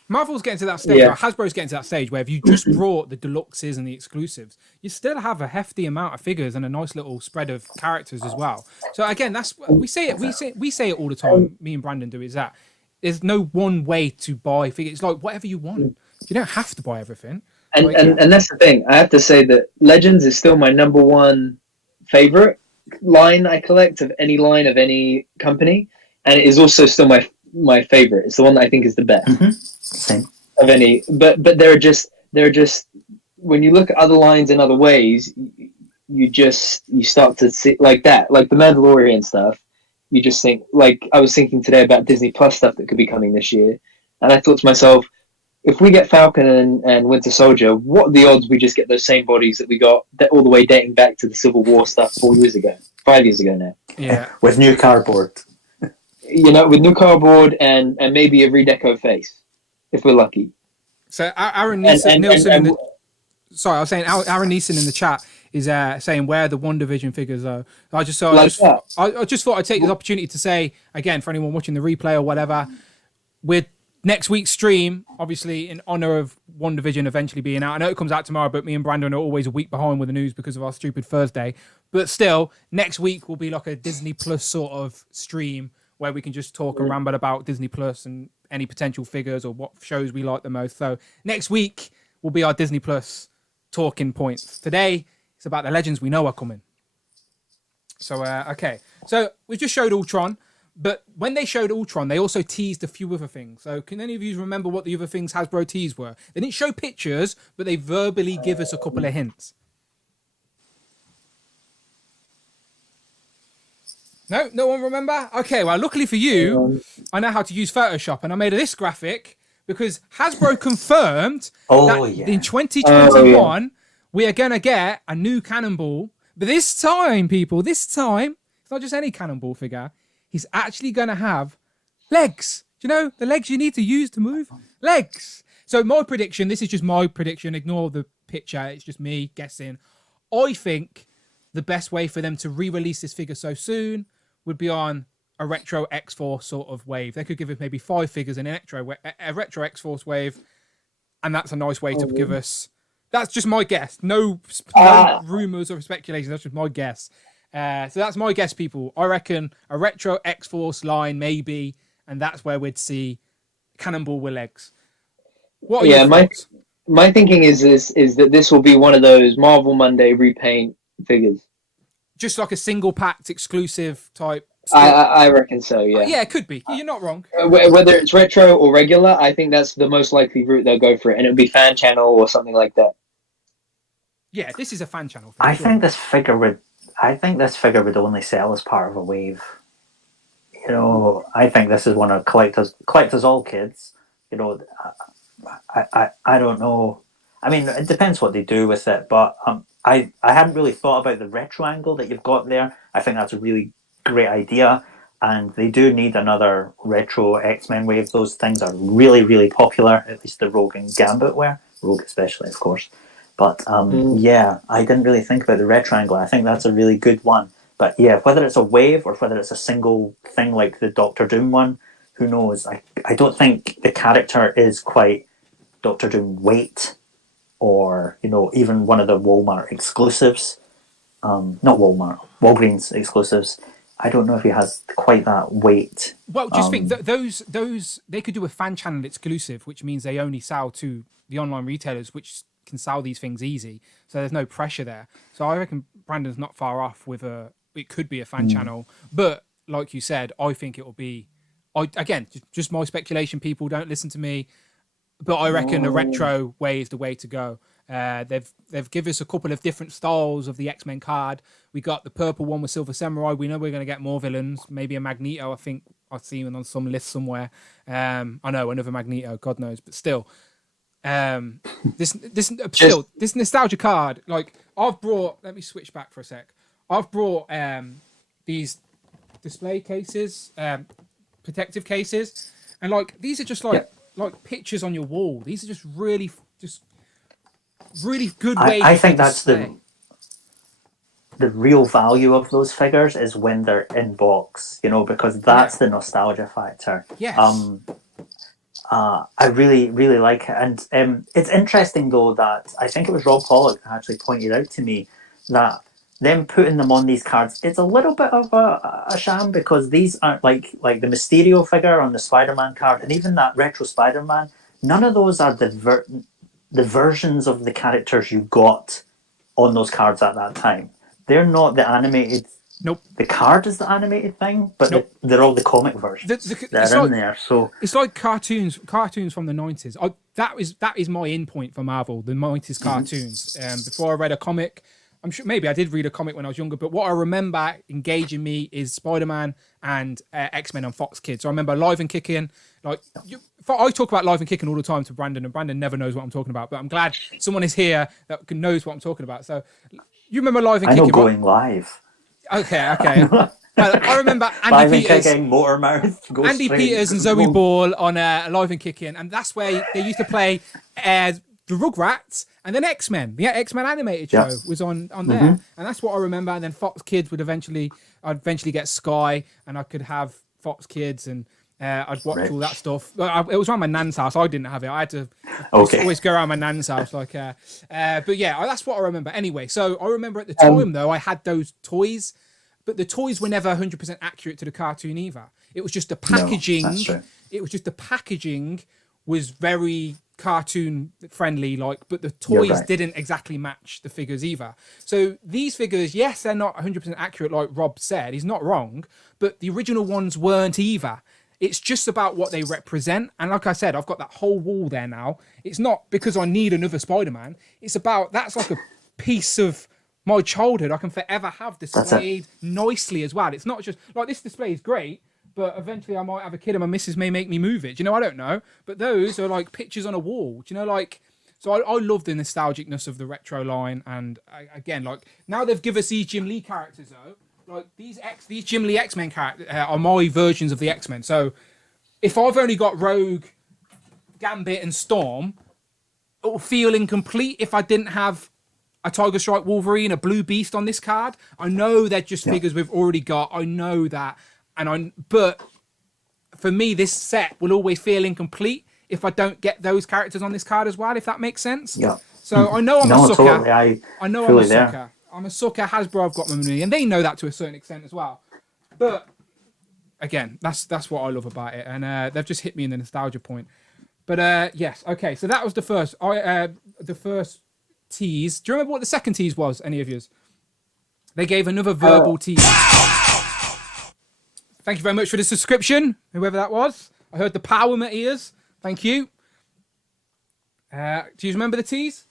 Marvel's getting to that stage, or Hasbro's getting to that stage where if you just brought the deluxes and the exclusives, you still have a hefty amount of figures and a nice little spread of characters as well. So again, that's we say it all the time. Me and Brandon do is that there's no one way to buy figures. It's like whatever you want. You don't have to buy everything. And that's the thing. I have to say that Legends is still my number one favorite line I collect of any line of any company, and it is also still my favorite. It's the one that I think is the best. Mm-hmm. Same. Of any. But they're just when you look at other lines in other ways, you start to see like that, like the Mandalorian stuff. You just think, like I was thinking today about Disney Plus stuff that could be coming this year, and I thought to myself, if we get Falcon and Winter Soldier, what are the odds we just get those same bodies that we got all the way dating back to the Civil War stuff 5 years ago now? Yeah, with new cardboard. With new cardboard and maybe a redeco face, if we're lucky. So Aaron Neeson, sorry, I was saying Aaron Neeson in the chat is saying where the WandaVision figures are. I just thought I'd take this opportunity to say again for anyone watching the replay or whatever, with next week's stream, obviously in honor of WandaVision eventually being out. I know it comes out tomorrow, but me and Brandon are always a week behind with the news because of our stupid Thursday. But still, next week will be like a Disney Plus sort of stream where we can just talk and ramble about Disney Plus and any potential figures or what shows we like the most. So next week will be our Disney Plus talking points. Today, it's about the Legends we know are coming. So, okay. So we just showed Ultron. But when they showed Ultron, they also teased a few other things. So can any of you remember what the other things Hasbro teased were? They didn't show pictures, but they verbally give us a couple of hints. No? No one remember? Okay, well, luckily for you, I know how to use Photoshop, and I made this graphic because Hasbro confirmed that in 2021, we are going to get a new Cannonball. But this time, people, it's not just any Cannonball figure. He's actually going to have legs. you know, the legs you need to use to move. Legs. So my prediction, this is just my prediction, ignore the picture, it's just me guessing. I think the best way for them to re-release this figure so soon would be on a retro X-Force sort of wave. They could give us maybe 5 figures in a retro X-Force wave, and that's a nice way to give us... That's just my guess. No rumours or speculation, that's just my guess. So that's my guess, people. I reckon a retro X-Force line, maybe, and that's where we'd see Cannonball with legs. What are your thoughts? My thinking is that this will be one of those Marvel Monday repaint figures. Just like a single packed exclusive type. I reckon so, yeah. Yeah, it could be. You're not wrong. Whether it's retro or regular, I think that's the most likely route they'll go for it, and it'll be fan channel or something like that. Yeah, this is a fan channel. I think this figure would only sell as part of a wave. You know, I think this is one of collectors all kids. You know, I don't know. I mean, it depends what they do with it, but I hadn't really thought about the retro angle that you've got there. I think that's a really great idea, and they do need another retro X-Men wave. Those things are really, really popular, at least the Rogue and Gambit were. Rogue especially, of course. But yeah, I didn't really think about the retro angle. I think that's a really good one. But yeah, whether it's a wave or whether it's a single thing like the Doctor Doom one, who knows? I don't think the character is quite Doctor Doom weight, or, you know, even one of the Walmart exclusives. Not Walmart, Walgreens exclusives. I don't know if he has quite that weight. Well, just think that those they could do a fan channel exclusive, which means they only sell to the online retailers, which can sell these things easy. So there's no pressure there. So I reckon Brandon's not far off with it could be a fan channel, but like you said, I think it will be. Again, just my speculation. People don't listen to me, but I reckon a retro way is the way to go. They've given us a couple of different styles of the X-Men card. We got the purple one with Silver Samurai. We know we're going to get more villains. Maybe a Magneto. I think I've seen it on some list somewhere. I know another Magneto. God knows, but still, this nostalgia card. Like I've brought. Let me switch back for a sec. I've brought these display cases, protective cases, and like these are just like pictures on your wall. These are just really good ways. I think that's the real value of those figures is when they're in box, you know, because that's the nostalgia factor. Yes. I really, really like it. And it's interesting, though, that I think it was Rob Pollock that actually pointed out to me that them putting them on these cards, it's a little bit of a sham, because these aren't like the Mysterio figure on the Spider-Man card, and even that retro Spider-Man, none of those are the versions of the characters you got on those cards at that time. They're not the animated. Nope. The card is the animated thing, but they're all the comic versions. They're in there, so it's like cartoons from the 90s. That is my in point for Marvel, the 90s cartoons. Before I read a comic, I'm sure maybe I did read a comic when I was younger, but what I remember engaging me is Spider-Man and X-Men on Fox Kids. So I remember Live and Kicking. I talk about Live and Kicking all the time to Brandon, and Brandon never knows what I'm talking about. But I'm glad someone is here that knows what I'm talking about. So you remember Live and Kicking? I know Going Live. Okay. I remember Andy Peters, Andy Peters and Zoe Ball on Live and Kicking, and that's where they used to play the Rugrats, and then X-Men. The X-Men animated show was on there, and that's what I remember. And then Fox Kids I'd eventually get Sky, and I could have Fox Kids, and I'd watch all that stuff. It was around my nan's house. I didn't have it. I had to always go around my nan's house. But yeah, that's what I remember. Anyway, so I remember at the time though, I had those toys, but the toys were never 100% accurate to the cartoon either. It was just the packaging. No, that's true. It was just the packaging was very cartoon friendly, but the toys didn't exactly match the figures either. So these figures, yes, they're not 100% accurate, like Rob said. He's not wrong, but the original ones weren't either. It's just about what they represent. And like I said, I've got that whole wall there now. It's not because I need another Spider-Man. It's about, that's like a piece of my childhood I can forever have displayed nicely as well. It's not just like this display is great, but eventually I might have a kid and my missus may make me move it. Do you know, I don't know. But those are like pictures on a wall. Do you know, like, so I love the nostalgicness of the retro line. And again, like now they've given us these Jim Lee characters though. Like these Jim Lee X-Men characters are my versions of the X-Men. So if I've only got Rogue, Gambit, and Storm, it will feel incomplete if I didn't have a Tiger Strike Wolverine, a Blue Beast on this card. I know they're just figures we've already got. I know that, but for me, this set will always feel incomplete if I don't get those characters on this card as well. If that makes sense. Yeah. So I know I'm a sucker. Totally. I know I'm a sucker. I'm a sucker. Hasbro, I've got my money, and they know that to a certain extent as well. But again, that's what I love about it, and they've just hit me in the nostalgia point. But yes, okay. So that was the first. The first tease. Do you remember what the second tease was? Any of yous? They gave another verbal tease. Thank you very much for the subscription, whoever that was. I heard the power in my ears. Thank you. Do you remember the tease?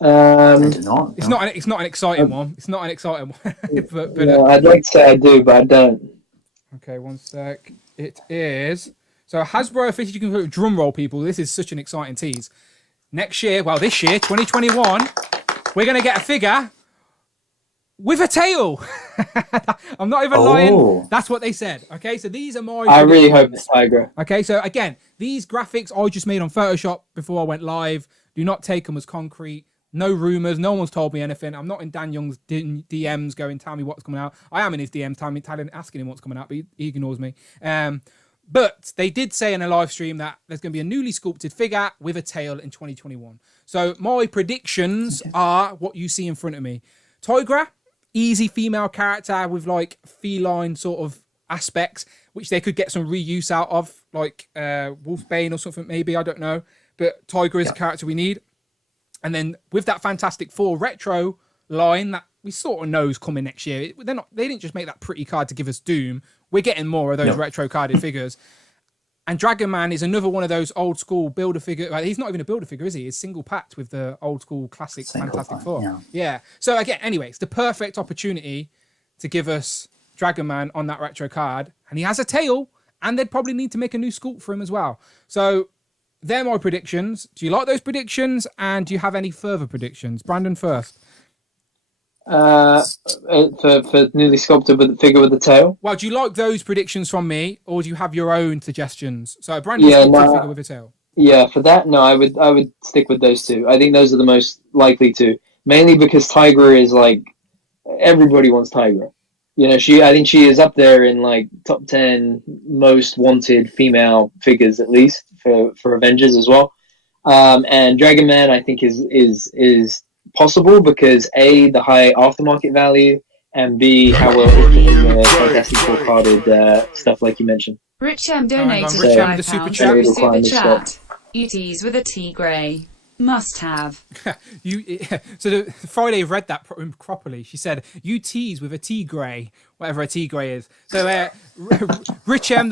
I do not. It's not an exciting one. It's not an exciting one. but no, I'd like to say I do, but I don't. Okay, one sec. It is. So Hasbro officially confirmed, drum roll, people. This is such an exciting tease. Next year, well, this year, 2021, we're going to get a figure with a tail. I'm not even lying. That's what they said. Okay, so these are my... I really hope it's Tigra. Okay, so again, these graphics I just made on Photoshop before I went live. Do not take them as concrete. No rumors. No one's told me anything. I'm not in Dan Young's DMs going, tell me what's coming out. I am in his DMs asking him what's coming out, but he ignores me. But they did say in a live stream that there's going to be a newly sculpted figure with a tail in 2021. So my predictions are what you see in front of me. Tigra, easy female character with like feline sort of aspects, which they could get some reuse out of, like Wolfbane or something maybe, I don't know. But Tigra is a character we need. And then with that Fantastic Four retro line that we sort of know is coming next year, they didn't just make that pretty card to give us Doom. We're getting more of those retro carded figures. And Dragon Man is another one of those old school builder figure. Well, he's not even a builder figure, is he? He's single packed with the old school classic Fantastic Four. Yeah. So again, anyway, it's the perfect opportunity to give us Dragon Man on that retro card. And he has a tail, and they'd probably need to make a new sculpt for him as well. So they're my predictions. Do you like those predictions? And do you have any further predictions? Brandon first. For newly sculpted with the figure with the tail. Well, do you like those predictions from me, or do you have your own suggestions? So, Brandon, figure with a tail. Yeah, for that, no, I would stick with those two. I think those are the most likely to, mainly because Tigra is like everybody wants Tigra. You know, I think she is up there in like top 10 most wanted female figures, at least for Avengers as well. And Dragon Man, I think is possible because A, the high aftermarket value, and B, how well it fits in the Fantastic Four carded stuff like you mentioned. Rich M donated £5 through Super Chat. ETs with a T grey. Must have. So the Friday read that properly. She said, "You tease with a T grey, whatever a T grey is." So Rich M,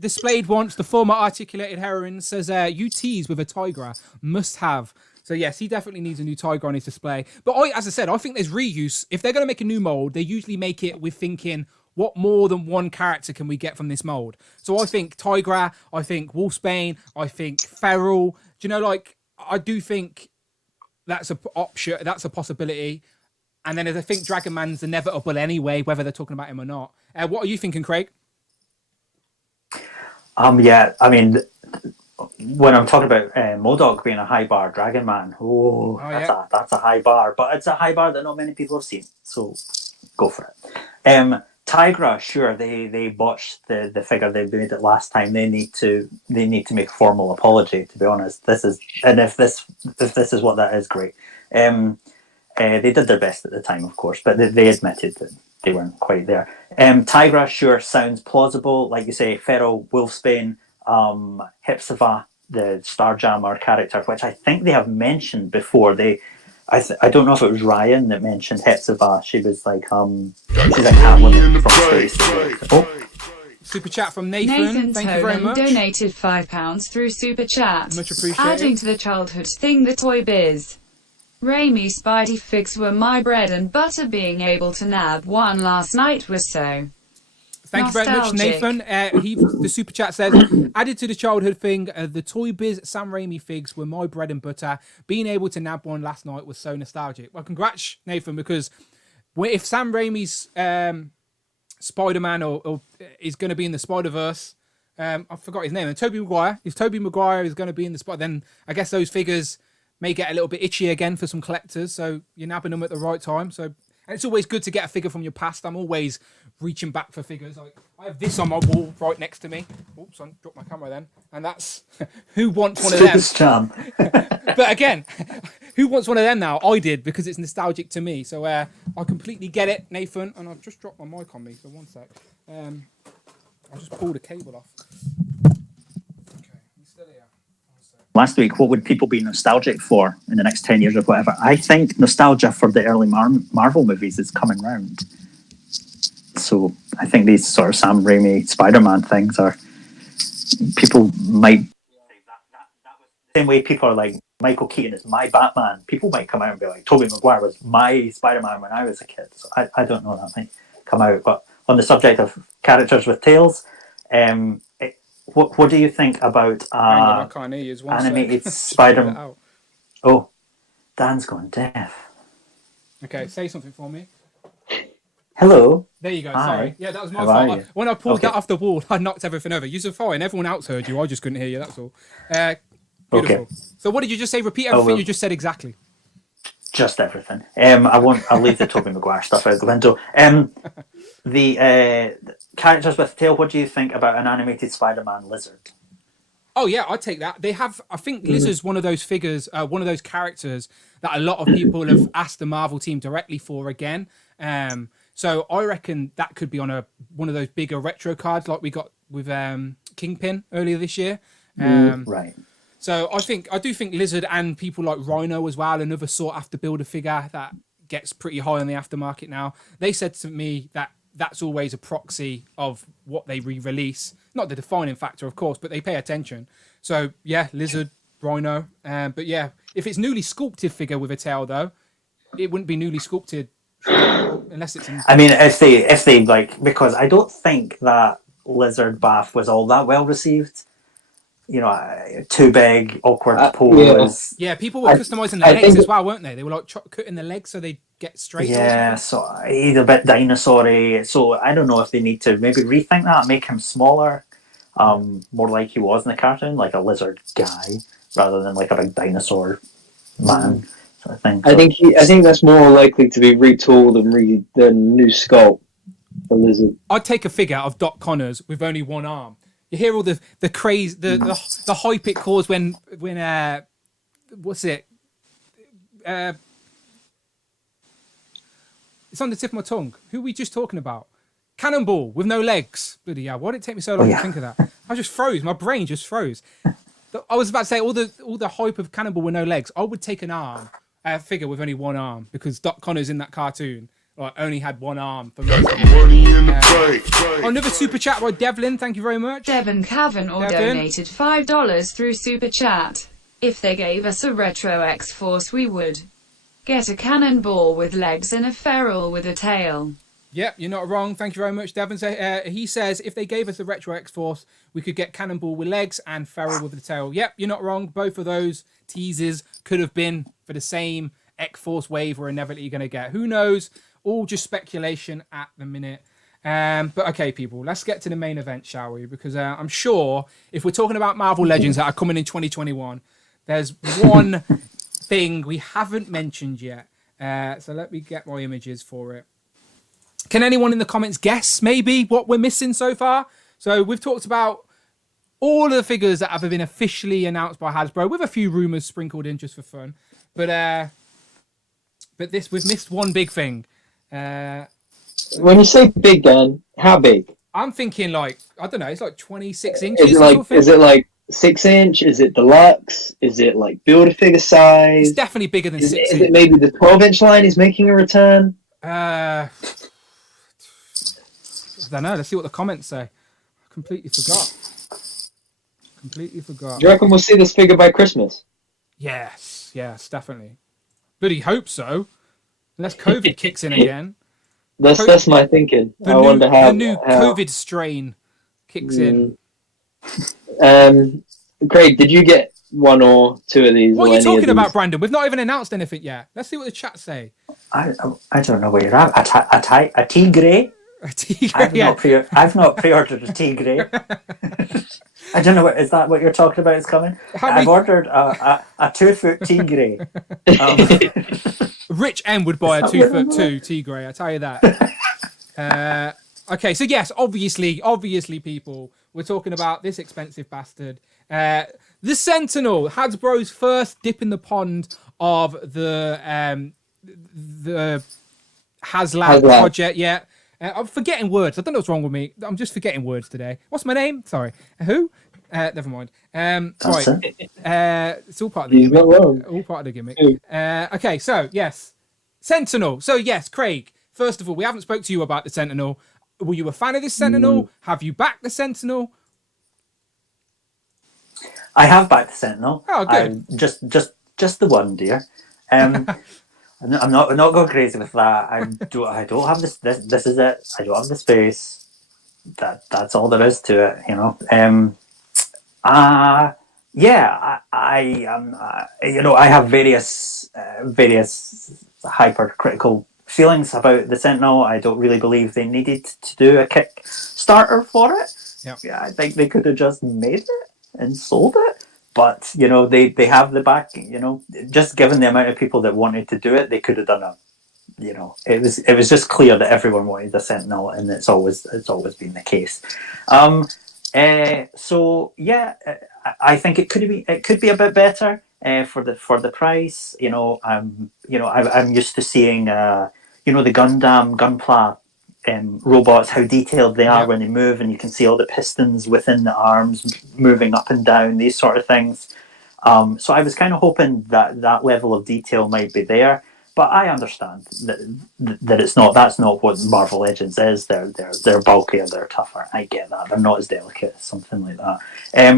displayed once, the former articulated heroine, says, "You tease with a Tigra, must have." So yes, he definitely needs a new Tiger on his display. But as I said, I think there's reuse. If they're going to make a new mold, they usually make it with thinking, what more than one character can we get from this mold? So I think Tigra, I think Wolfsbane, I think Feral. Do you know, like, I do think that's a option. That's a possibility. And then I think Dragon Man's inevitable anyway, whether they're talking about him or not. What are you thinking, Craig? Yeah, I mean, when I'm talking about Modok being a high bar Dragon Man, that's a high bar, but it's a high bar that not many people have seen. So go for it. Tigra, sure, they botched the figure. They made it last time. They need to make a formal apology. To be honest, if this is what that is, great. They did their best at the time, of course, but they admitted that they weren't quite there. Tigra, sure, sounds plausible. Like you say, Feral, Wolfsbane, Hepzibah, the Starjammer character, which I think they have mentioned before. I don't know if it was Ryan that mentioned Hepzibah. She was like, she's a Catwoman from space. Super chat from Nathan. Thank you very much. Donated £5 through Super Chat. Much appreciated. Adding to the childhood thing, the Toy Biz. Raimi Spidey figs were my bread and butter. Being able to nab one last night was so Thank you very much, Nathan. The super chat says, added to the childhood thing, the Toy Biz Sam Raimi figs were my bread and butter. Being able to nab one last night was so nostalgic. Well, congrats, Nathan, because if Sam Raimi's Spider-Man or is going to be in the Spider-Verse I forgot his name. And Tobey Maguire. If Tobey Maguire is going to be in the spot, then I guess those figures may get a little bit itchy again for some collectors. So you're nabbing them at the right time. So, and it's always good to get a figure from your past. I'm always reaching back for figures. Like, I have this on my wall right next to me. Oops, I dropped my camera then. And that's who wants one of them. Charm. But again, who wants one of them now? I did, because it's nostalgic to me. So I completely get it, Nathan. And I've just dropped my mic on me. So one sec. I'll just pull the cable off. Okay, he's still here. Last week, what would people be nostalgic for in the next 10 years or whatever? I think nostalgia for the early Marvel movies is coming round. So I think these sort of Sam Raimi Spider-Man things are, people might, same way people are like, Michael Keaton is my Batman. People might come out and be like, Tobey Maguire was my Spider-Man when I was a kid. So I don't know, that might come out. But on the subject of characters with tails, what do you think about I can't hear you. animated Spider-Man? Oh, Dan's gone deaf. Okay, say something for me. Hello. There you go. Hi. Sorry. Yeah, that was my How fault. are you? When I pulled that off the wall, I knocked everything over. You're fine. Everyone else heard you. I just couldn't hear you. That's all. Beautiful. Okay. So what did you just say? Repeat everything you just said exactly. Just everything. I'll leave the Tobey Maguire stuff out the window. The characters with tail, what do you think about an animated Spider-Man lizard? Oh yeah, I'd take that. They have, I think Lizard's one of those figures, one of those characters that a lot of people have asked the Marvel team directly for again. So I reckon that could be on one of those bigger retro cards like we got with Kingpin earlier this year. Right. So I do think Lizard and people like Rhino as well, another sought after builder figure that gets pretty high on the aftermarket now. They said to me that that's always a proxy of what they re-release. Not the defining factor, of course, but they pay attention. So yeah, Lizard, Rhino. But yeah, if it's newly sculpted figure with a tail though, it wouldn't be newly sculpted unless it's. I mean, if they like, because I don't think that Lizard Bath was all that well received. You know, too big, awkward pose. Yeah, people were customizing the legs as well, weren't they? They were like cutting the legs so they get straight. Yeah, so he's a bit dinosaur-y. So I don't know if they need to maybe rethink that, make him smaller, more like he was in the cartoon, like a lizard guy, rather than like a big dinosaur man sort of thing. So, I think that's more likely to be retooled and the new sculpt for Lizard. I'd take a figure of Doc Connors with only one arm. You hear all the craze, the hype it caused when what's it? It's on the tip of my tongue. Who are we just talking about? Cannonball with no legs. Bloody hell! Why did it take me so long to think of that? I just froze. My brain just froze. I was about to say all the hype of Cannonball with no legs. I would take an arm, a figure with only one arm, because Doc Connors in that cartoon only had one arm for most of another super chat by Devlin. Thank you very much. Devon Cavanaugh donated $5 through super chat. If they gave us a retro X-Force, we would get a Cannonball with legs and a Feral with a tail. Yep, you're not wrong. Thank you very much, Devon. He says if they gave us a retro X-Force, we could get Cannonball with legs and Feral with a tail. Yep, you're not wrong. Both of those teases could have been for the same X-Force wave we're inevitably going to get. Who knows? All just speculation at the minute. But okay, people, let's get to the main event, shall we? Because I'm sure if we're talking about Marvel Legends that are coming in 2021, there's one thing we haven't mentioned yet. So let me get my images for it. Can anyone in the comments guess maybe what we're missing so far? So we've talked about all of the figures that have been officially announced by Hasbro, with a few rumors sprinkled in just for fun. But this, we've missed one big thing. When you say big, Dan, how big? I'm thinking like, I don't know, it's like 26 inches. Is it like 6 inch? Is it deluxe? Is it like Build-A-Figure size? It's definitely bigger than 6 inches. Is it maybe the 12-inch line is making a return? I don't know. Let's see what the comments say. I completely forgot. Do you reckon we'll see this figure by Christmas? Yes, definitely. But he hopes so. Unless COVID kicks in again. That's my thinking. I wonder how the new COVID strain kicks in. Craig, did you get one or two of these? What are you talking about, Brandon? We've not even announced anything yet. Let's see what the chat say. I don't know where you're at. A Tigre? A Tigre? I've not pre-ordered a Tigre. I don't know. Is that what you're talking about? Is coming? I've ordered a 2-foot tigre. Rich M would buy a 2'2" tigre. I tell you that. Okay, so yes, obviously, people, we're talking about this expensive bastard, the Sentinel, Hasbro's first dip in the pond of the HasLab project. Yeah. I'm forgetting words. I don't know what's wrong with me. I'm just forgetting words today. What's my name? Sorry. Who? Never mind. Right. It's all part of the gimmick. All part of the gimmick. Okay, so yes, Sentinel. So yes, Craig. First of all, we haven't spoke to you about the Sentinel. Were you a fan of this Sentinel? Have you backed the Sentinel? I have backed the Sentinel. Oh, good. Just the one, dear. I'm not going crazy with that. I don't have this. This is it. I don't have the space. That's all there is to it, you know. Yeah. I have various hypercritical feelings about the Sentinel. I don't really believe they needed to do a Kickstarter for it. Yep. Yeah, I think they could have just made it and sold it. But, you know, they have the backing, you know, just given the amount of people that wanted to do it, they could have done it. You know, it was just clear that everyone wanted the Sentinel, and it's always been the case. So yeah, I think it could be a bit better for the price. You know, I'm used to seeing the Gunpla robots, how detailed they are when they move, and you can see all the pistons within the arms moving up and down, these sort of things. So I was kind of hoping that level of detail might be there, but I understand that it's not. That's not what Marvel Legends is. They're bulkier, they're tougher. I get that. They're not as delicate as something like that.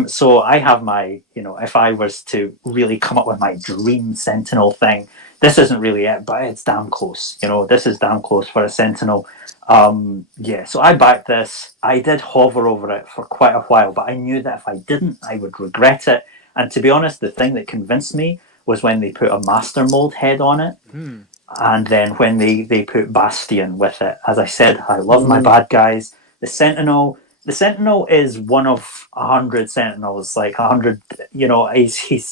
So I have my, if I was to really come up with my dream Sentinel thing, this isn't really it, but it's damn close. This is damn close for a Sentinel. So I backed this. I did hover over it for quite a while, but I knew that if I didn't, I would regret it. And to be honest, the thing that convinced me was when they put a Master Mold head on it. And then when they put Bastion with it. As I said, I love my bad guys. The Sentinel is one of 100 Sentinels, like 100,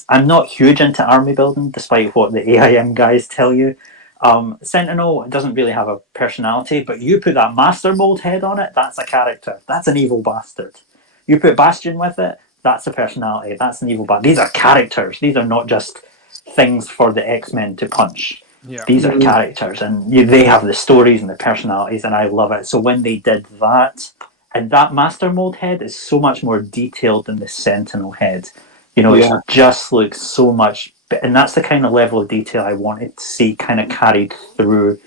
I'm not huge into army building, despite what the AIM guys tell you. Sentinel doesn't really have a personality, but you put that Master Mold head on it, that's a character. That's an evil bastard. You put Bastion with it, that's a personality. That's an evil bastard. These are characters. These are not just things for the X-Men to punch. Yeah. These are characters, and they have the stories and the personalities, and I love it. So when they did that, and that Master Mold head is so much more detailed than the Sentinel head. It just looks so much, and that's the kind of level of detail I wanted to see kind of carried through.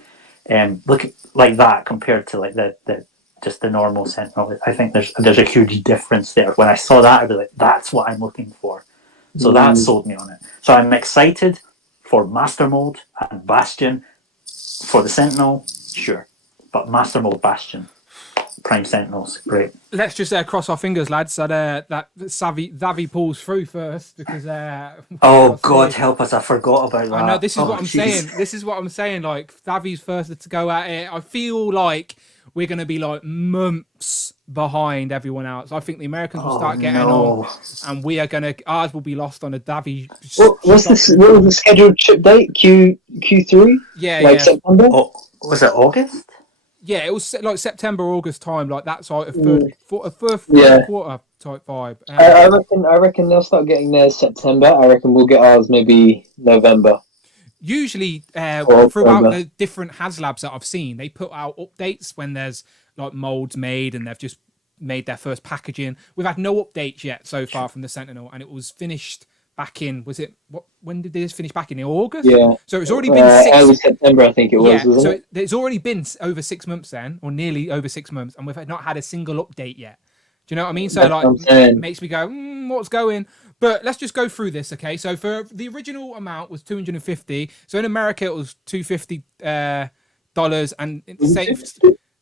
Look like that compared to like the just the normal Sentinel. I think there's a huge difference there. When I saw that, I'd be like, that's what I'm looking for. So that sold me on it. So I'm excited for Master Mold and Bastion. For the Sentinel, sure, but Master Mold, Bastion, Prime Sentinels, great. Let's just cross our fingers, lads, that Zavi pulls through first, because oh God help us, I forgot about that. I know, this is what I'm saying. This is what I'm saying. Like, Zavi's first to go at it. I feel like we're going to be like months behind everyone else. I think the Americans will start getting on, and ours will be lost on a Davi. What was the scheduled ship date? Q3? Yeah, September? Oh, was it August? Yeah, it was like September, August time. Like that's like a third quarter type vibe. I reckon they'll start getting theirs September. I reckon we'll get ours maybe November. Usually, throughout the different HasLabs that I've seen, they put out updates when there's like molds made and they've just made their first packaging. We've had no updates yet so far from the Sentinel, and it was finished back in, when did this finish? Back in August? Yeah. So it's already been early September, I think it was, wasn't it? It's already been over 6 months then, or nearly over 6 months, and we've not had a single update yet. Do you know what I mean? So it makes me go, what's going? But let's just go through this, okay? So for the original amount was $250. So in America it was $250, and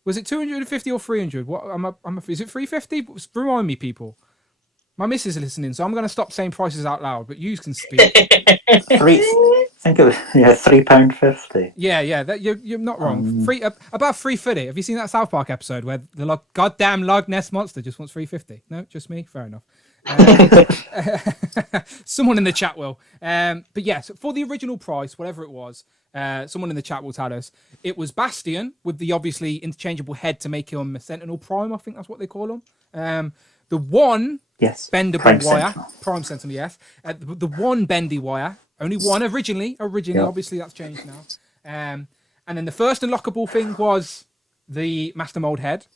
was it $250 or $300? What is it $350? Remind me, people. My missus is listening, so I'm going to stop saying prices out loud, but you can speak. I think it was £3.50. Yeah, that you're not wrong. About $3.50. Have you seen that South Park episode where the goddamn Loch Ness monster just wants $3.50? No, just me. Fair enough. Someone in the chat will. But yes, for the original price, whatever it was, someone in the chat will tell us it was Bastion with the obviously interchangeable head to make him a Sentinel Prime. I think that's what they call him. The one bendable Prime wire, Sentinel. Prime Sentinel, yes. The one bendy wire, only one originally. Obviously that's changed now. And then the first unlockable thing was the Master Mold head.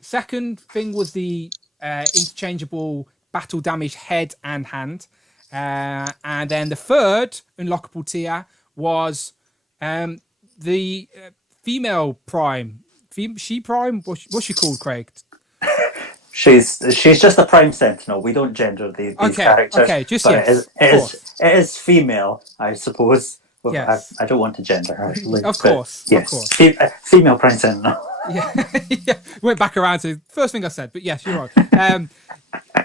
Second thing was the interchangeable battle damage head and hand. And then the third unlockable tier was the female Prime. She Prime? What's she called, Craig? She's just a Prime Sentinel. We don't gender these characters. Okay, just but yes. It is female, I suppose. Well, yes. I don't want to gender her. Of course. Yes, of course. Female Prime Sentinel. Yeah. Went back around to the first thing I said, but yes, you're right.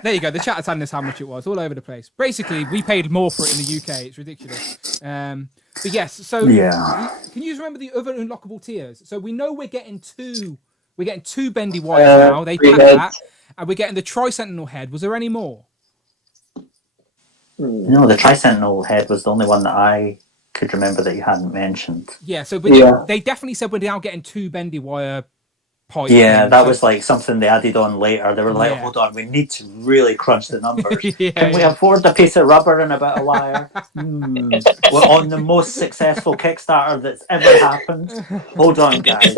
There you go. The chat are telling us how much it was, all over the place. Basically, we paid more for it in the UK. It's ridiculous. But yes, so can you remember the other unlockable tiers? So we know we're getting two bendy wires now. They pack that, and we're getting the Tri-Sentinel head. Was there any more? No, the Tri-Sentinel head was the only one that I could remember that you hadn't mentioned. Yeah, so they definitely said we're now getting two bendy wire pipes. Yeah, that was like something they added on later. They were like, hold on, we need to really crunch the numbers. Can we afford a piece of rubber and a bit of wire? We're on the most successful Kickstarter that's ever happened. Hold on, guys.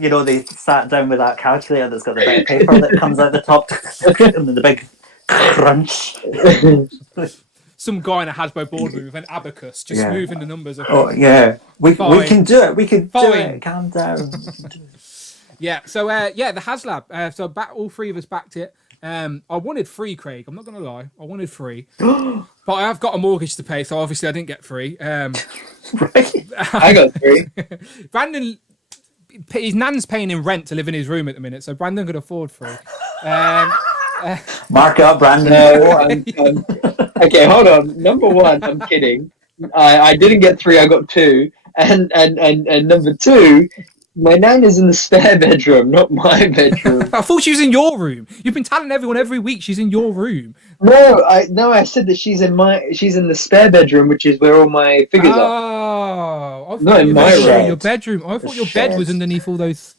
They sat down with that calculator that's got the bit of paper that comes out the top and then the big crunch. Some guy in a Hasbro boardroom with an abacus just moving the numbers. Oh, yeah. We can do it. We can do it. Calm down. Yeah, so the HasLab. So all three of us backed it. I wanted free, Craig. I'm not going to lie. I wanted free. But I have got a mortgage to pay, so obviously I didn't get free. Right. I got free. Brandon, his nan's paying him rent to live in his room at the minute, so Brandon could afford free. Mark it up, Brandon. No, okay, hold on. Number one, I'm kidding. I didn't get 3. I got 2. And number 2, my nan is in the spare bedroom, not my bedroom. I thought she was in your room. You've been telling everyone every week she's in your room. No, I said that she's in the spare bedroom, which is where all my figures are. Oh, not in my room. Your bedroom. I thought your bed was underneath all those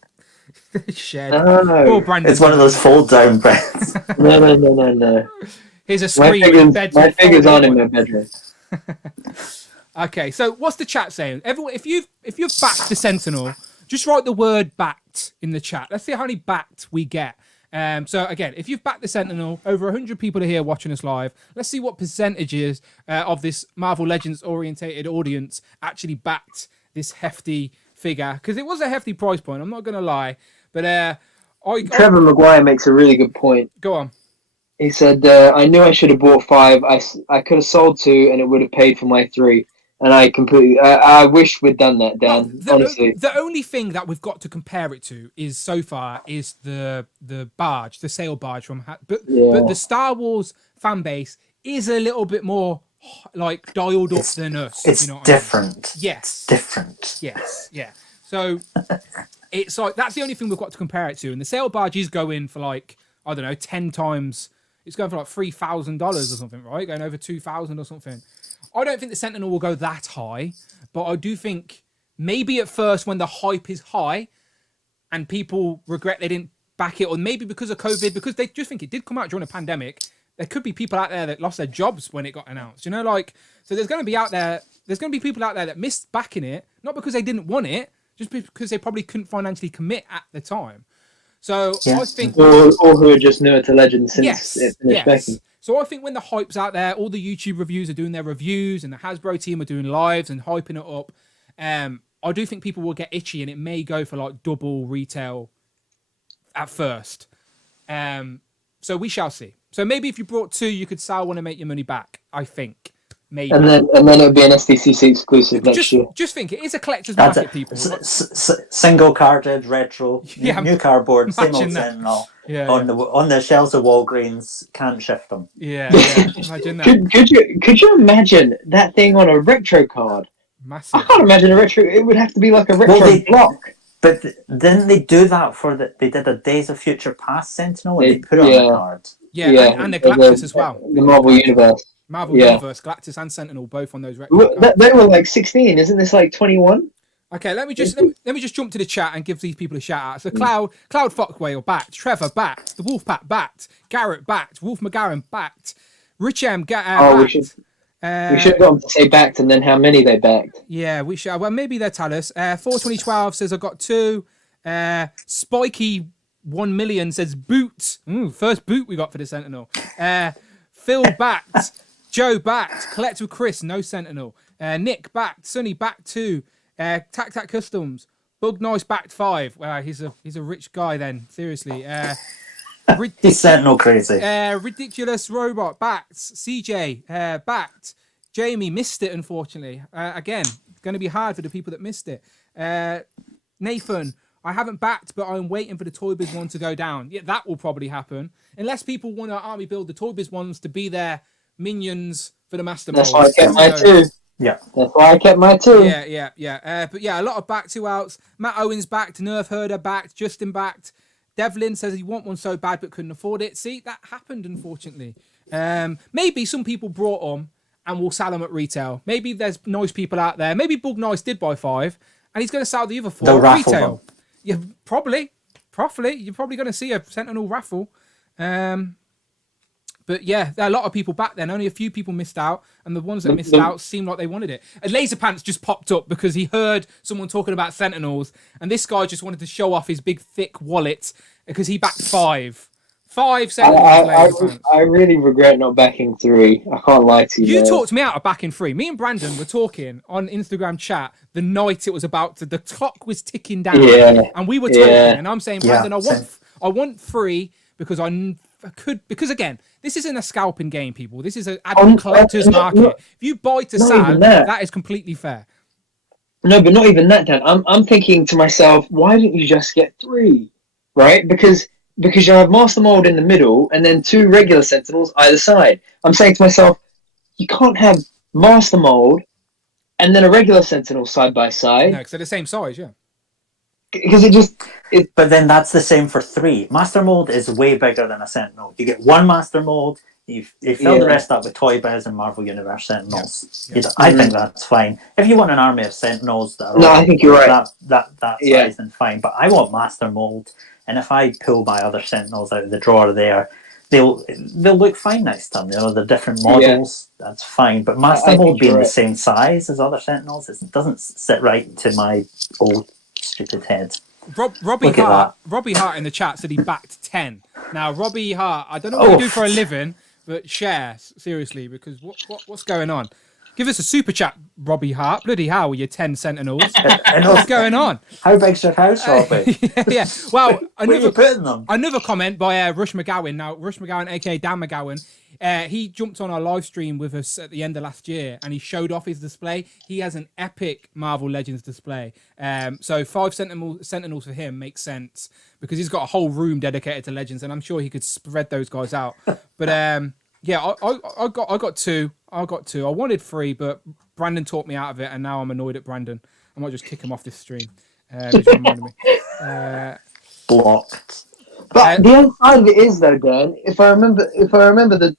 shed. No. Poor Brandon. It's one of those fold-down beds. No. Here's a screen. My figures aren't in my bedroom. Okay, so what's the chat saying? Everyone, if you've backed the Sentinel, just write the word backed in the chat. Let's see how many backed we get. So again, if you've backed the Sentinel, over 100 people are here watching us live. Let's see what percentages of this Marvel Legends orientated audience actually backed this hefty figure, because it was a hefty price point. I'm not going to lie, but Trevor Maguire makes a really good point. Go on. He said, "I knew I should have bought 5. I could have sold 2, and it would have paid for my 3." And I wish we'd done that, Dan. Honestly, the only thing that we've got to compare it to is so far is the barge, the sail barge from. But the Star Wars fan base is a little bit more like dialed up than us. It's different. Yes. Different. Yes. Yeah. So it's like that's the only thing we've got to compare it to, and the sail barge is going for like 10 times. It's going for like $3,000 or something, right? Going over 2,000 or something. I don't think the Sentinel will go that high, but I do think maybe at first when the hype is high and people regret they didn't back it, or maybe because of COVID, because they just think it did come out during a pandemic, there could be people out there that lost their jobs when it got announced. So there's going to be people out there that missed backing it, not because they didn't want it, just because they probably couldn't financially commit at the time. So I think, or who are just newer to Legends since it finished backing. So I think when the hype's out there, all the YouTube reviews are doing their reviews, and the Hasbro team are doing lives and hyping it up. I do think people will get itchy, and it may go for like double retail at first. So we shall see. So maybe if you brought 2, you could sell one and make your money back. I think maybe. And then it would be an SDCC exclusive next year. Just think, it is a collector's market, people. Single carded retro, new cardboard, same old Sentinel. on the shelves of Walgreens, can't shift them. Yeah. Imagine that. Could you imagine that thing on a retro card? Massive. I can't imagine a retro. It would have to be like a retro block. But didn't they do that they did a Days of Future Past Sentinel and they put it on the card? Yeah, and the Galactus as well. The Marvel Universe. Universe, Galactus and Sentinel, both on those retro cards. They were like 16, isn't this like 21? Okay, let me just jump to the chat and give these people a shout out. So Cloud Fuckwhale backed, Trevor backed, the Wolfpack backed, Garrett backed, Wolf McGarren backed, Rich M backed. We should have got them to say backed and then how many they backed. Yeah, we should. Well, maybe they'll tell us. 42012 says I've got 2. Spiky 1 million says boot. First boot we got for the Sentinel. Phil backed. Joe backed. Collective Chris, no Sentinel. Nick backed. Sonny backed 2. Tac Customs. Bug Nice backed 5. Wow, he's a rich guy then. Seriously. He's Sentinel crazy. Ridiculous Robot backed. CJ backed. Jamie missed it, unfortunately. Again, going to be hard for the people that missed it. Nathan, I haven't backed, but I'm waiting for the Toy Biz one to go down. Yeah, that will probably happen. Unless people want to army build the Toy Biz ones to be their minions for the Master That's Molds. why I kept mine too. Yeah. That's why I kept mine too. Yeah. But yeah, a lot of back 2 outs. Matt Owens backed. Nerf Herder backed. Justin backed. Devlin says he want one so bad but couldn't afford it. See, that happened, unfortunately. Maybe some people brought them and will sell them at retail. Maybe there's nice people out there. Maybe Bug Nice did buy 5 and he's going to sell the other 4 at retail. Them. Yeah, probably. You're probably going to see a Sentinel raffle. But yeah, there are a lot of people back then. Only a few people missed out, and the ones that missed out seemed like they wanted it. And Laser Pants just popped up because he heard someone talking about Sentinels, and this guy just wanted to show off his big, thick wallet because he backed 5. 5 Sentinels. I really regret not backing 3. I can't lie to you. You talked me out of backing 3. Me and Brandon were talking on Instagram chat the night it was about to. The clock was ticking down, and we were talking, and I'm saying, Brandon, I want 3 because because again, this isn't a scalping game, people. This is an adult collector's market. If you buy to sell, that is completely fair. No, but not even that, Dan. I'm thinking to myself, why didn't you just get 3, right? Because you have Master Mold in the middle and then 2 regular Sentinels either side. I'm saying to myself, you can't have Master Mold and then a regular Sentinel side by side. No, because they're the same size, yeah. Because But then that's the same for 3. Master Mold is way bigger than a Sentinel. You get 1 Master Mold, you fill the rest up with Toy Biz and Marvel Universe Sentinels. Yeah. I think that's fine. If you want an army of Sentinels that are I think you're right. that size, then fine. But I want Master Mold, and if I pull my other Sentinels out of the drawer there, they'll look fine next time. They're different models. Yeah. That's fine. But Master Mold being the same size as other Sentinels, it doesn't sit right to my old stupid head. Robbie Hart in the chat said he backed 10. Now, Robbie Hart, I don't know what you do for a living, but share, seriously, because what's going on? Give us a super chat, Robbie Hart. Bloody hell, with your 10 Sentinels. What's going on? How big's your house, Robbie? Yeah. Well, Where are you putting them? Another comment by Rush McGowan. Now, Rush McGowan, a.k.a. Dan McGowan, he jumped on our live stream with us at the end of last year and he showed off his display. He has an epic Marvel Legends display. So 5 Sentinels for him makes sense because he's got a whole room dedicated to Legends and I'm sure he could spread those guys out. But yeah, I got 2. I wanted 3, but Brandon talked me out of it and now I'm annoyed at Brandon. I might just kick him off this stream. Which reminded me. Blocked. But the other side of it is, though, Dan, if I remember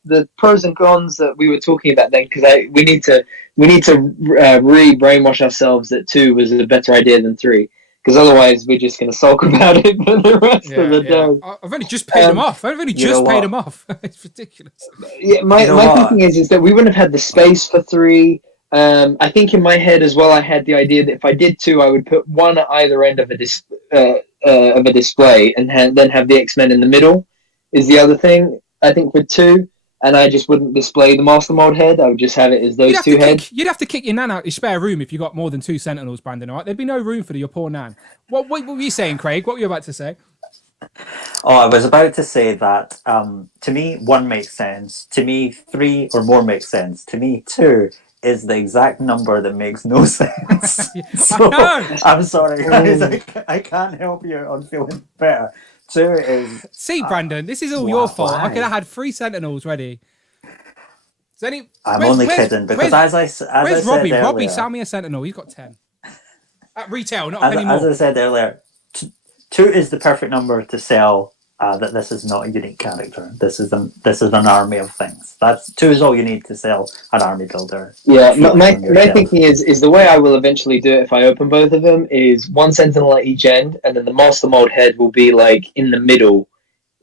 the pros and cons that we were talking about then, because we need to re-brainwash ourselves that 2 was a better idea than 3, because otherwise we're just going to sulk about it for the rest of the day. I've only just paid them off. It's ridiculous. Yeah, my thinking is that we wouldn't have had the space for 3. I think in my head as well, I had the idea that if I did 2, I would put 1 at either end of a display and then have the X-Men in the middle is the other thing, I think, with 2. And I just wouldn't display the Master Mold head. I would just have it as those 2 heads. You'd have to kick your nan out your spare room if you got more than 2 Sentinels, Brandon, all right? There'd be no room for your poor nan. What were you saying, Craig? What were you about to say? Oh, I was about to say that to me, 1 makes sense. To me, 3 or more makes sense. To me, 2 is the exact number that makes no sense. So, I'm sorry, guys. I can't help you on feeling better. 2 is... See, Brandon, this is all your fault. I why? could have had 3 Sentinels ready. I'm only kidding, because as I said Robbie? earlier... Robbie, sell me a Sentinel. He's got 10. At retail, not anymore. As I said earlier, 2 is the perfect number to sell that this is not a unique character. This is an army of things. 2 is all you need to sell an army builder. Yeah, my thinking is the way I will eventually do it if I open both of them is 1 Sentinel at each end, and then the Master Mold head will be like in the middle,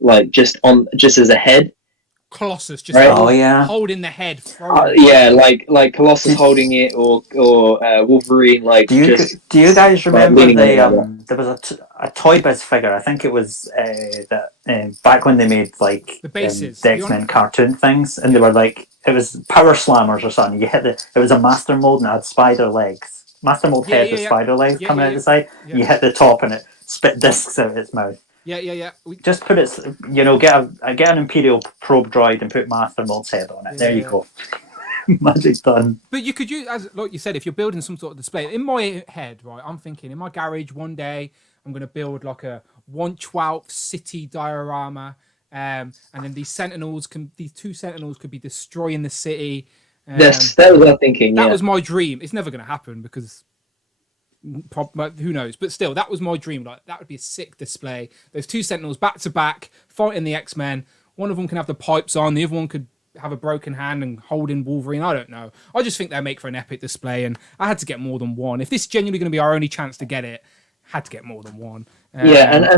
like just as a head. Colossus just right? holding the head. Like Colossus holding it, or Wolverine. Like, do you guys remember there was a Toy Biz figure? I think it was back when they made like the bases, the X-Men cartoon things, and they were like it was Power Slammers or something. It was a Master Mold and it had spider legs. Master Mold head with spider legs coming out the side. Yeah. You hit the top and it spit discs out its mouth. Yeah. Just put it, get an Imperial probe droid and put Master Mold's head on it. There you go. Magic done. But you could use, as like you said, if you're building some sort of display. In my head, right, I'm thinking in my garage one day I'm going to build like a 1/12 city diorama, and then these two Sentinels could be destroying the city. Yes, that was what I'm thinking. That was my dream. It's never going to happen because. Who knows? But still, that was my dream. Like, that would be a sick display. There's 2 Sentinels back to back fighting the X-Men. One of them can have the pipes on, the other one could have a broken hand and holding Wolverine. I don't know. I just think they'll make for an epic display, and I had to get more than one. If this is genuinely going to be our only chance to get it, had to get more than one. And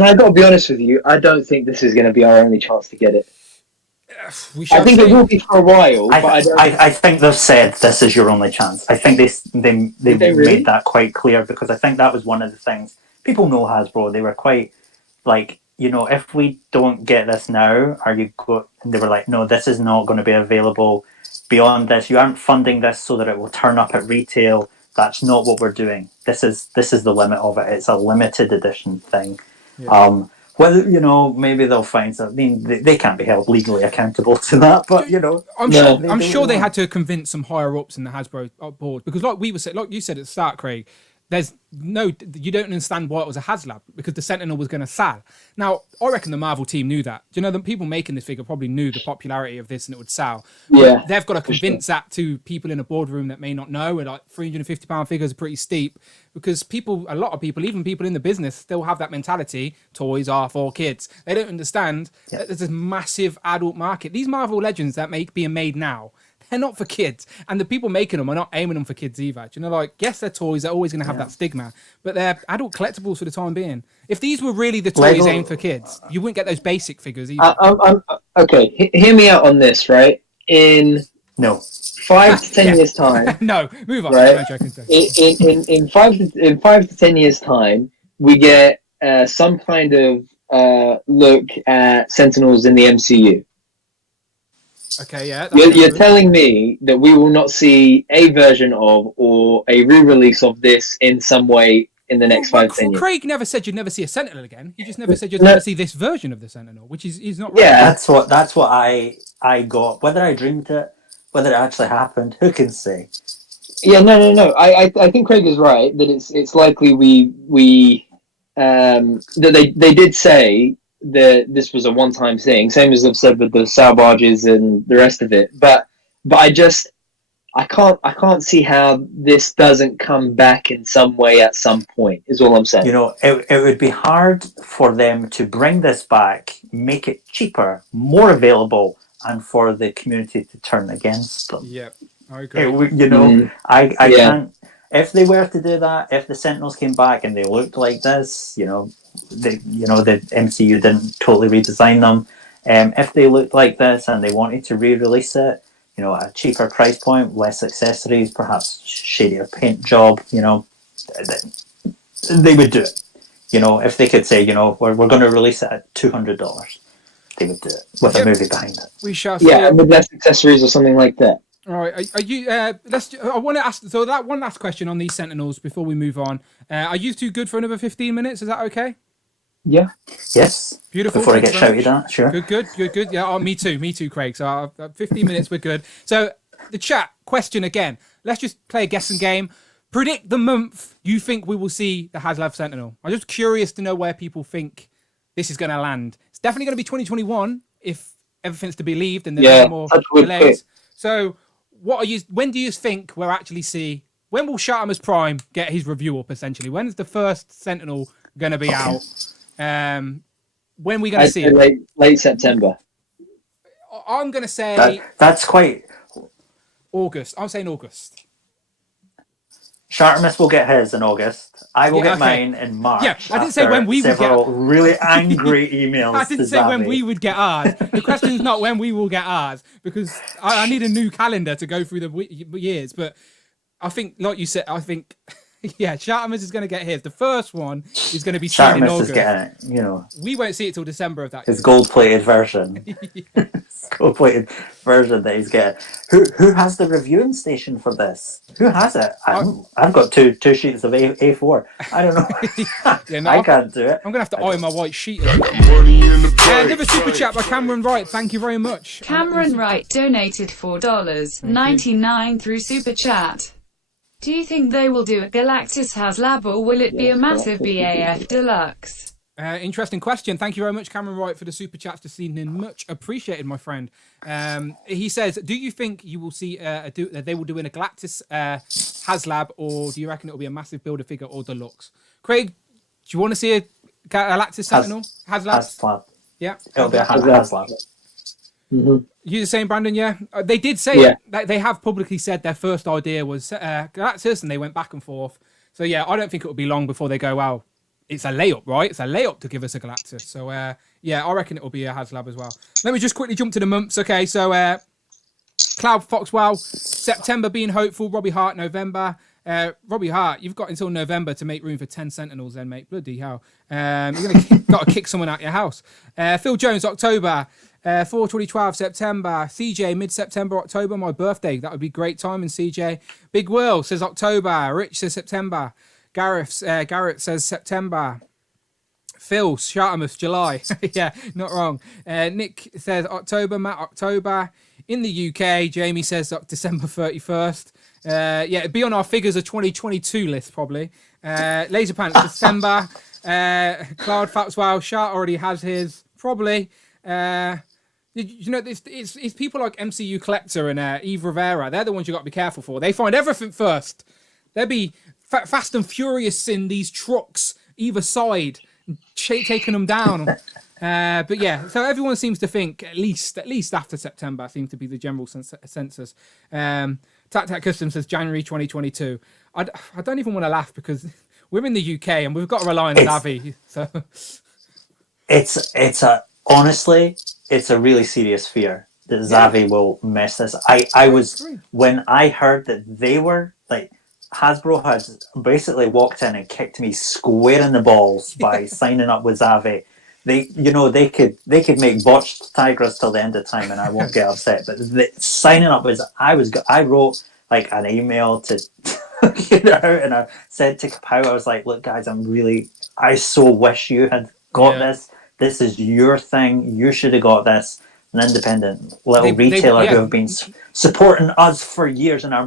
I got to be honest with you, I don't think this is going to be our only chance to get it. I think it will be for a while. I think they've said this is your only chance. I think they made that quite clear, because I think that was one of the things. People know Hasbro. They were quite like, if we don't get this now, and they were like, no, this is not going to be available beyond this. You aren't funding this so that it will turn up at retail. That's not what we're doing. This is the limit of it. It's a limited edition thing. Yeah. Whether, maybe they'll find something. They can't be held legally accountable to that, but, I'm sure they had to convince some higher ups in the Hasbro board, because like you said at the start, Craig, you don't understand why it was a HasLab, because the Sentinel was going to sell. Now, I reckon the Marvel team knew that. Do you know, the people making this figure probably knew the popularity of this and it would sell. Yeah, they've got to convince that to people in a boardroom that may not know. Like, £350 figures are pretty steep, because a lot of people, even people in the business, still have that mentality. Toys are for kids. They don't understand that there's this massive adult market. These Marvel Legends that being made now, they're not for kids, and the people making them are not aiming them for kids either. Do you know, like, yes, they're toys. They're always going to have that stigma, but they're adult collectibles for the time being. If these were really the toys aimed for kids, you wouldn't get those basic figures either. Okay, hear me out on this, right? In 5 to 10 years' time. No, move on. Right? In 5 to 10 years' time, we get some kind of look at Sentinels in the MCU. Okay, yeah. You're telling me that we will not see a version of or a re-release of this in some way in the next 5 to 10 years? Craig never said you'd never see a Sentinel again. He just never said you'd never see this version of the Sentinel, which is not right. Yeah, that's what I got. Whether I dreamed it, whether it actually happened, who can say? Yeah, no. I think Craig is right that it's likely that they did say that this was a one-time thing, same as they've said with the sow barges and the rest of it. But I can't see how this doesn't come back in some way at some point, is all I'm saying. It would be hard for them to bring this back, make it cheaper, more available, and for the community to turn against them. Yeah, I agree. I can't. If they were to do that, if the Sentinels came back and they looked like this, the MCU didn't totally redesign them. If they looked like this and they wanted to re-release it, at a cheaper price point, less accessories, perhaps shadier paint job, they would do it. If they could say, we're going to release it at $200, they would do it with a movie behind it. We shall see. Yeah, with less accessories or something like that. All right, are you? I want to ask. So that one last question on these Sentinels before we move on. Are you two good for another 15 minutes? Is that okay? Yeah. Yes. Beautiful. Before I get shouted at, sure. Good. Yeah. Me too, Craig. So 15 minutes, we're good. So the chat question again. Let's just play a guessing game. Predict the month you think we will see the HasLab Sentinel. I'm just curious to know where people think this is going to land. It's definitely going to be 2021 if everything's to be believed and there's no more delays. So when do you think we'll actually see, when will Shartimus Prime get his review up, essentially? When's the first Sentinel going to be out? When are we going to see it? Late September. I'm going to say... That's quite... August. I'm saying August. Shartimus will get his in August. I will get mine in March. Yeah, I didn't say when we would get really angry emails. I didn't say when we would get ours. The question is not when we will get ours, because I need a new calendar to go through the years. But I think, like you said, Shartimus is going to get his. The first one is going to be seen in August. Is getting it, We won't see it till December of that year. His gold-plated version. Gold-plated version that he's getting. Who has the reviewing station for this? Who has it? I've got two sheets of A4. I don't know. I can't do it. I'm going to have to iron my white sheet. Another super chat by Cameron Wright. Thank you very much. Cameron Wright donated $4.99 through super chat. Do you think they will do a Galactus HasLab, or will it be a massive BAF Deluxe? Interesting question. Thank you very much, Cameron Wright, for the super chats this evening. Much appreciated, my friend. He says, do you think you will see they will do in a Galactus HasLab, or do you reckon it will be a massive builder figure or deluxe? Craig, do you want to see a Galactus Sentinel HasLab? Yeah, it'll be a HasLab. Mm-hmm. You the same, Brandon? Yeah, they did say that they have publicly said their first idea was Galactus, and they went back and forth. So yeah, I don't think it will be long before they go, well, it's a layup, right? It's a layup to give us a Galactus. So yeah, I reckon it will be a HasLab as well. Let me just quickly jump to the months. Okay, so Cloud Foxwell, September being hopeful. Robbie Hart, November. Robbie Hart, you've got until November to make room for 10 Sentinels then, mate. Bloody hell. You're going to got to kick someone out your house. Phil Jones, October. 4/2012, September. CJ, mid-September, October, my birthday. That would be great timing, CJ. Big Will says October. Rich says September. Gareth says September. Phil, Shartimus, July. Yeah, not wrong. Nick says October. Matt, October. In the UK, Jamie says December 31st. Yeah, it'd be on our figures of 2022 list, probably. Laser Pants, December. Cloud Foxwell, Shart already has his, probably. You know, it's people like MCU Collector and Eve Rivera. They're the ones you got to be careful for. They find everything first. They'll be fast and furious in these trucks either side, taking them down. But yeah, so everyone seems to think at least after September seems to be the general census. Tac Custom says January 2022. I don't even want to laugh because we're in the UK and we've got to rely on Zavi. So honestly, it's a really serious fear that Zavi will mess this. When I heard that they were like, Hasbro had basically walked in and kicked me square in the balls by signing up with Zavi. They could make botched Tigers till the end of time and I won't get upset. But signing up was I wrote like an email to and I said to Kapow, I was like, look guys, I so wish you had got this. This is your thing. You should have got this. An independent little retailer who have been supporting us for years, and the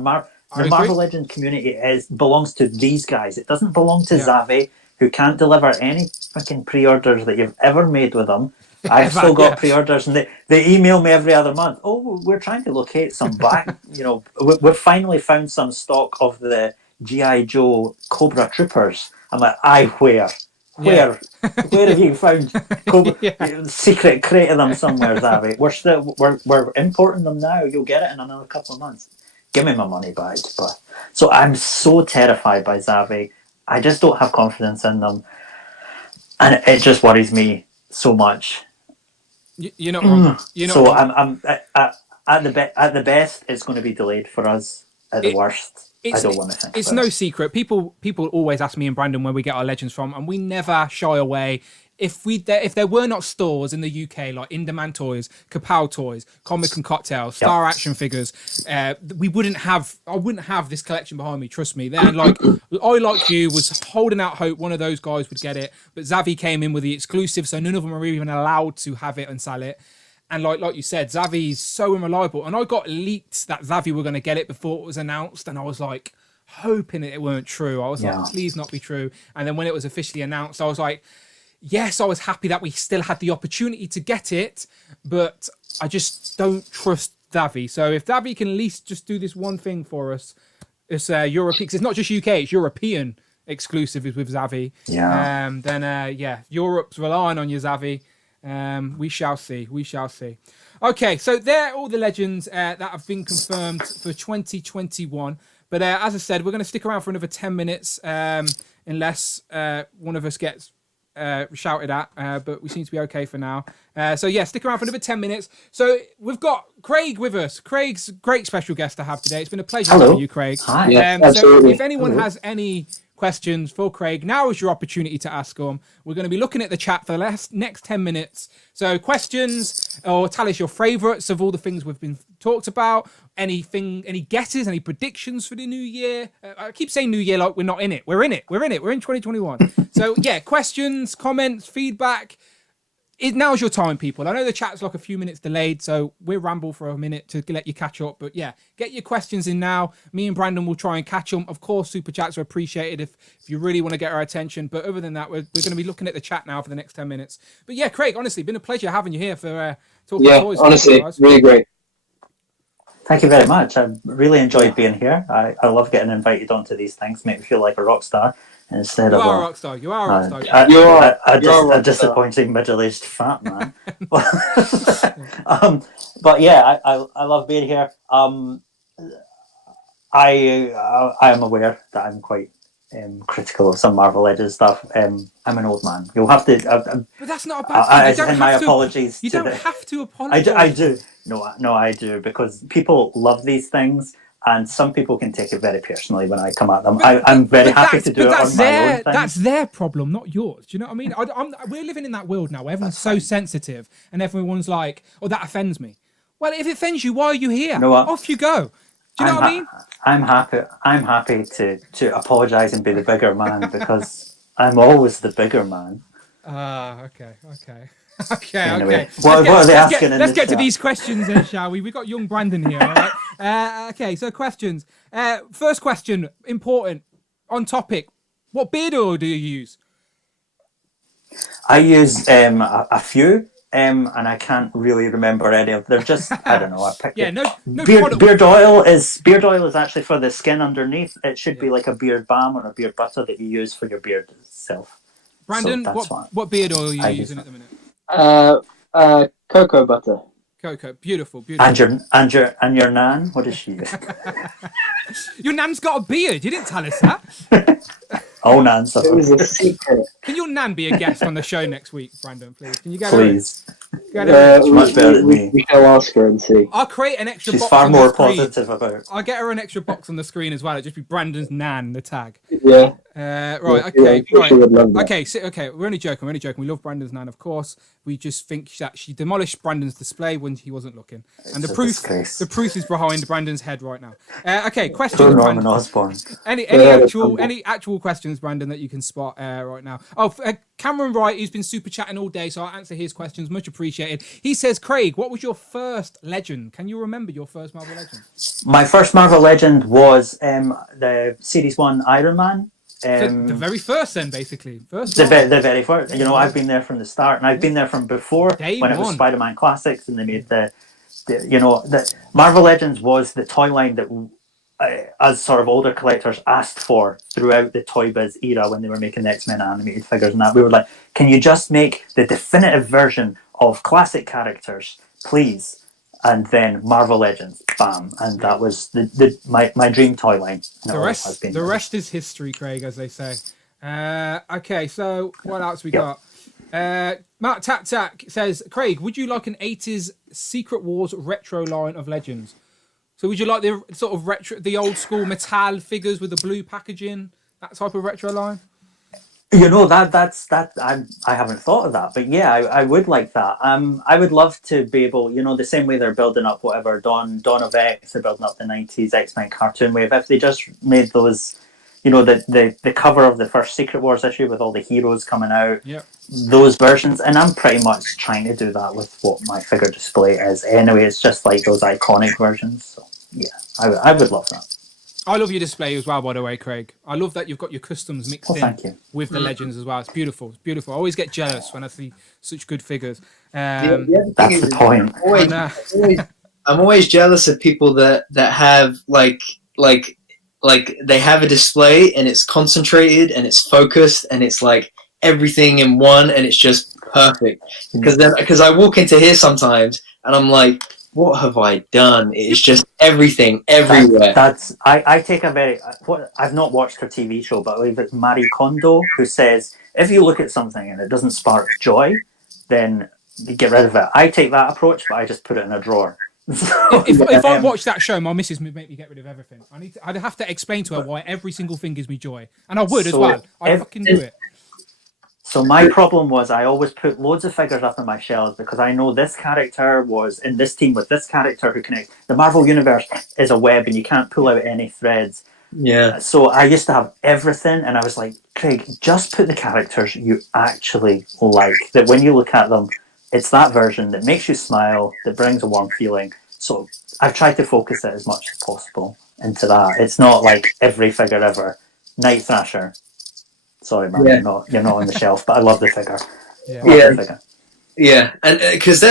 Marvel Legends community belongs to these guys. It doesn't belong to Zavi, who can't deliver any fucking pre-orders that you've ever made with them. I've still got pre-orders, and they email me every other month. Oh, we're trying to locate some back. We've finally found some stock of the G.I. Joe Cobra Troopers. I'm like, where? Where have you found secret crate of them somewhere, Zavi? We're importing them now. You'll get it in another couple of months. Give me my money back. So I'm so terrified by Zavi. I just don't have confidence in them, and it just worries me so much. You're not wrong. I'm at the best, it's going to be delayed for us. At the worst, I don't want to think. It's no secret. People always ask me and Brandon where we get our Legends from, and we never shy away. If there were not stores in the UK like In-Demand Toys, Kapow Toys, Comic and Cocktails, Star Action Figures, I wouldn't have this collection behind me. Trust me. Then I like you was holding out hope one of those guys would get it, but Zavi came in with the exclusive, so none of them are even allowed to have it and sell it. And like you said, Zavi's so unreliable. And I got leaked that Zavi were going to get it before it was announced, and I was like hoping it weren't true. I was like, please not be true. And then when it was officially announced, I was like, yes, I was happy that we still had the opportunity to get it, but I just don't trust Davi. So if Davi can at least just do this one thing for us, it's European, because it's not just UK, it's European exclusive with Xavi. Yeah. Then Europe's relying on you, Xavi. We shall see. We shall see. Okay, so there are all the legends that have been confirmed for 2021. But as I said, we're going to stick around for another 10 minutes unless one of us gets shouted at. But we seem to be okay for now. So yeah, stick around for another 10 minutes. So we've got Craig with us. Craig's a great special guest to have today. It's been a pleasure having you, Craig. Hi. Yeah, So absolutely. if anyone has any questions for Craig, now is your opportunity to ask them. We're going to be looking at the chat for the next 10 minutes. So questions, or tell us your favourites of all the things we've been talked about. Anything, any guesses, any predictions for the new year? I keep saying new year like we're not in it. We're in it. We're in 2021. So yeah, questions, comments, feedback. Now's your time, people. I know the chat's like a few minutes delayed, so we'll ramble for a minute to let you catch up. But yeah, get your questions in now. Me and Brandon will try and catch them. Of course, super chats are appreciated if you really want to get our attention. But other than that, we're going to be looking at the chat now for the next 10 minutes. But yeah, Craig, honestly, been a pleasure having you here for talking toys. Honestly, really great. Thank you very much. I really enjoyed being here. I love getting invited onto these things. Make me feel like a rock star instead You of are a rock star. You are a rock star. a disappointing middle-aged fat man. But yeah, I love being here. I am aware that I'm quite critical of some Marvel Legends stuff. I'm an old man. You'll have to. But that's not a bad thing. My apologies. You don't have to apologize. I do. No, I do, because people love these things, and some people can take it very personally when I come at them. I'm very happy to do it on my own thing. That's their problem, not yours. Do you know what I mean? We're living in that world now. Everyone's so sensitive, and everyone's like, "Oh, that offends me." Well, if it offends you, why are you here? Off you go. Do you know what I mean? I'm happy to apologise and be the bigger man, because I'm always the bigger man. Okay. Anyway, what are they asking? Let's get to these questions then, shall we? We've got young Brandon here. All right? Okay, so questions. First question, important, on topic. What beard oil do you use? I use a few, and I can't really remember any of. They're just I don't know. I picked beard oil is actually for the skin underneath. It should be like a beard balm or a beard butter that you use for your beard itself. Brandon, what beard oil are you using at the minute? Cocoa butter. Cocoa, beautiful. And your nan, what does she use? Your nan's got a beard. You didn't tell us that. Oh, nan, it was a secret. Can your nan be a guest on the show next week, Brandon? Please, can you get please? She's much better than me. We shall ask her and see. I'll create an extra. She's box far on more the screen. positive about it. I'll get her an extra box on the screen as well. It'll just be Brandon's nan, the tag. Yeah. Right. Okay. Okay. We're only joking. We love Brandon's nan, of course. We just think that she demolished Brandon's display when he wasn't looking, and the proof is behind Brandon's head right now. Okay. Question. Norman Osborn. Any actual questions, Brandon, that you can spot right now? Oh, Cameron Wright, who's been super chatting all day, so I'll answer his questions. Much appreciated. He says, Craig, what was your first legend? Can you remember your first Marvel legend? My first Marvel legend was the Series 1 Iron Man. The very first, then, basically. The very first. You know, I've been there from the start, and I've been there from before it was Spider-Man Classics, and they made the Marvel Legends was the toy line that as sort of older collectors asked for throughout the Toy Biz era when they were making the X-Men animated figures and that. We were like, can you just make the definitive version of classic characters, please? And then Marvel Legends, bam. And that was my dream toy line. The rest is history, Craig, as they say. Okay, so what else we got? Matt Tack says, Craig, would you like an 80s Secret Wars retro line of legends? So would you like the sort of retro, the old school metal figures with the blue packaging, that type of retro line? You know, that's I haven't thought of that, but yeah, I would like that. I would love to be able, you know, the same way they're building up whatever Dawn of X, they're building up the 90s X-Men cartoon wave. If they just made those, you know, the cover of the first Secret Wars issue with all the heroes coming out, those versions, and I'm pretty much trying to do that with what my figure display is. Anyway, it's just like those iconic versions. So yeah, I would love that. I love your display as well, by the way, Craig. I love that you've got your customs mixed in thank you. with the legends as well. It's beautiful. It's beautiful. I always get jealous when I see such good figures. The other thing That's is, the point. I'm always jealous of people that have like they have a display and it's concentrated and it's focused and it's like everything in one and it's just perfect. Because I walk into here sometimes and I'm like, what have I done? It's just everything everywhere. I take a very I've not watched her TV show, but I believe it's Marie Kondo who says if you look at something and it doesn't spark joy, then you get rid of it. I take that approach, but I just put it in a drawer. If I watch that show, my missus would make me get rid of everything. I'd have to explain to her why every single thing gives me joy, and I would as well. I'd fucking do it. So my problem was I always put loads of figures up on my shelves because I know this character was in this team with this character who connects. The Marvel Universe is a web and you can't pull out any threads. Yeah. So I used to have everything and I was like, Craig, just put the characters you actually like. That when you look at them, it's that version that makes you smile, that brings a warm feeling. So I've tried to focus it as much as possible into that. It's not like every figure ever. Night Thrasher. Sorry, man, you're not on the shelf, but I love the figure. Yeah, and because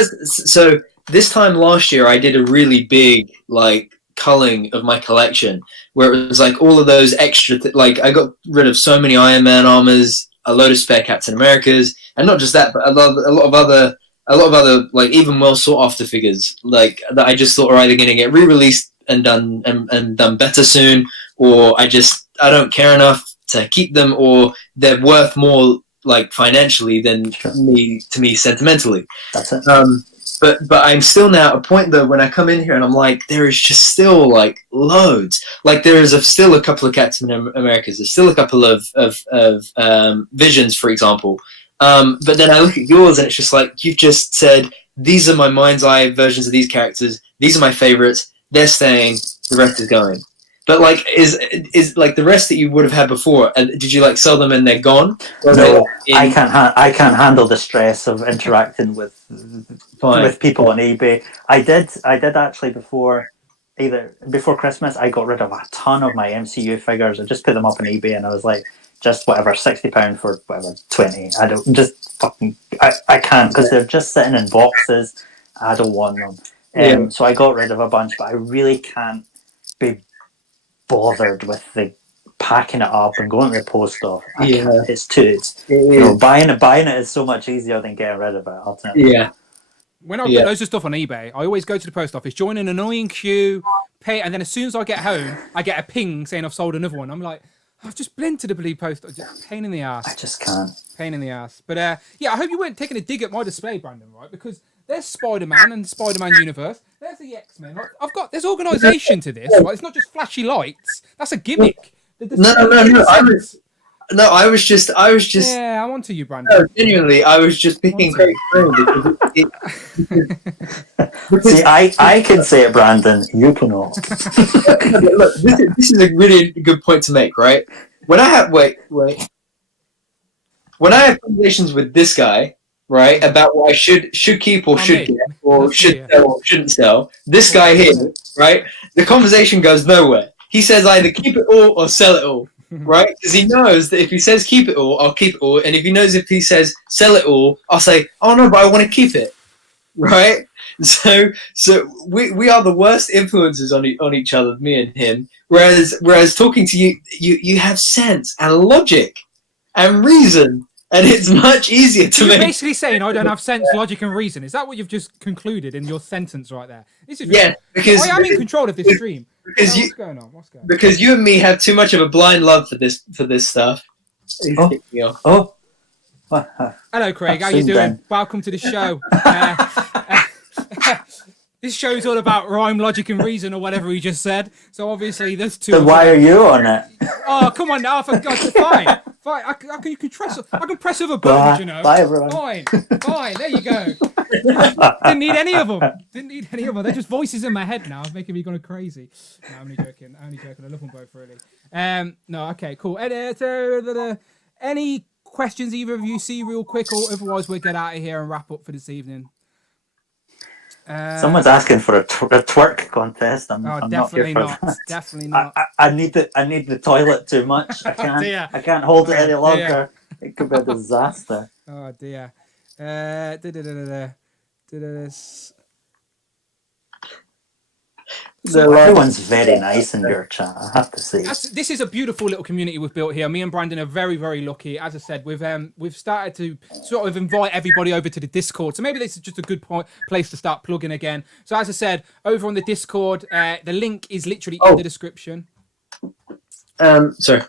so this time last year I did a really big like culling of my collection where it was like all of those extra like I got rid of so many Iron Man armors, a load of spare Captain Americas, and not just that, but a lot of other like even well sought after figures like that I just thought are either going to get re-released and done better soon, or I don't care enough to keep them, or they're worth more like financially than to me sentimentally. That's it. But I'm still now at a point though when I come in here and I'm like, there is just still like loads. Like there is still a couple of Captain Americas. There's still a couple of Visions, for example. But then I look at yours and it's just like you've just said, these are my mind's eye versions of these characters. These are my favorites. They're staying. The rest is going. But like, is like the rest that you would have had before? Did you like sell them and they're gone? No, I can't handle the stress of interacting with people on eBay. I did actually before Christmas. I got rid of a ton of my MCU figures. I just put them up on eBay, and I was like, just whatever, £60 for whatever 20. I don't just fucking I can't because they're just sitting in boxes. I don't want them. So I got rid of a bunch, but I really can't be bothered with the packing it up and going to the post office. Buying it is so much easier than getting rid of it. Ultimately. Yeah. When I get loads of stuff on eBay, I always go to the post office, join an annoying queue, pay, and then as soon as I get home, I get a ping saying I've sold another one. I'm like, I've just been to the bloody post office. Pain in the ass. I just can't. Pain in the ass. But I hope you weren't taking a dig at my display, Brandon, right? Because there's Spider-Man and Spider-Man Universe. There's the X-Men. There's organisation to this, right? It's not just flashy lights. That's a gimmick. No. I was just. Yeah, I'm onto you, Brandon. No, genuinely, I was just picking Craig's brain because See, I can say it, Brandon. You cannot. Look, this is a really good point to make, right? When I have when I have conversations with this guy, right, about what I should keep or should get or should sell or shouldn't sell, this guy here, right, the conversation goes nowhere. He says either keep it all or sell it all. Right? Because he knows that if he says keep it all, I'll keep it all. And if he knows if he says sell it all, I'll say, oh no, but I want to keep it. Right? So we are the worst influences on each other, me and him. Whereas talking to you have sense and logic and reason. And it's much easier to make. You're basically saying I don't have sense, logic, and reason. Is that what you've just concluded in your sentence right there? This is because I am in control of this stream. What's going on? Because you and me have too much of a blind love for this stuff. Oh. Hello, Craig. How you doing? Ben. Welcome to the show. This show's all about rhyme, logic, and reason, or whatever he just said. So obviously, there's two. So why are you on it? Oh, come on now! For God's sake, fine. I can press other buttons, you know. Bye, everyone. Fine. There you go. Didn't need any of them. They're just voices in my head now, making me go crazy. No, I'm only joking. I love them both, really. No, okay, cool. Any questions either of you see real quick, or otherwise we'll get out of here and wrap up for this evening. Someone's asking for a twerk contest. I'm definitely not here for not. that. Definitely not. I need the toilet too much. I can't. Dear. I can't hold it any Dear. longer. It could be a disaster. Oh dear. Everyone's very nice in your chat, I have to say. This is a beautiful little community we've built here. Me and Brandon are very, very lucky. As I said, we've started to sort of invite everybody over to the Discord. So maybe this is just a good place to start plugging again. So as I said, over on the Discord, the link is literally in the description. Sorry.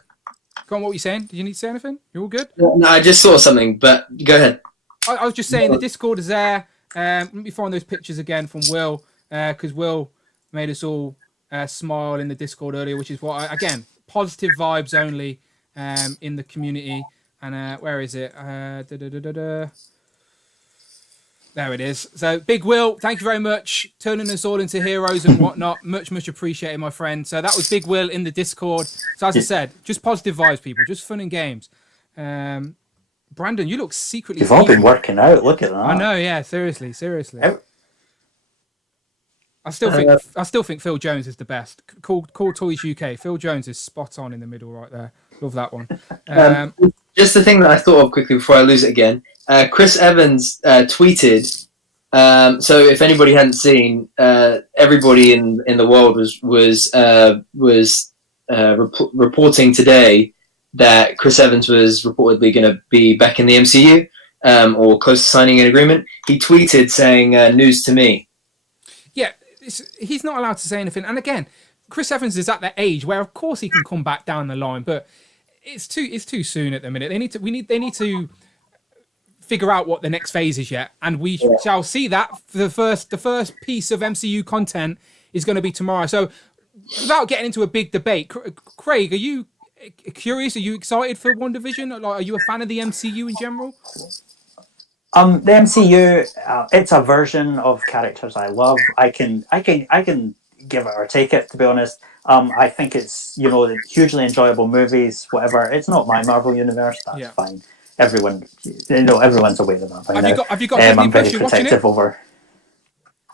Go on, what were you saying? Did you need to say anything? You're all good? No, I just saw something, but go ahead. I was just saying the Discord is there. Let me find those pictures again from Will, because Will made us all smile in the Discord earlier, which is what again, positive vibes only in the community. And where is it? There it is. So Big Will, thank you very much, turning us all into heroes and whatnot. Much appreciated, my friend. So that was Big Will in the Discord. So as I said, just positive vibes, people, just fun and games. Brandon, you look secretly. You've all been working out. Look at that. I know. Yeah. Seriously. I still think Phil Jones is the best. Cool Toys UK. Phil Jones is spot on in the middle right there. Love that one. Just the thing that I thought of quickly before I lose it again. Chris Evans tweeted. So if anybody hadn't seen, everybody in the world was reporting today that Chris Evans was reportedly going to be back in the MCU or close to signing an agreement. He tweeted saying, "News to me." Yeah, he's not allowed to say anything. And again, Chris Evans is at that age where, of course, he can come back down the line, but it's too soon at the minute. They need to figure out what the next phase is yet, and we shall see that for the first piece of MCU content is going to be tomorrow. So, without getting into a big debate, Craig, are you curious? Are you excited for WandaVision? Like, are you a fan of the MCU in general? The MCU, it's a version of characters I love. I can give it or take it, to be honest. I think it's hugely enjoyable movies, whatever. It's not my Marvel universe. That's fine. Everyone's aware of that by now. Have you got Disney I'm Plus? very protective over.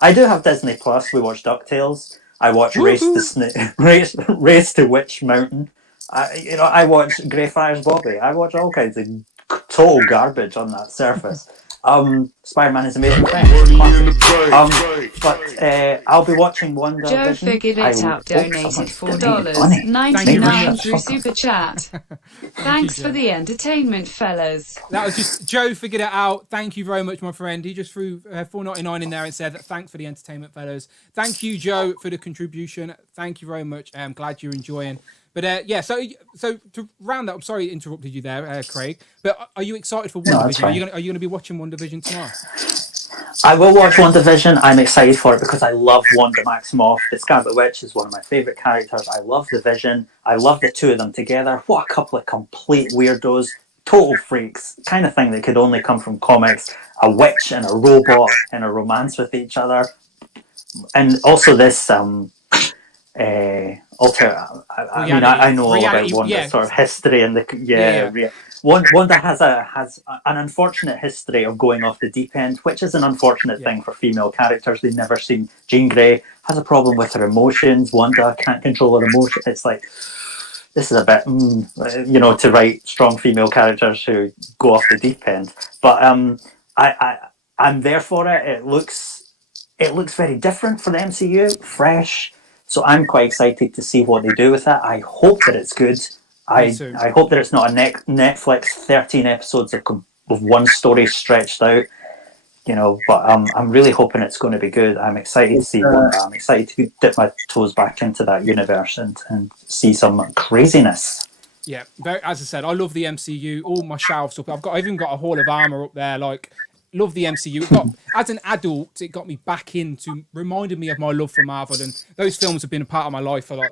I do have Disney Plus. We watch DuckTales. I watch Race to Witch Mountain. I watch Greyfire's Bobby. I watch all kinds of total garbage on that surface. Spider-Man is amazing. But I'll be watching WandaVision. Joe figured it out. Donated $4.99 through Super Chat. Thanks for the entertainment, fellas. That was just Joe figured it out. Thank you very much, my friend. He just threw $4.99 in there and said thanks for the entertainment, fellas. Thank you, Joe, for the contribution. Thank you very much. I'm glad you're enjoying. But so to round up, I'm sorry I interrupted you there, Craig. But are you excited for WandaVision? Are you going to be watching WandaVision tomorrow? I will watch WandaVision. I'm excited for it because I love Wanda Maximoff. The Scarlet Witch is one of my favourite characters. I love the Vision. I love the two of them together. What a couple of complete weirdos, total freaks, kind of thing that could only come from comics. A witch and a robot in a romance with each other, and also this I know about Wanda's sort of history and Wanda has an unfortunate history of going off the deep end, which is an unfortunate thing for female characters. They never seem. Jean Grey has a problem with her emotions. Wanda can't control her emotions. It's like this is a bit, to write strong female characters who go off the deep end. But I'm there for it. It looks very different for the MCU, fresh. So I'm quite excited to see what they do with that. I hope that it's good. I hope that it's not a Netflix 13 episodes of one story stretched out, but I'm really hoping it's going to be good. I'm excited to see Wanda. I'm excited to dip my toes back into that universe and see some craziness. Yeah, as I said, I love the MCU. All my shelves up. I've even got a Hall of Armor up there. Like, love the MCU. As an adult, it got me back into, reminded me of my love for Marvel, and those films have been a part of my life for like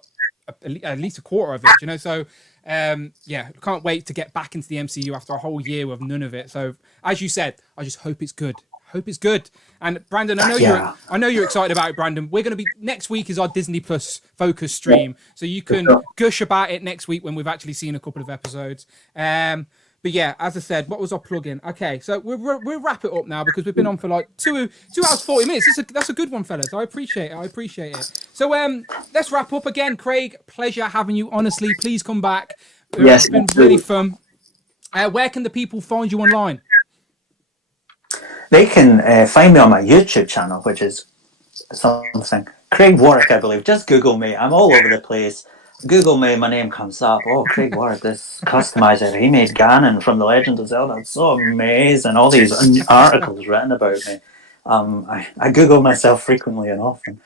at least a quarter of it. So can't wait to get back into the MCU after a whole year of none of it. So as you said, I just hope it's good. And Brandon, I know you're excited about it, Brandon. We're going to be, next week is our Disney Plus focus stream, so you can gush about it next week when we've actually seen a couple of episodes. But But yeah, as I said, what was our plug-in? Okay, so we'll wrap it up now because we've been on for like 2 hours 40 minutes. That's a good one, fellas. I appreciate it. So let's wrap up again. Craig, pleasure having you. Honestly, please come back. Yes, It's been really fun. Where can the people find you online? They can find me on my YouTube channel, which is something. Craig Warrack, I believe. Just Google me. I'm all over the place. Google me, my name comes up. Oh, Craig Warrack, this customizer. He made Ganon from The Legend of Zelda. It's so amazing. All these articles written about me. I Google myself frequently and often.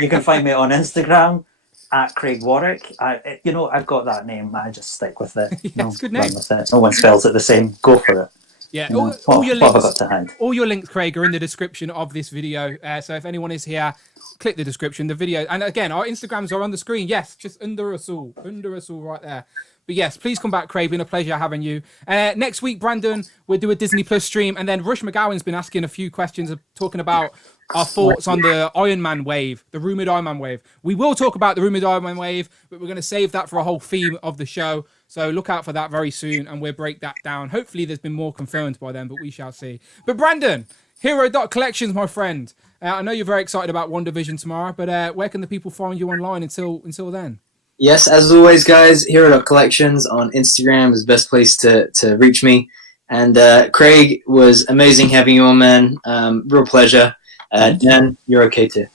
You can find me on Instagram at Craig Warrack. I've got that name. I just stick with it. Yeah, it's a good name. No one spells it the same. Go for it. Yeah, all your links. All your links, Craig, are in the description of this video. So if anyone is here, click the description, the video, and again, our Instagrams are on the screen. Yes, just under us all right there. But yes, please come back, Craig. Been a pleasure having you. Next week, Brandon, we'll do a Disney Plus stream, and then Rush McGowan's been asking a few questions, talking about our thoughts on the Iron Man wave, the rumored Iron Man wave. We will talk about the rumored Iron Man wave, but we're going to save that for a whole theme of the show. So look out for that very soon, and we'll break that down. Hopefully there's been more confirmed by then, but we shall see. But Brandon, Hero.Collections, my friend. I know you're very excited about WandaVision tomorrow, but where can the people find you online until then? Yes, as always, guys, Hero.Collections on Instagram is the best place to reach me. And Craig, was amazing having you on, man. Real pleasure. Dan, you're okay too.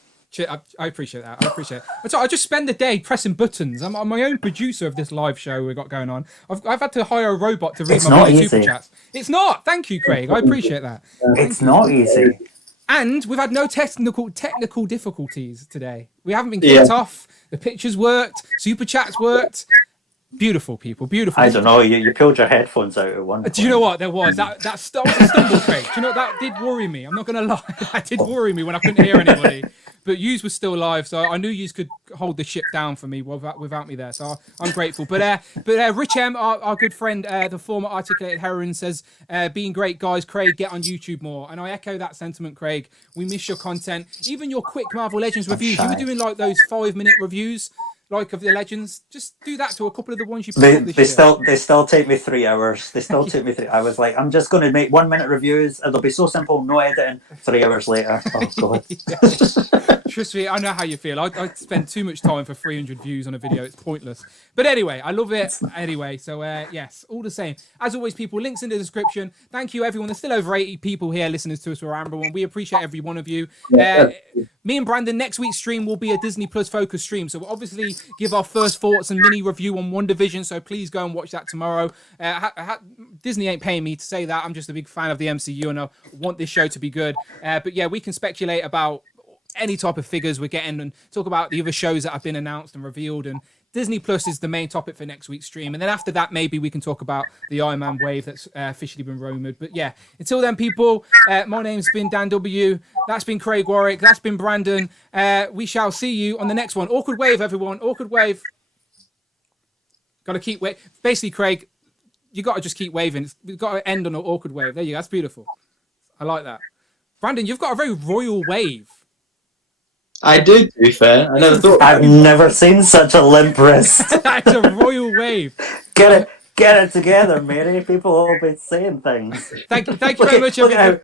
I appreciate that. I just spend the day pressing buttons. I'm my own producer of this live show we've got going on. I've had to hire a robot to read my super chats. It's not. Thank you, Craig. I appreciate that. It's not easy. And we've had no technical difficulties today. We haven't been kicked off. The pictures worked. Super chats worked. Beautiful, people. Beautiful. I don't know. You pulled your headphones out at one point. Do you know what? There was. That was a stumble, Craig. Do you know, that did worry me. I'm not going to lie. That did worry me when I couldn't hear anybody. But yous was still live, so I knew yous could hold the ship down for me without me there. So I'm grateful. But Rich M, our good friend, the former Articulated Heroine, says, being great, guys. Craig, get on YouTube more. And I echo that sentiment, Craig. We miss your content. Even your quick Marvel Legends reviews. You were doing like those 5-minute reviews. Like of the Legends, just do that to a couple of the ones you put up this year. They still take me 3 hours. They still take me 3. I was like, I'm just going to make 1-minute reviews. It'll be so simple, no editing. 3 hours later, oh god. Trust me, I know how you feel. I spend too much time for 300 views on a video. It's pointless. But anyway, I love it. Anyway, so yes, all the same. As always, people, links in the description. Thank you, everyone. There's still over 80 people here listening to us for Amber, and we appreciate every one of you. Me and Brandon, next week's stream will be a Disney Plus focus stream. So we'll obviously give our first thoughts and mini review on WandaVision. So please go and watch that tomorrow. Disney ain't paying me to say that. I'm just a big fan of the MCU and I want this show to be good. But yeah, we can speculate about any type of figures we're getting and talk about the other shows that have been announced and revealed. And Disney Plus is the main topic for next week's stream. And then after that, maybe we can talk about the Iron Man wave that's officially been rumored. But yeah, until then, people, my name's been Dan W. That's been Craig Warrack. That's been Brandon. We shall see you on the next one. Awkward wave, everyone. Awkward wave. Got to keep basically, Craig, you got to just keep waving. We've got to end on an awkward wave. There you go. That's beautiful. I like that. Brandon, you've got a very royal wave. I do, to be fair. I've never seen such a limp wrist. That's a royal wave. Get it together, Mary. People will be saying things. Thank you very much, everyone.